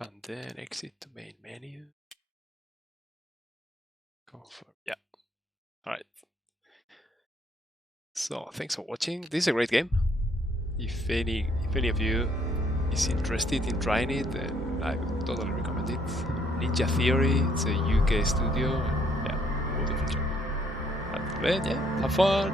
And then exit to main menu. Confirm. Yeah. Alright. So thanks for watching. This is a great game. If any of you is interested in trying it, then I would totally recommend it. Ninja Theory, it's a UK studio. Yeah, we'll do for sure. But yeah, have fun.